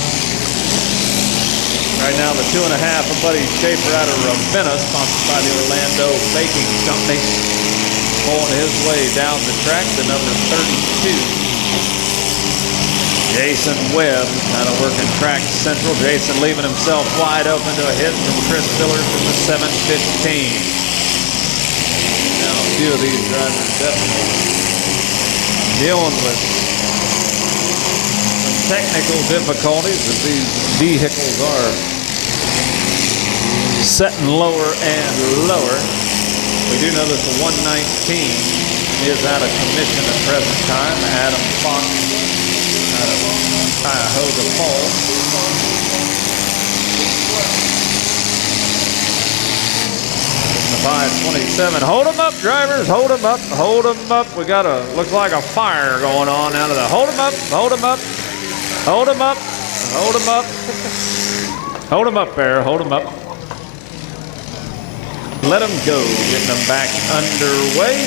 Right now, the 2.5 of Buddy Schaefer out of Ravenna, sponsored by the Orlando Baking Company, pulling his way down the track, the number 32. Jason Webb kind of working track central. Jason leaving himself wide open to a hit from Chris Villers in the 715. Now a few of these drivers definitely dealing with some technical difficulties as these vehicles are setting lower and lower. We do know that the 119 is out of commission at present time. Adam Fox out of Cuyahoga Falls. The 527. Hold them up, drivers. Hold them up. Hold them up. We got a, look like a fire going on out of the. Hold them up. Hold them up. Hold them up. Hold them up. Hold them up there. Hold them up. Let them go. Getting them back underway.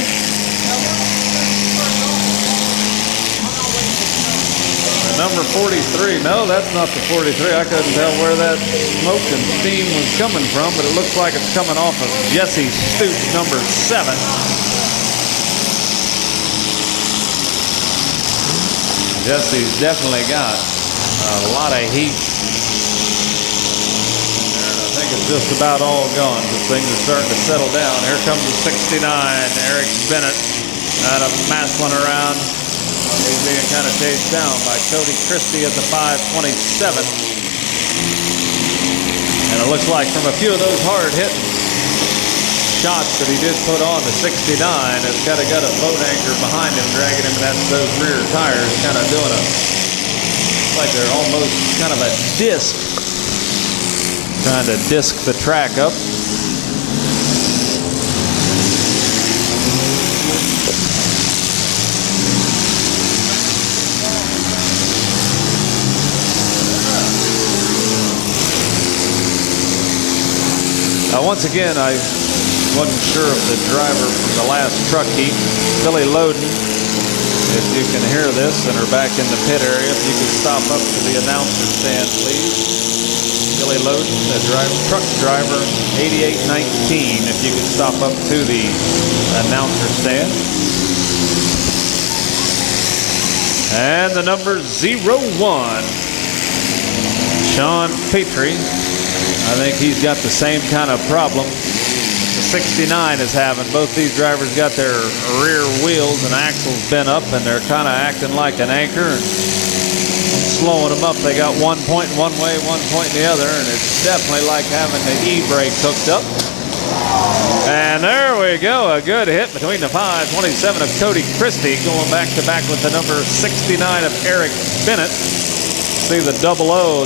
Number 43, no, that's not the 43. I couldn't tell where that smoke and steam was coming from, but it looks like it's coming off of Jesse Stoops, number 7. Jesse's definitely got a lot of heat. And I think it's just about all gone because things are starting to settle down. Here comes the 69, Eric Bennett out of Maslin around. He's being kind of chased down by Cody Christie at the 527. And it looks like from a few of those hard-hitting shots that he did put on the 69, it's kind of got a boat anchor behind him, dragging him, and that's those rear tires kind of doing a, like they're almost kind of a disc, trying to disc the track up. Once again, I wasn't sure if the driver from the last truck heat, Billy Loden, if you can hear this and are back in the pit area, if you could stop up to the announcer stand, please. Billy Loden, the truck driver, 8819, if you could stop up to the announcer stand. And the number 01, Sean Petrie. I think he's got the same kind of problem the 69 is having. Both these drivers got their rear wheels and axles bent up, and they're kind of acting like an anchor and slowing them up. They got 1 point one way, 1 point the other, and it's definitely like having the e-brake hooked up. And there we go, a good hit between the 527 of Cody Christie, going back to back with the number 69 of Eric Bennett. See, the 00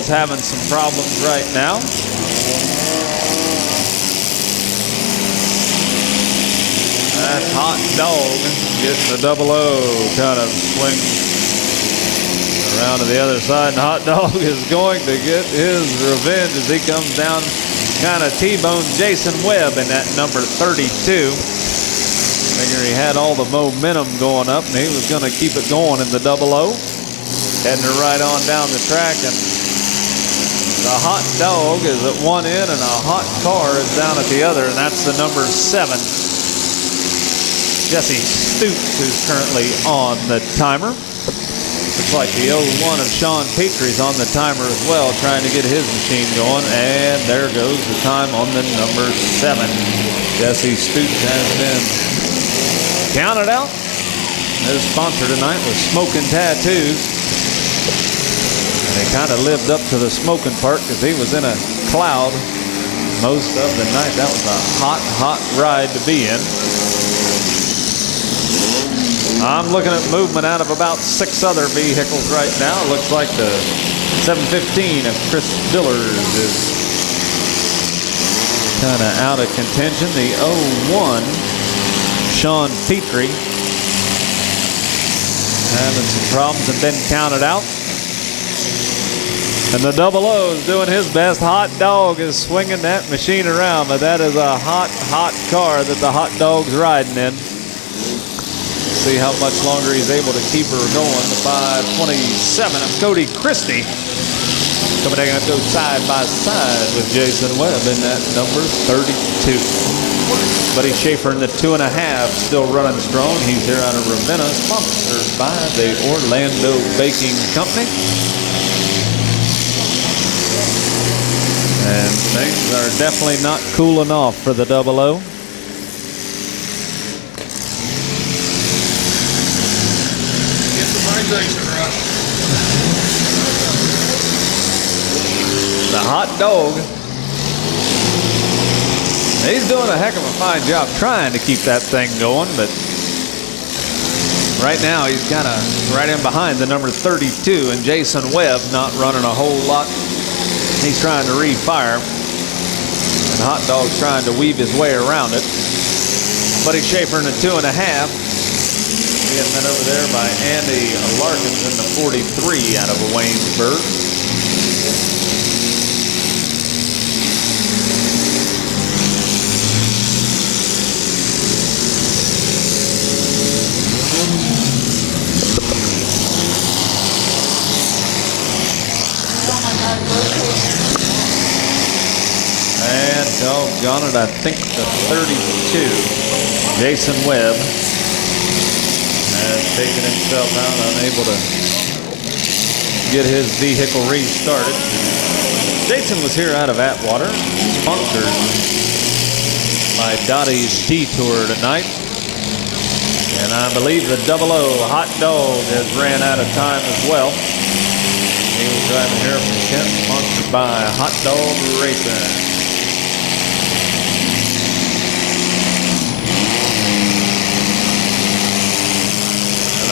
is having some problems right now. That Hot Dog getting the 00 kind of swing around to the other side. And Hot Dog is going to get his revenge as he comes down, kind of T-bones Jason Webb in that number 32. Figure he had all the momentum going up, and he was going to keep it going in the 00. Heading her right on down the track, and The hot dog is at one end and a hot car is down at the other, and that's the number 7. Jesse Stoops, who's currently on the timer. Looks like the 01 of Sean Petrie's on the timer as well, trying to get his machine going. And there goes the time on the number 7. Jesse Stoops has been counted out. His sponsor tonight was Smoking Tattoos. And he kind of lived up to the smoking part because he was in a cloud most of the night. That was a hot, hot ride to be in. I'm looking at movement out of about 6 other vehicles right now. It looks like the 715 of Chris Dillers is kind of out of contention. The 01, Sean Petrie, having some problems and been counted out. And the 00 is doing his best. Hot Dog is swinging that machine around, but that is a hot, hot car that the Hot Dog's riding in. See how much longer he's able to keep her going. The 527 of Cody Christie coming down to go side by side with Jason Webb in that number 32. Buddy Schaefer in the 2.5 still running strong. He's here out of Ravenna, sponsored by the Orlando Baking Company. And things are definitely not cooling off for the 00. The Hot Dog, he's doing a heck of a fine job trying to keep that thing going, but right now he's kind of right in behind the number 32, and Jason Webb not running a whole lot. He's trying to refire, and Hot Dog's trying to weave his way around it. Buddy Schaefer in the 2.5. Getting that over there by Andy Larkins in the 43 out of Waynesburg. And doggone it, I think the 32, Jason Webb, has taken himself out, unable to get his vehicle restarted. Jason was here out of Atwater, sponsored by Dottie's Detour tonight. And I believe the 00 Hot Dog has ran out of time as well. He was driving here from Kent, sponsored by Hot Dog Racing.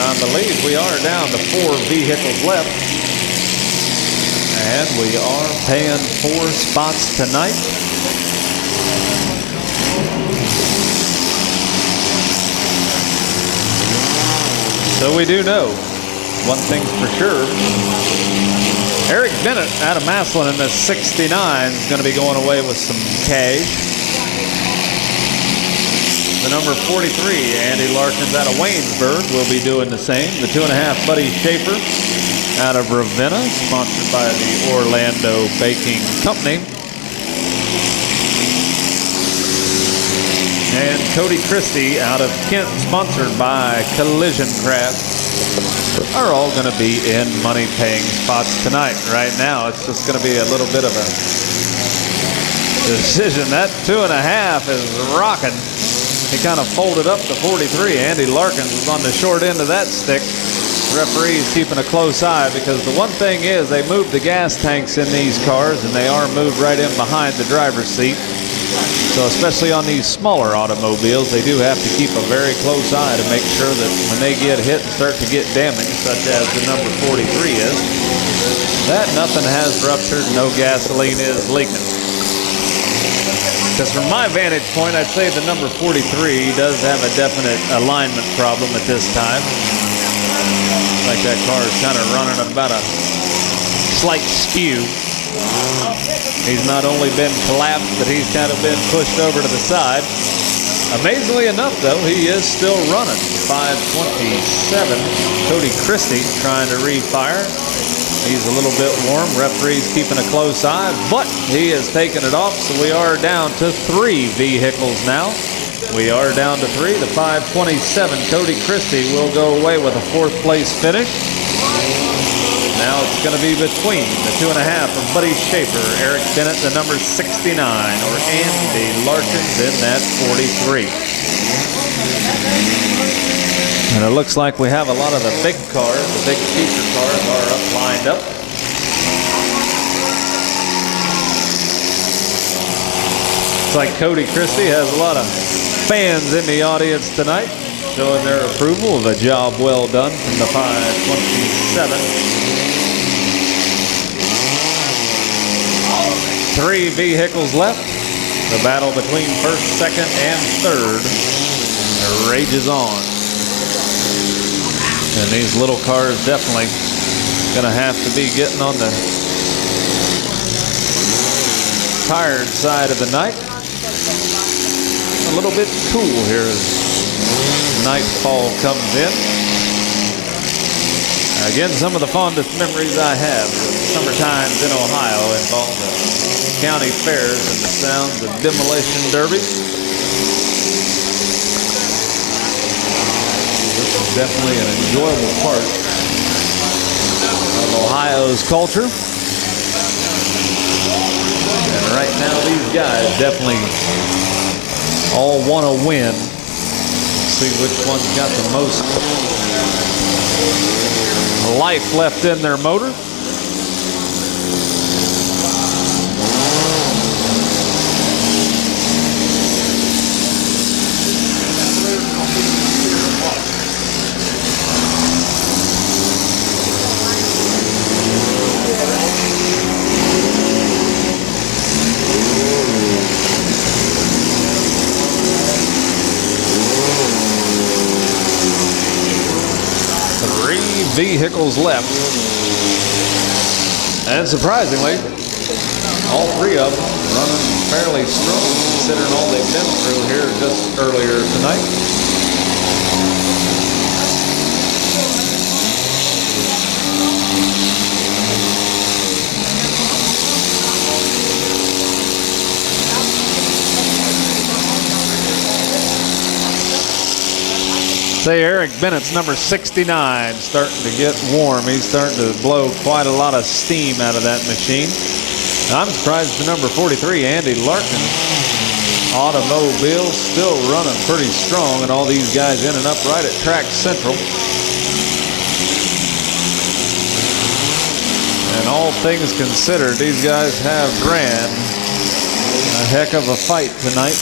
I believe we are down to 4 vehicles left, and we are paying 4 spots tonight. So we do know one thing's for sure. Eric Bennett out of Maslin in the 69 is going to be going away with some cash. The number 43, Andy Larkins out of Waynesburg, will be doing the same. The 2.5, Buddy Schaefer out of Ravenna, sponsored by the Orlando Baking Company. And Cody Christie out of Kent, sponsored by Collision Craft, are all going to be in money-paying spots tonight. Right now, it's just going to be a little bit of a decision. That 2.5 is rocking. He kind of folded up the 43. Andy Larkins was on the short end of that stick. Referees keeping a close eye, because the one thing is they move the gas tanks in these cars, and they are moved right in behind the driver's seat. So especially on these smaller automobiles, they do have to keep a very close eye to make sure that when they get hit and start to get damaged, such as the number 43 is, that nothing has ruptured, no gasoline is leaking. Because from my vantage point, I'd say the number 43 does have a definite alignment problem at this time. Like that car is kind of running about a slight skew. He's not only been collapsed, but he's kind of been pushed over to the side. Amazingly enough, though, he is still running. 527, Cody Christie trying to refire. He's a little bit warm. Referee's keeping a close eye, but he has taken it off, so we are down to 3 vehicles now. We are down to 3. The 527, Cody Christie, will go away with a 4th place finish. Now it's going to be between the 2.5 of Buddy Schaefer, Eric Bennett, the number 69, or Andy Larkins in that 43. And it looks like we have a lot of the big cars, the big feature cars are lined up. Looks like Cody Christie has a lot of fans in the audience tonight, showing their approval of a job well done from the 527. 3 vehicles left. The battle between 1st, 2nd, and 3rd rages on. And these little cars definitely going to have to be getting on the tired side of the night. A little bit cool here as nightfall comes in. Again, some of the fondest memories I have of summer times in Ohio involve the county fairs and the sounds of demolition derbies. This is definitely an enjoyable part of Ohio's culture. And right now, these guys definitely all want to win. See which one's got the most life left in their motor. Vehicles left, and surprisingly all 3 of them running fairly strong considering all they've been through here just earlier tonight. Say Eric Bennett's number 69 starting to get warm. He's starting to blow quite a lot of steam out of that machine. I'm surprised the number 43, Andy Larkin, automobile, still running pretty strong, and all these guys in and up right at Track Central. And all things considered, these guys have ran a heck of a fight tonight.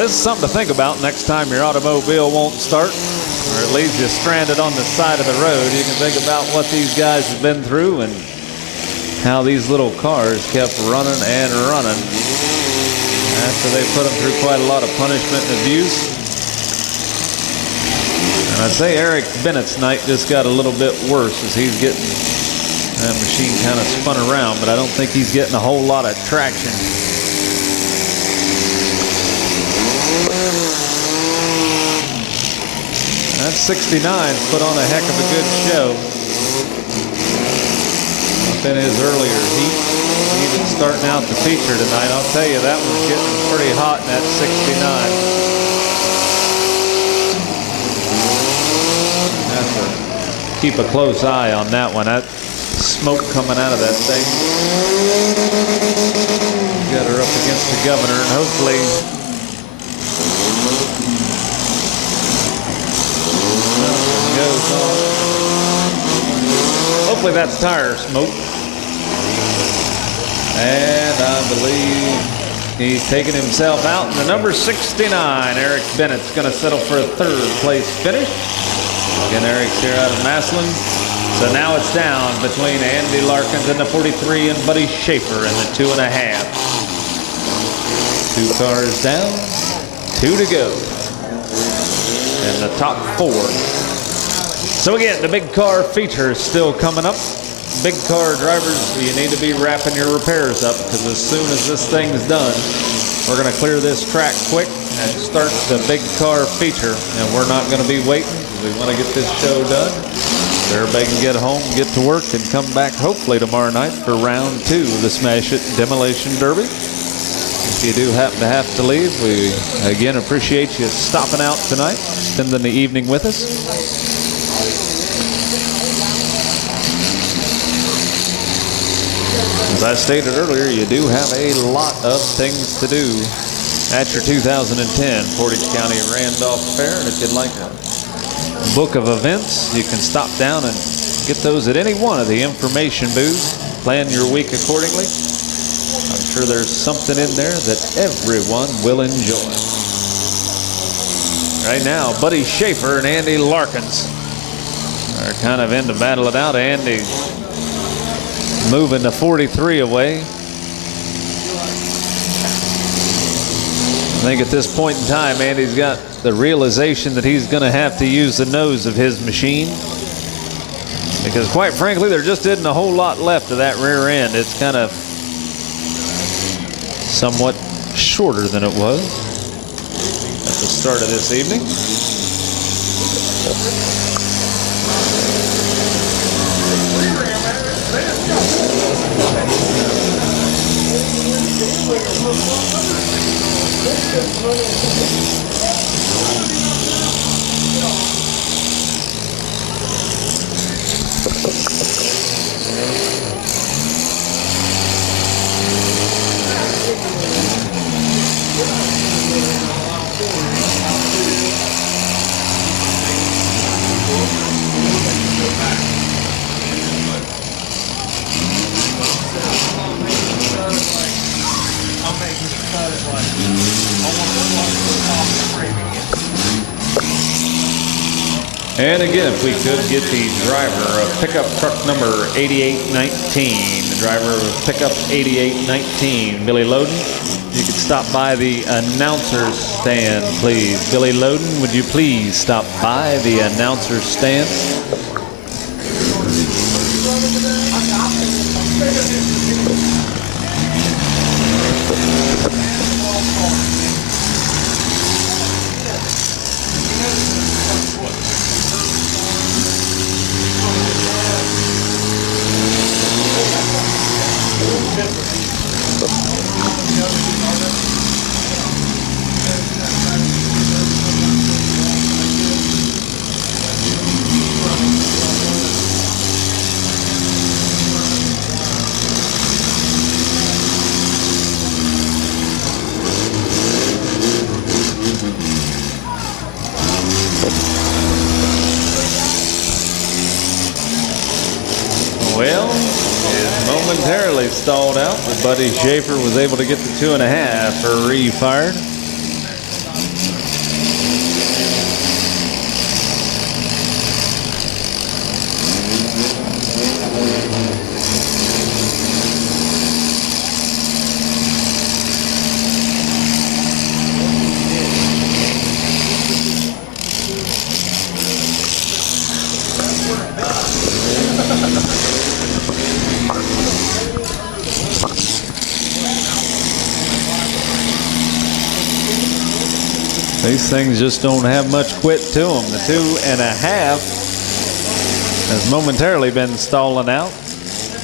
This is something to think about next time your automobile won't start, or it leaves you stranded on the side of the road. You can think about what these guys have been through and how these little cars kept running and running after they put them through quite a lot of punishment and abuse. And I'd say Eric Bennett's night just got a little bit worse as he's getting that machine kind of spun around, but I don't think he's getting a whole lot of traction. That 69 put on a heck of a good show up in his earlier heat. Even starting out the feature tonight, I'll tell you, that was getting pretty hot in that 69. Have to keep a close eye on that one. That smoke coming out of that thing. Got her up against the governor, and hopefully that's tire smoke. And I believe he's taking himself out. And the number 69, Eric Bennett's going to settle for a 3rd place finish. Again, Eric's here out of Massillon. So now it's down between Andy Larkins in the 43 and Buddy Schaefer in the 2.5. 2 cars down, 2 to go in the top 4. So again, the big car feature is still coming up. Big car drivers, you need to be wrapping your repairs up, because as soon as this thing's done, we're going to clear this track quick and start the big car feature. And we're not going to be waiting. We want to get this show done so everybody can get home, get to work, and come back hopefully tomorrow night for round 2 of the Smash It Demolition Derby. If you do happen to have to leave, we again appreciate you stopping out tonight, spending the evening with us. As I stated earlier, you do have a lot of things to do at your 2010 Portage County Randolph Fair. And if you'd like a book of events, you can stop down and get those at any one of the information booths. Plan your week accordingly. I'm sure there's something in there that everyone will enjoy. Right now, Buddy Schaefer and Andy Larkins are kind of in to battle it out. Andy moving the 43 away. I think at this point in time, Andy's got the realization that he's going to have to use the nose of his machine, because quite frankly, there just isn't a whole lot left of that rear end. It's kind of somewhat shorter than it was at the start of this evening. And again, if we could get the driver of pickup truck number 8819, the driver of pickup 8819, Billy Loden, you could stop by the announcer's stand, please. Billy Loden, would you please stop by the announcer's stand? Well, it's momentarily stalled out, but Buddy Schaefer was able to get the 2.5 re-fired. These things just don't have much quit to them. The 2.5 has momentarily been stalling out,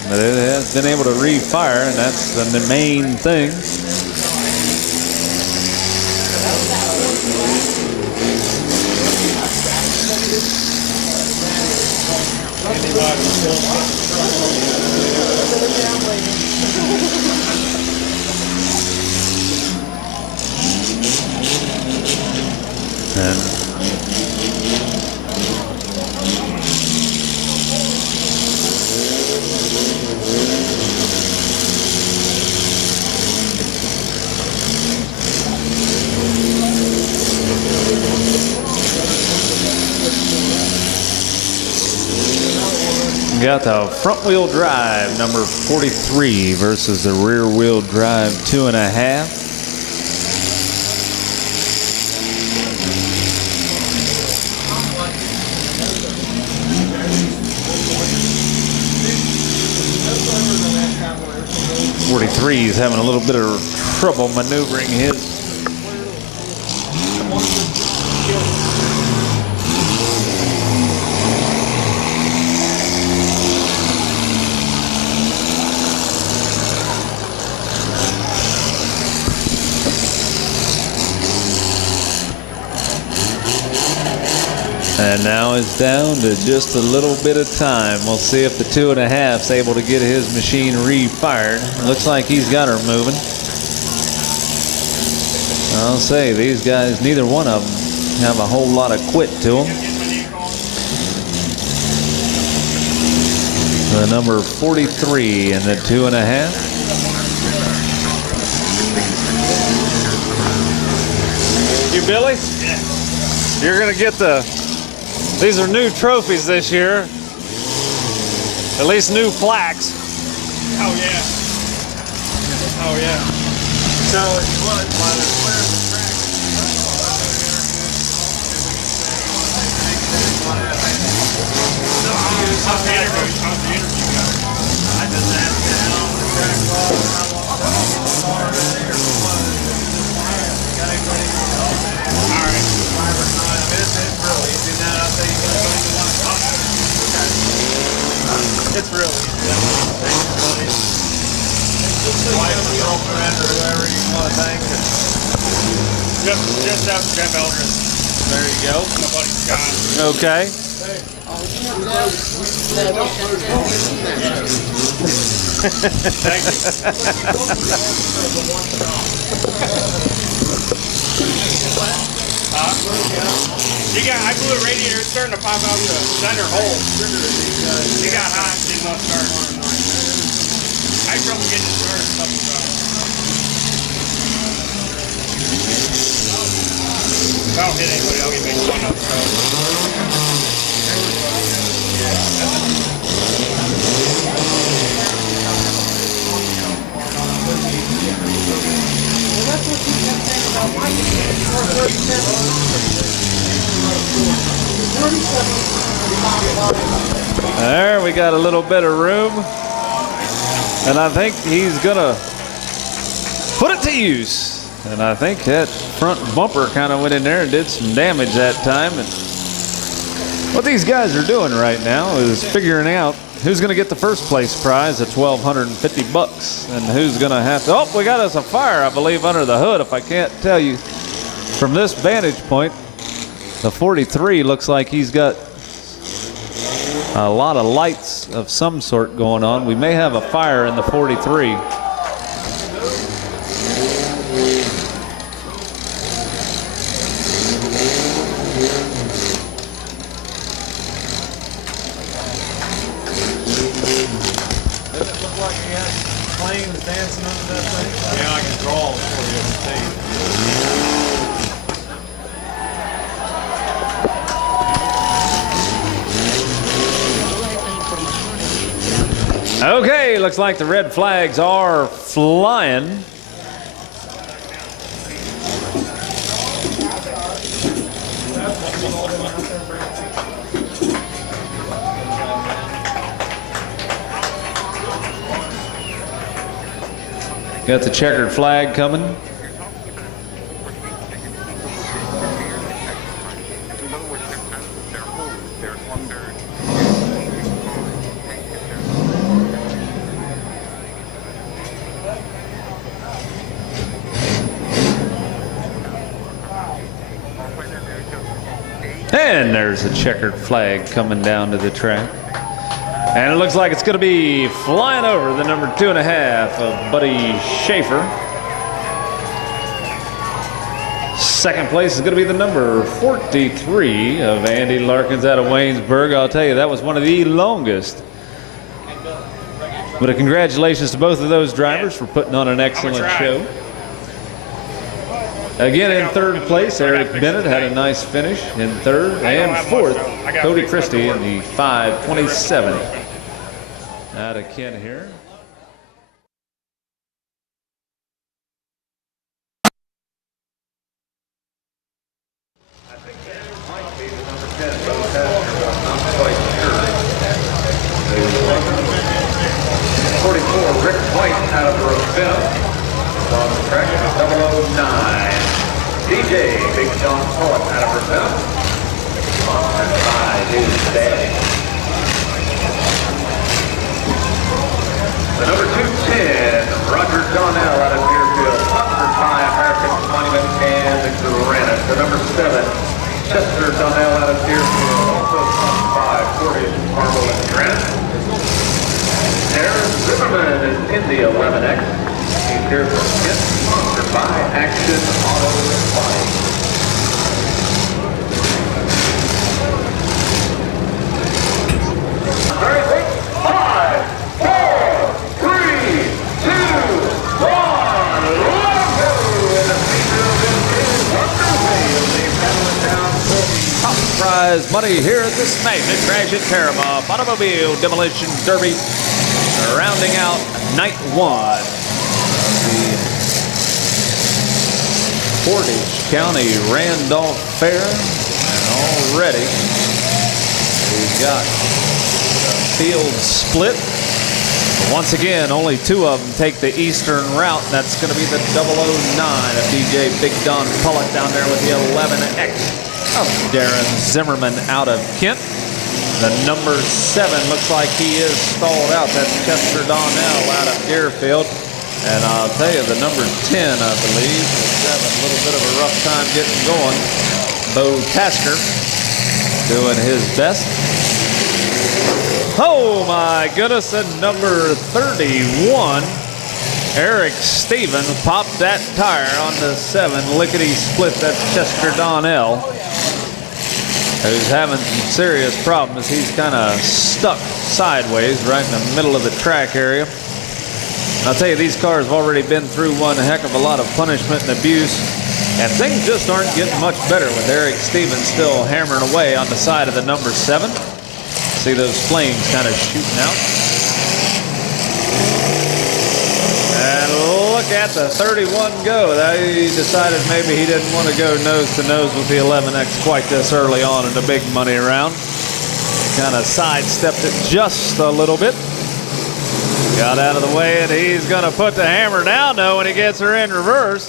but it has been able to re-fire, and that's the main thing. got the front wheel drive number 43 versus the rear wheel drive 2.5. He's having a little bit of trouble maneuvering his. And now it's down to just a little bit of time. We'll see if the 2.5's able to get his machine re-fired. Looks like he's got her moving. I'll say these guys, neither one of them have a whole lot of quit to them. The number 43 and the 2.5. You Billy? You're gonna get these are new trophies this year. At least new plaques. Oh, yeah. Oh, yeah. So it's while they're clearing the track. How's the interview? I just asked him on the track how long got anybody? All right. It's real easy now. I'll tell you it's real easy. Wife or girlfriend or whoever you want to thank. Just have Jeff Eldridge. There you go. My buddy Scott. Okay. Thank you. I blew a radiator. It's starting to pop out the center hole. It got hot. Didn't want to start. I had trouble getting it started a couple times. If I don't hit anybody, I'll get made fun of. There, we got a little bit of room. And I think he's gonna put it to use. And I think that front bumper kind of went in there and did some damage that time. And what these guys are doing right now is figuring out who's gonna get the first place prize at $1,250 and who's gonna have to, oh, we got us a fire, I believe, under the hood. If I can't tell you from this vantage point, the 43 looks like he's got a lot of lights of some sort going on. We may have a fire in the 43. Does it look like he has flames dancing under that thing? Yeah, I can draw it for you to see. Okay, looks like the red flags are flying. Got the checkered flag coming. And there's a checkered flag coming down to the track. And it looks like it's going to be flying over the number 2.5 of Buddy Schaefer. Second place is going to be the number 43 of Andy Larkins out of Waynesburg. I'll tell you, that was one of the longest. But a congratulations to both of those drivers for putting on an excellent show. Again, in third place, Eric Bennett had a nice finish in third. And fourth, Cody Christie in the 5:27. Out of Kent here. I think that might be the number 10 protester, but I'm not quite sure. 44, Rick White out of Ravenna. On the track of 009. DJ, Big John Pullet out of Ravenna. Sponsored by his daddy. The number 210, Roger Donnell out of Deerfield. Sponsored by American Monument and Granite. The number 7, Chester Donnell out of Deerfield. Also sponsored by Portage, Marble and Granite. Aaron Zimmerman is in the 11X. He's here from Kent, sponsored by Action Auto Body. Very quick. 5, 4, 3, 2, 1. And the feature of this is underway. They pedal down Top prize money here at this Magnet Crash and Tear 'em Up Automobile Demolition Derby, rounding out night 1 of the Portage County Randolph Fair. And already we've got the field split. Once again, only 2 of them take the eastern route. That's going to be the 009 of DJ Big Don Pollock down there with the 11X of Darren Zimmerman out of Kent. The number 7 looks like he is stalled out. That's Chester Donnell out of Deerfield. And I'll tell you, the number 10, I believe, is having a little bit of a rough time getting going. Bo Tasker doing his best. Oh my goodness, and number 31, Eric Stevens popped that tire on the 7, lickety split. That's Chester Donnell, who's having some serious problems. He's kind of stuck sideways right in the middle of the track area. I'll tell you, these cars have already been through one heck of a lot of punishment and abuse, and things just aren't getting much better with Eric Stevens still hammering away on the side of the number 7. See those flames kind of shooting out. And look at the 31 go. He decided maybe he didn't want to go nose to nose with the 11X quite this early on in the big money round. Kind of sidestepped it just a little bit. Got out of the way, and he's going to put the hammer down, though, when he gets her in reverse.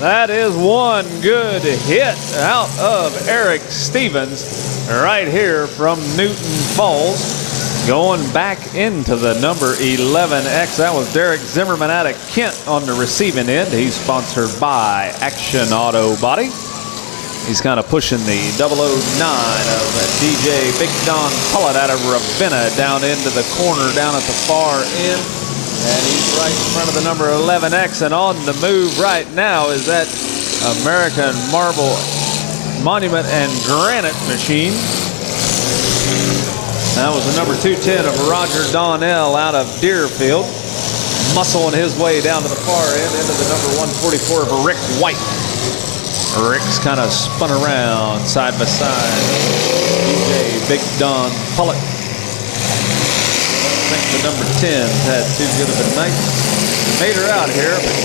That is one good hit out of Eric Stevens right here from Newton Falls. Going back into the number 11X. That was Derek Zimmerman out of Kent on the receiving end. He's sponsored by Action Auto Body. He's kind of pushing the 009 of DJ Big Don Pullett out of Ravenna down into the corner down at the far end. And he's right in front of the number 11X. And on the move right now is that American Marble Monument and Granite machine. That was the number 210 of Roger Donnell out of Deerfield. Muscling his way down to the far end into the number 144 of Rick White. Rick's kind of spun around side by side. DJ Big Don Pullett. I think the number 10 had too good of a night. Made her out here, but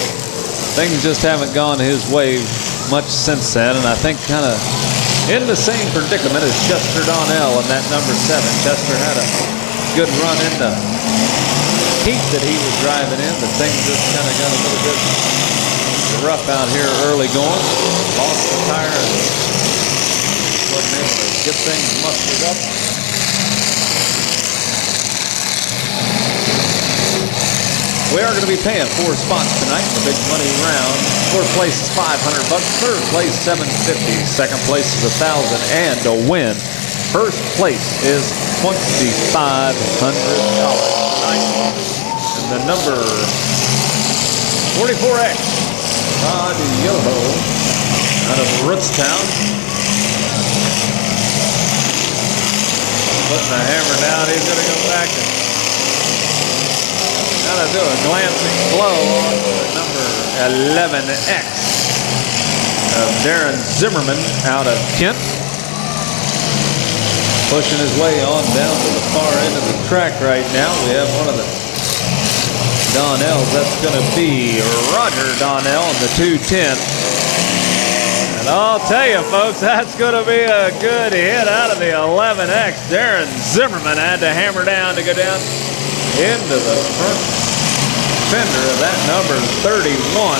things just haven't gone his way much since then. And I think kind of in the same predicament as Chester Donnell and that number 7. Chester had a good run in the heat that he was driving in, but things just kind of got a little bit rough out here early going. Lost the tire and wasn't able to get things mustered up. We are going to be paying 4 spots tonight in the big money round. 4th place is $500. 3rd place $750. 2nd place is $1,000, and to win, 1st place is $2,500 tonight. And the number 44X. Todd Yoho out of Rootstown. Putting the hammer down. He's going to go back and kind of do a glancing blow on the number 11X of Darren Zimmerman out of Kent. pushing his way on down to the far end of the track right now. We have one of the Donnells. That's going to be Roger Donnell in the 210. And I'll tell you, folks, that's going to be a good hit out of the 11X. Darren Zimmerman had to hammer down to go down into the front fender of that number 31.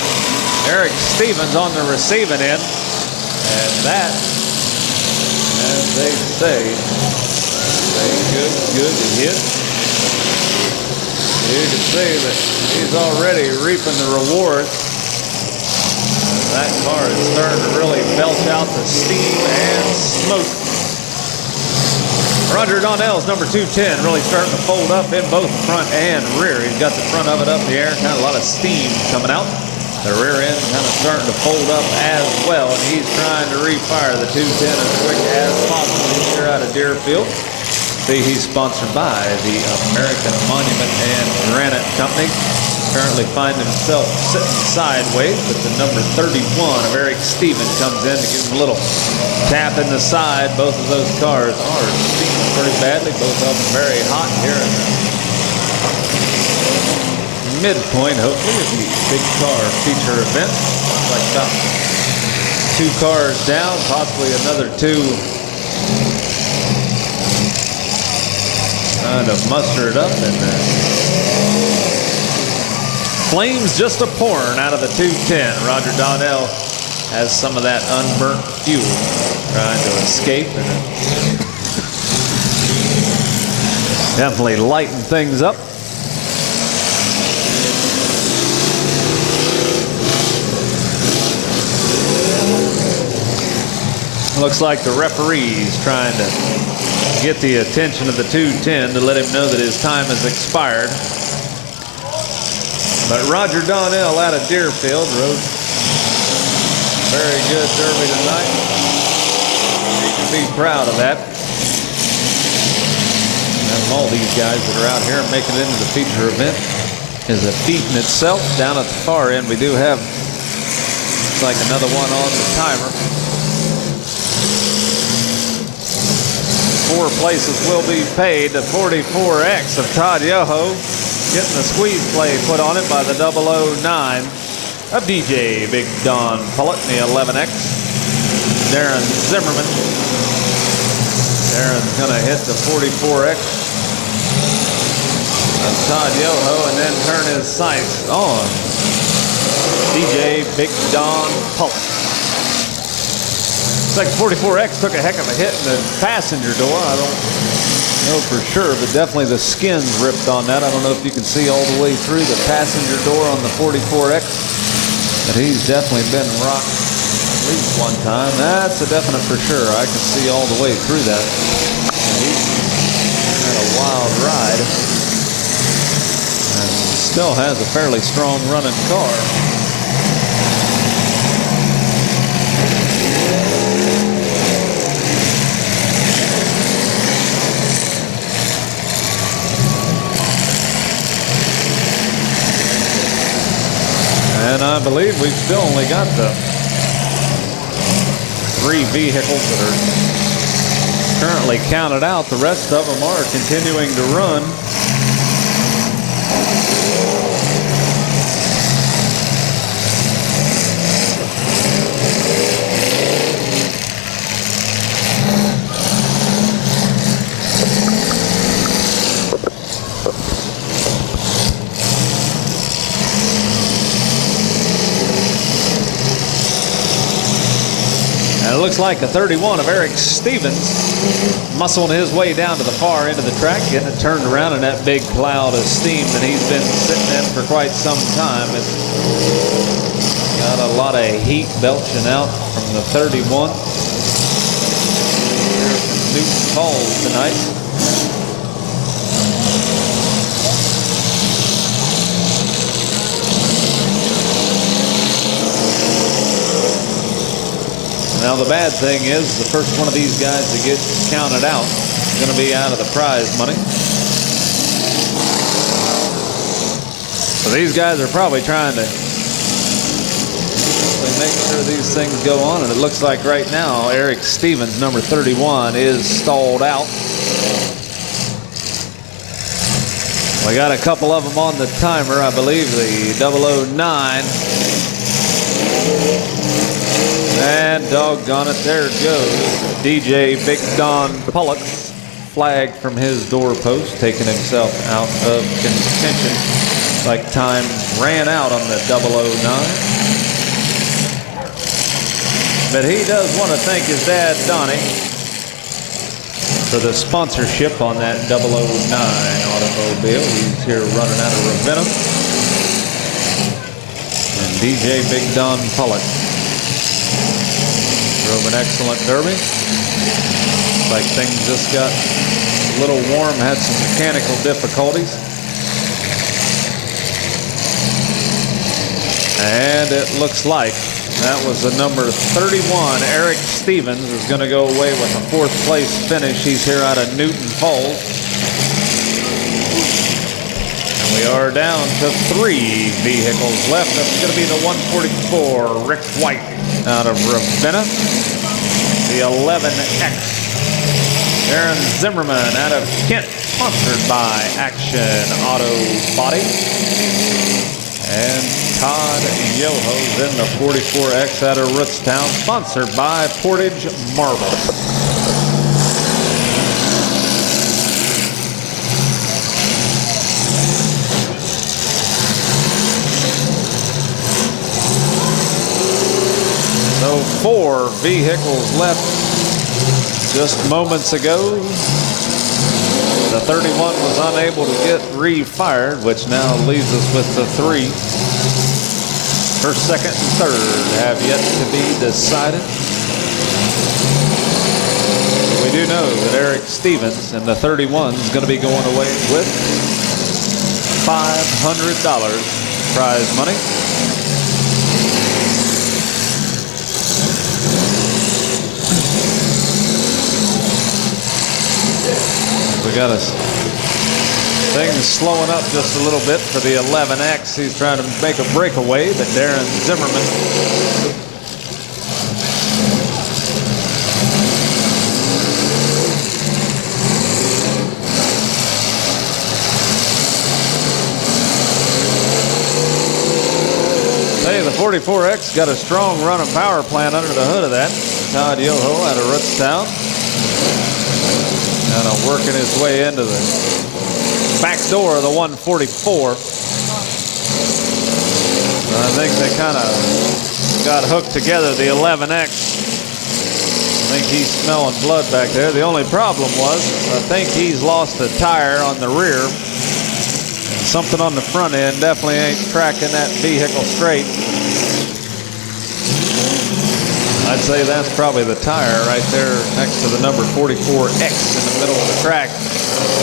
Eric Stevens on the receiving end. And that, as they say, a good hit. You can see that he's already reaping the rewards. That car is starting to really belch out the steam and smoke. Roger Donnell's number 210 really starting to fold up in both front and rear. He's got the front of it up in the air, kind of a lot of steam coming out. The rear end kind of starting to fold up as well, and he's trying to refire the 210 as quick as possible here out of Deerfield. See, he's sponsored by the American Monument and Granite Company. Currently finding himself sitting sideways, but the number 31 of Eric Stevens comes in to give him a little tap in the side. Both of those cars are steaming pretty badly. Both of them very hot here in the midpoint, hopefully, of the big car feature event. Looks like about 2 cars down, possibly another 2. Trying to muster it up, and flames just a pouring out of the 210. Roger Donnell has some of that unburnt fuel trying to escape, and definitely lighten things up. Looks like the referee's trying to get the attention of the 210 to let him know that his time has expired. But Roger Donnell out of Deerfield rode very good derby tonight. He can be proud of that. And all these guys that are out here making it into the feature event is a feat in itself. Down at the far end, we do have, looks like another one on the timer. 4 places will be paid. The 44X of Todd Yoho getting the squeeze play put on it by the 009 of DJ Big Don Pullett in the 11X. Darren Zimmerman. Darren's going to hit the 44X of Todd Yoho and then turn his sights on DJ Big Don Pullett. Looks like 44X took a heck of a hit in the passenger door. I don't know for sure, but definitely the skin's ripped on that. I don't know if you can see all the way through the passenger door on the 44X, but he's definitely been rocked at least one time. That's a definite for sure. I can see all the way through that. He's had a wild ride and still has a fairly strong running car. And I believe we've still only got the 3 vehicles that are currently counted out. The rest of them are continuing to run. It looks like a 31 of Eric Stevens muscling his way down to the far end of the track, getting it turned around in that big cloud of steam that he's been sitting in for quite some time. It's got a lot of heat belching out from the 31. Here from Newton Falls tonight. Now the bad thing is the first one of these guys that gets counted out is going to be out of the prize money. So these guys are probably trying to make sure these things go on. And it looks like right now, Eric Stevens, number 31, is stalled out. We got a couple of them on the timer. I believe the 009. And doggone it, there it goes. DJ Big Don Pollock flagged from his doorpost, taking himself out of contention. Like time ran out on the 009. But he does want to thank his dad, Donnie, for the sponsorship on that 009 automobile. He's here running out of Ravenna. And DJ Big Don Pollock drove an excellent derby. Looks like things just got a little warm, had some mechanical difficulties. And it looks like that was the number 31. Eric Stevens is going to go away with a fourth place finish. He's here out of Newton Falls. And we are down to 3 vehicles left. That's going to be the 144, Rick White out of Ravenna. The 11X, Darren Zimmerman out of Kent, sponsored by Action Auto Body. And Todd Yoho's in the 44X out of Rootstown, sponsored by Portage Marble. So 4 vehicles left just moments ago. The 31 was unable to get refired, which now leaves us with the 3. First, second, and third have yet to be decided. We do know that Eric Stevens and the 31 is going to be going away with $500 prize money. We got things slowing up just a little bit for the 11X. He's trying to make a breakaway, but Darren Zimmerman the 44X got a strong run of power plant under the hood of that. Todd Yoho out of Rootstown. Kind of working his way into the back door of the 144. I think they kind of got hooked together, the 11X. I think he's smelling blood back there. The only problem was, I think he's lost a tire on the rear. And something on the front end definitely ain't tracking that vehicle straight. I'd say that's probably the tire right there next to the number 44X in the middle of the track.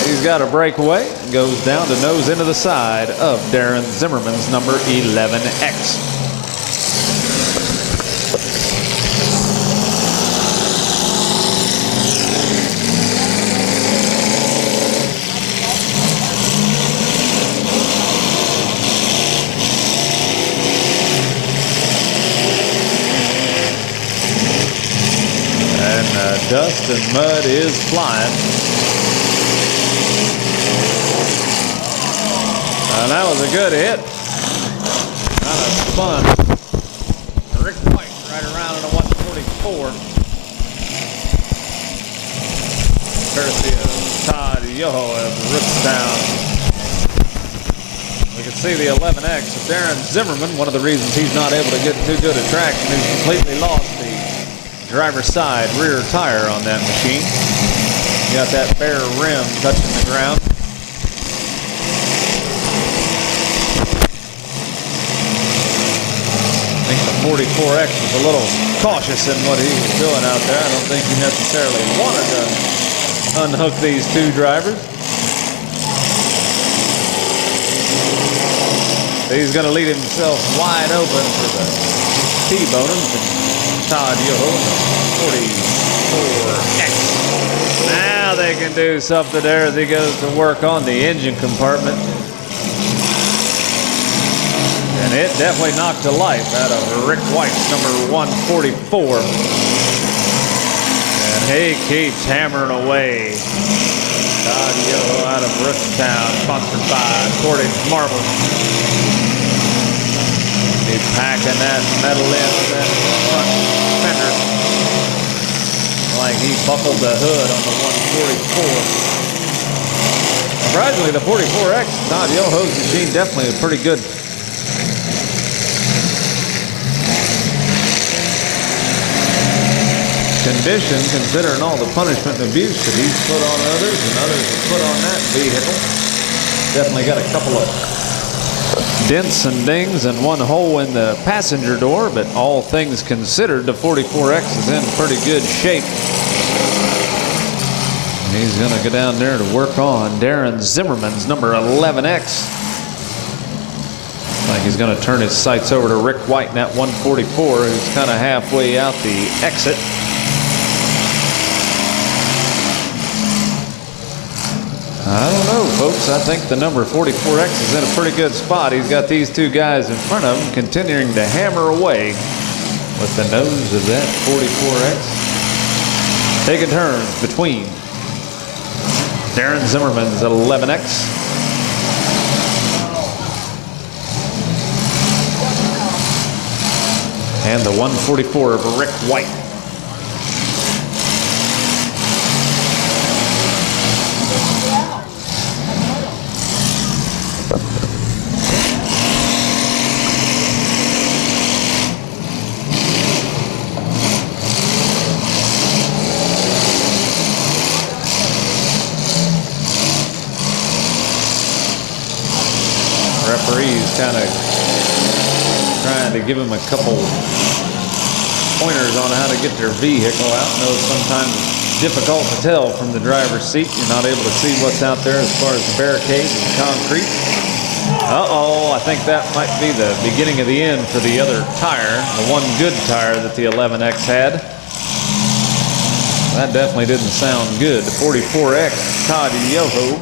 He's got a breakaway and goes down to nose into the side of Darren Zimmerman's number 11X. Dust and mud is flying. And that was a good hit. Kind of spun Rick White right around in a 144. Courtesy of Todd Yoho of Rootstown. We can see the 11X of Darren Zimmerman. One of the reasons he's not able to get too good a traction is completely lost the driver's side rear tire on that machine. You got that bare rim touching the ground. I think the 44X was a little cautious in what he was doing out there. I don't think he necessarily wanted to unhook these 2 drivers. He's going to leave himself wide open for the T-boners. Todd Yoho, 44X. Now they can do something there as he goes to work on the engine compartment. And it definitely knocked the life out of Rick White's number 144. And he keeps hammering away. Todd Yoho out of Rooktown, sponsored by Portage Marble. He's packing that metal in that front fender. Like he buckled the hood on the 144. Surprisingly, the 44X, Todd Yoho's machine, definitely a pretty good. Condition, considering all the punishment and abuse that he's put on others and others have put on that vehicle. Definitely got a couple of dents and dings and one hole in the passenger door, but all things considered, the 44X is in pretty good shape. And he's going to go down there to work on Darren Zimmerman's number 11X. Like he's going to turn his sights over to Rick White in that 144, who's kind of halfway out the exit. I don't know, folks. I think the number 44X is in a pretty good spot. He's got these two guys in front of him continuing to hammer away with the nose of that 44X. Taking turns between Darren Zimmerman's 11X and the 144 of Rick White. Referee's kind of trying to give him a couple pointers on how to get their vehicle out. I know sometimes it's difficult to tell from the driver's seat. You're not able to see what's out there as far as the barricades and concrete. Uh-oh, I think that might be the beginning of the end for the other tire, the one good tire that the 11X had. That definitely didn't sound good. The 44X, Todd Yoho.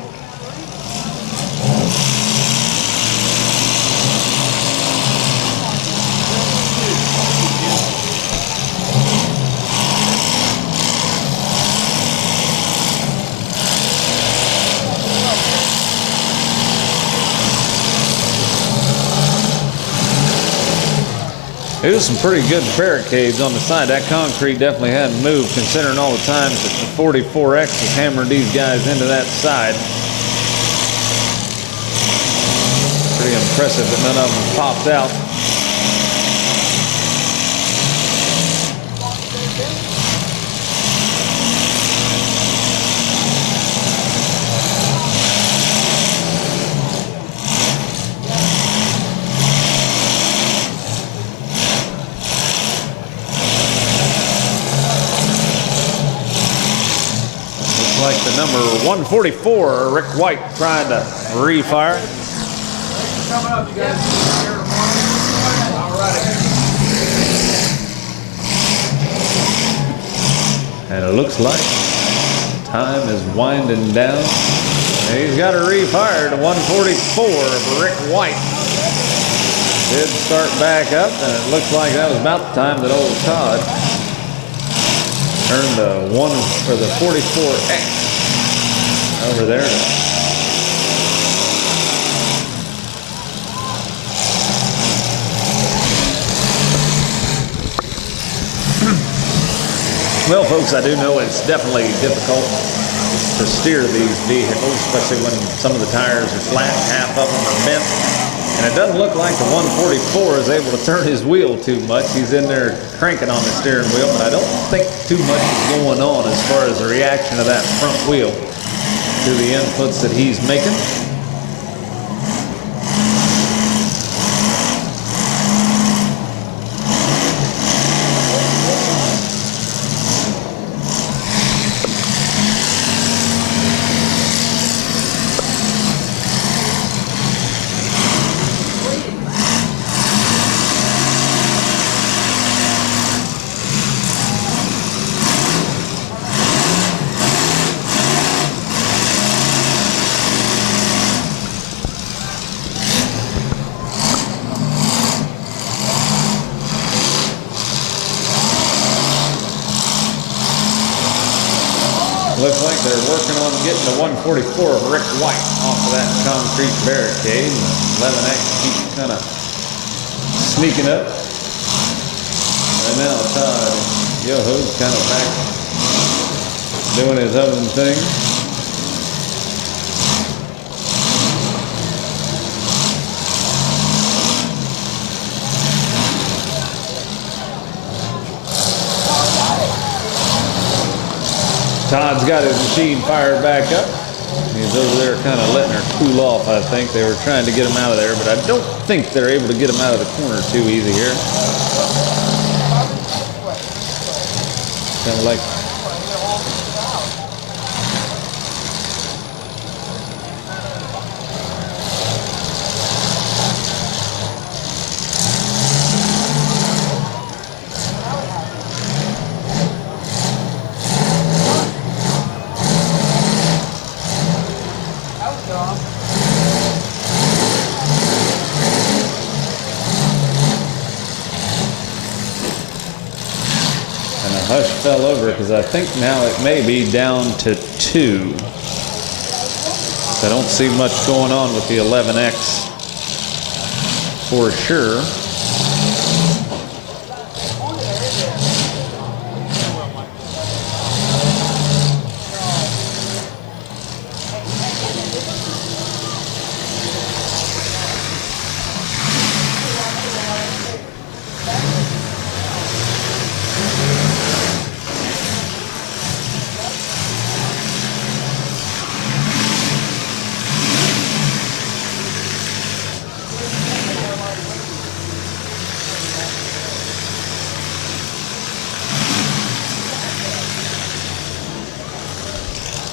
There's some pretty good barricades on the side. That concrete definitely hadn't moved, considering all the times that the 44X has hammered these guys into that side. Pretty impressive that none of them popped out. Like the number 144, Rick White, trying to refire. Coming up, you guys. All right. And it looks like time is winding down. And he's got a refire to 144 of Rick White. Did start back up, and it looks like that was about the time that old Todd turned the 44X over there. Well, folks, I do know it's definitely difficult to steer these vehicles, especially when some of the tires are flat, half of them are bent. And it doesn't look like the 144 is able to turn his wheel too much. He's in there cranking on the steering wheel, but I don't think too much is going on as far as the reaction of that front wheel to the inputs that he's making. Looks like they're working on getting the 144 of Rick White off of that concrete barricade. 11X keeps kind of sneaking up. And now Todd Yoho's kind of back doing his own thing. Todd's got his machine fired back up. He's over there kind of letting her cool off, I think. They were trying to get him out of there, but I don't think they're able to get him out of the corner too easy here. Kind of like... Hush fell over because I think now it may be down to 2. I don't see much going on with the 11X for sure.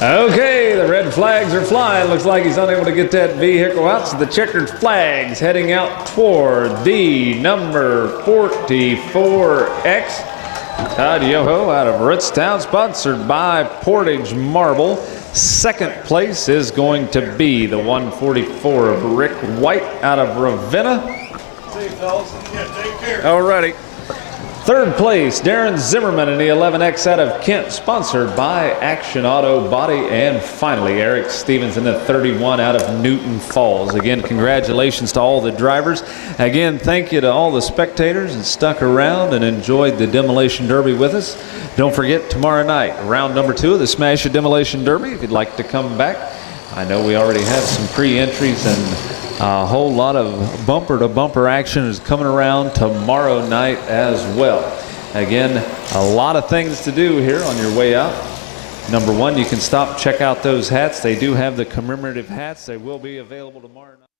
Okay, the red flags are flying. Looks like he's unable to get that vehicle out, so the checkered flags heading out toward the number 44X. Todd Yoho out of Ritztown, sponsored by Portage Marble. Second place is going to be the 144 of Rick White out of Ravenna. See you, fellas. Yeah, take care. Alrighty. Third place, Darren Zimmerman in the 11X out of Kent, sponsored by Action Auto Body. And finally, Eric Stevens in the 31 out of Newton Falls. Again, congratulations to all the drivers. Again, thank you to all the spectators that stuck around and enjoyed the Demolition Derby with us. Don't forget, tomorrow night, round number 2 of the Smash It Demolition Derby. If you'd like to come back, I know we already have some pre-entries, and a whole lot of bumper-to-bumper action is coming around tomorrow night as well. Again, a lot of things to do here on your way out. Number 1, you can stop, check out those hats. They do have the commemorative hats. They will be available tomorrow night.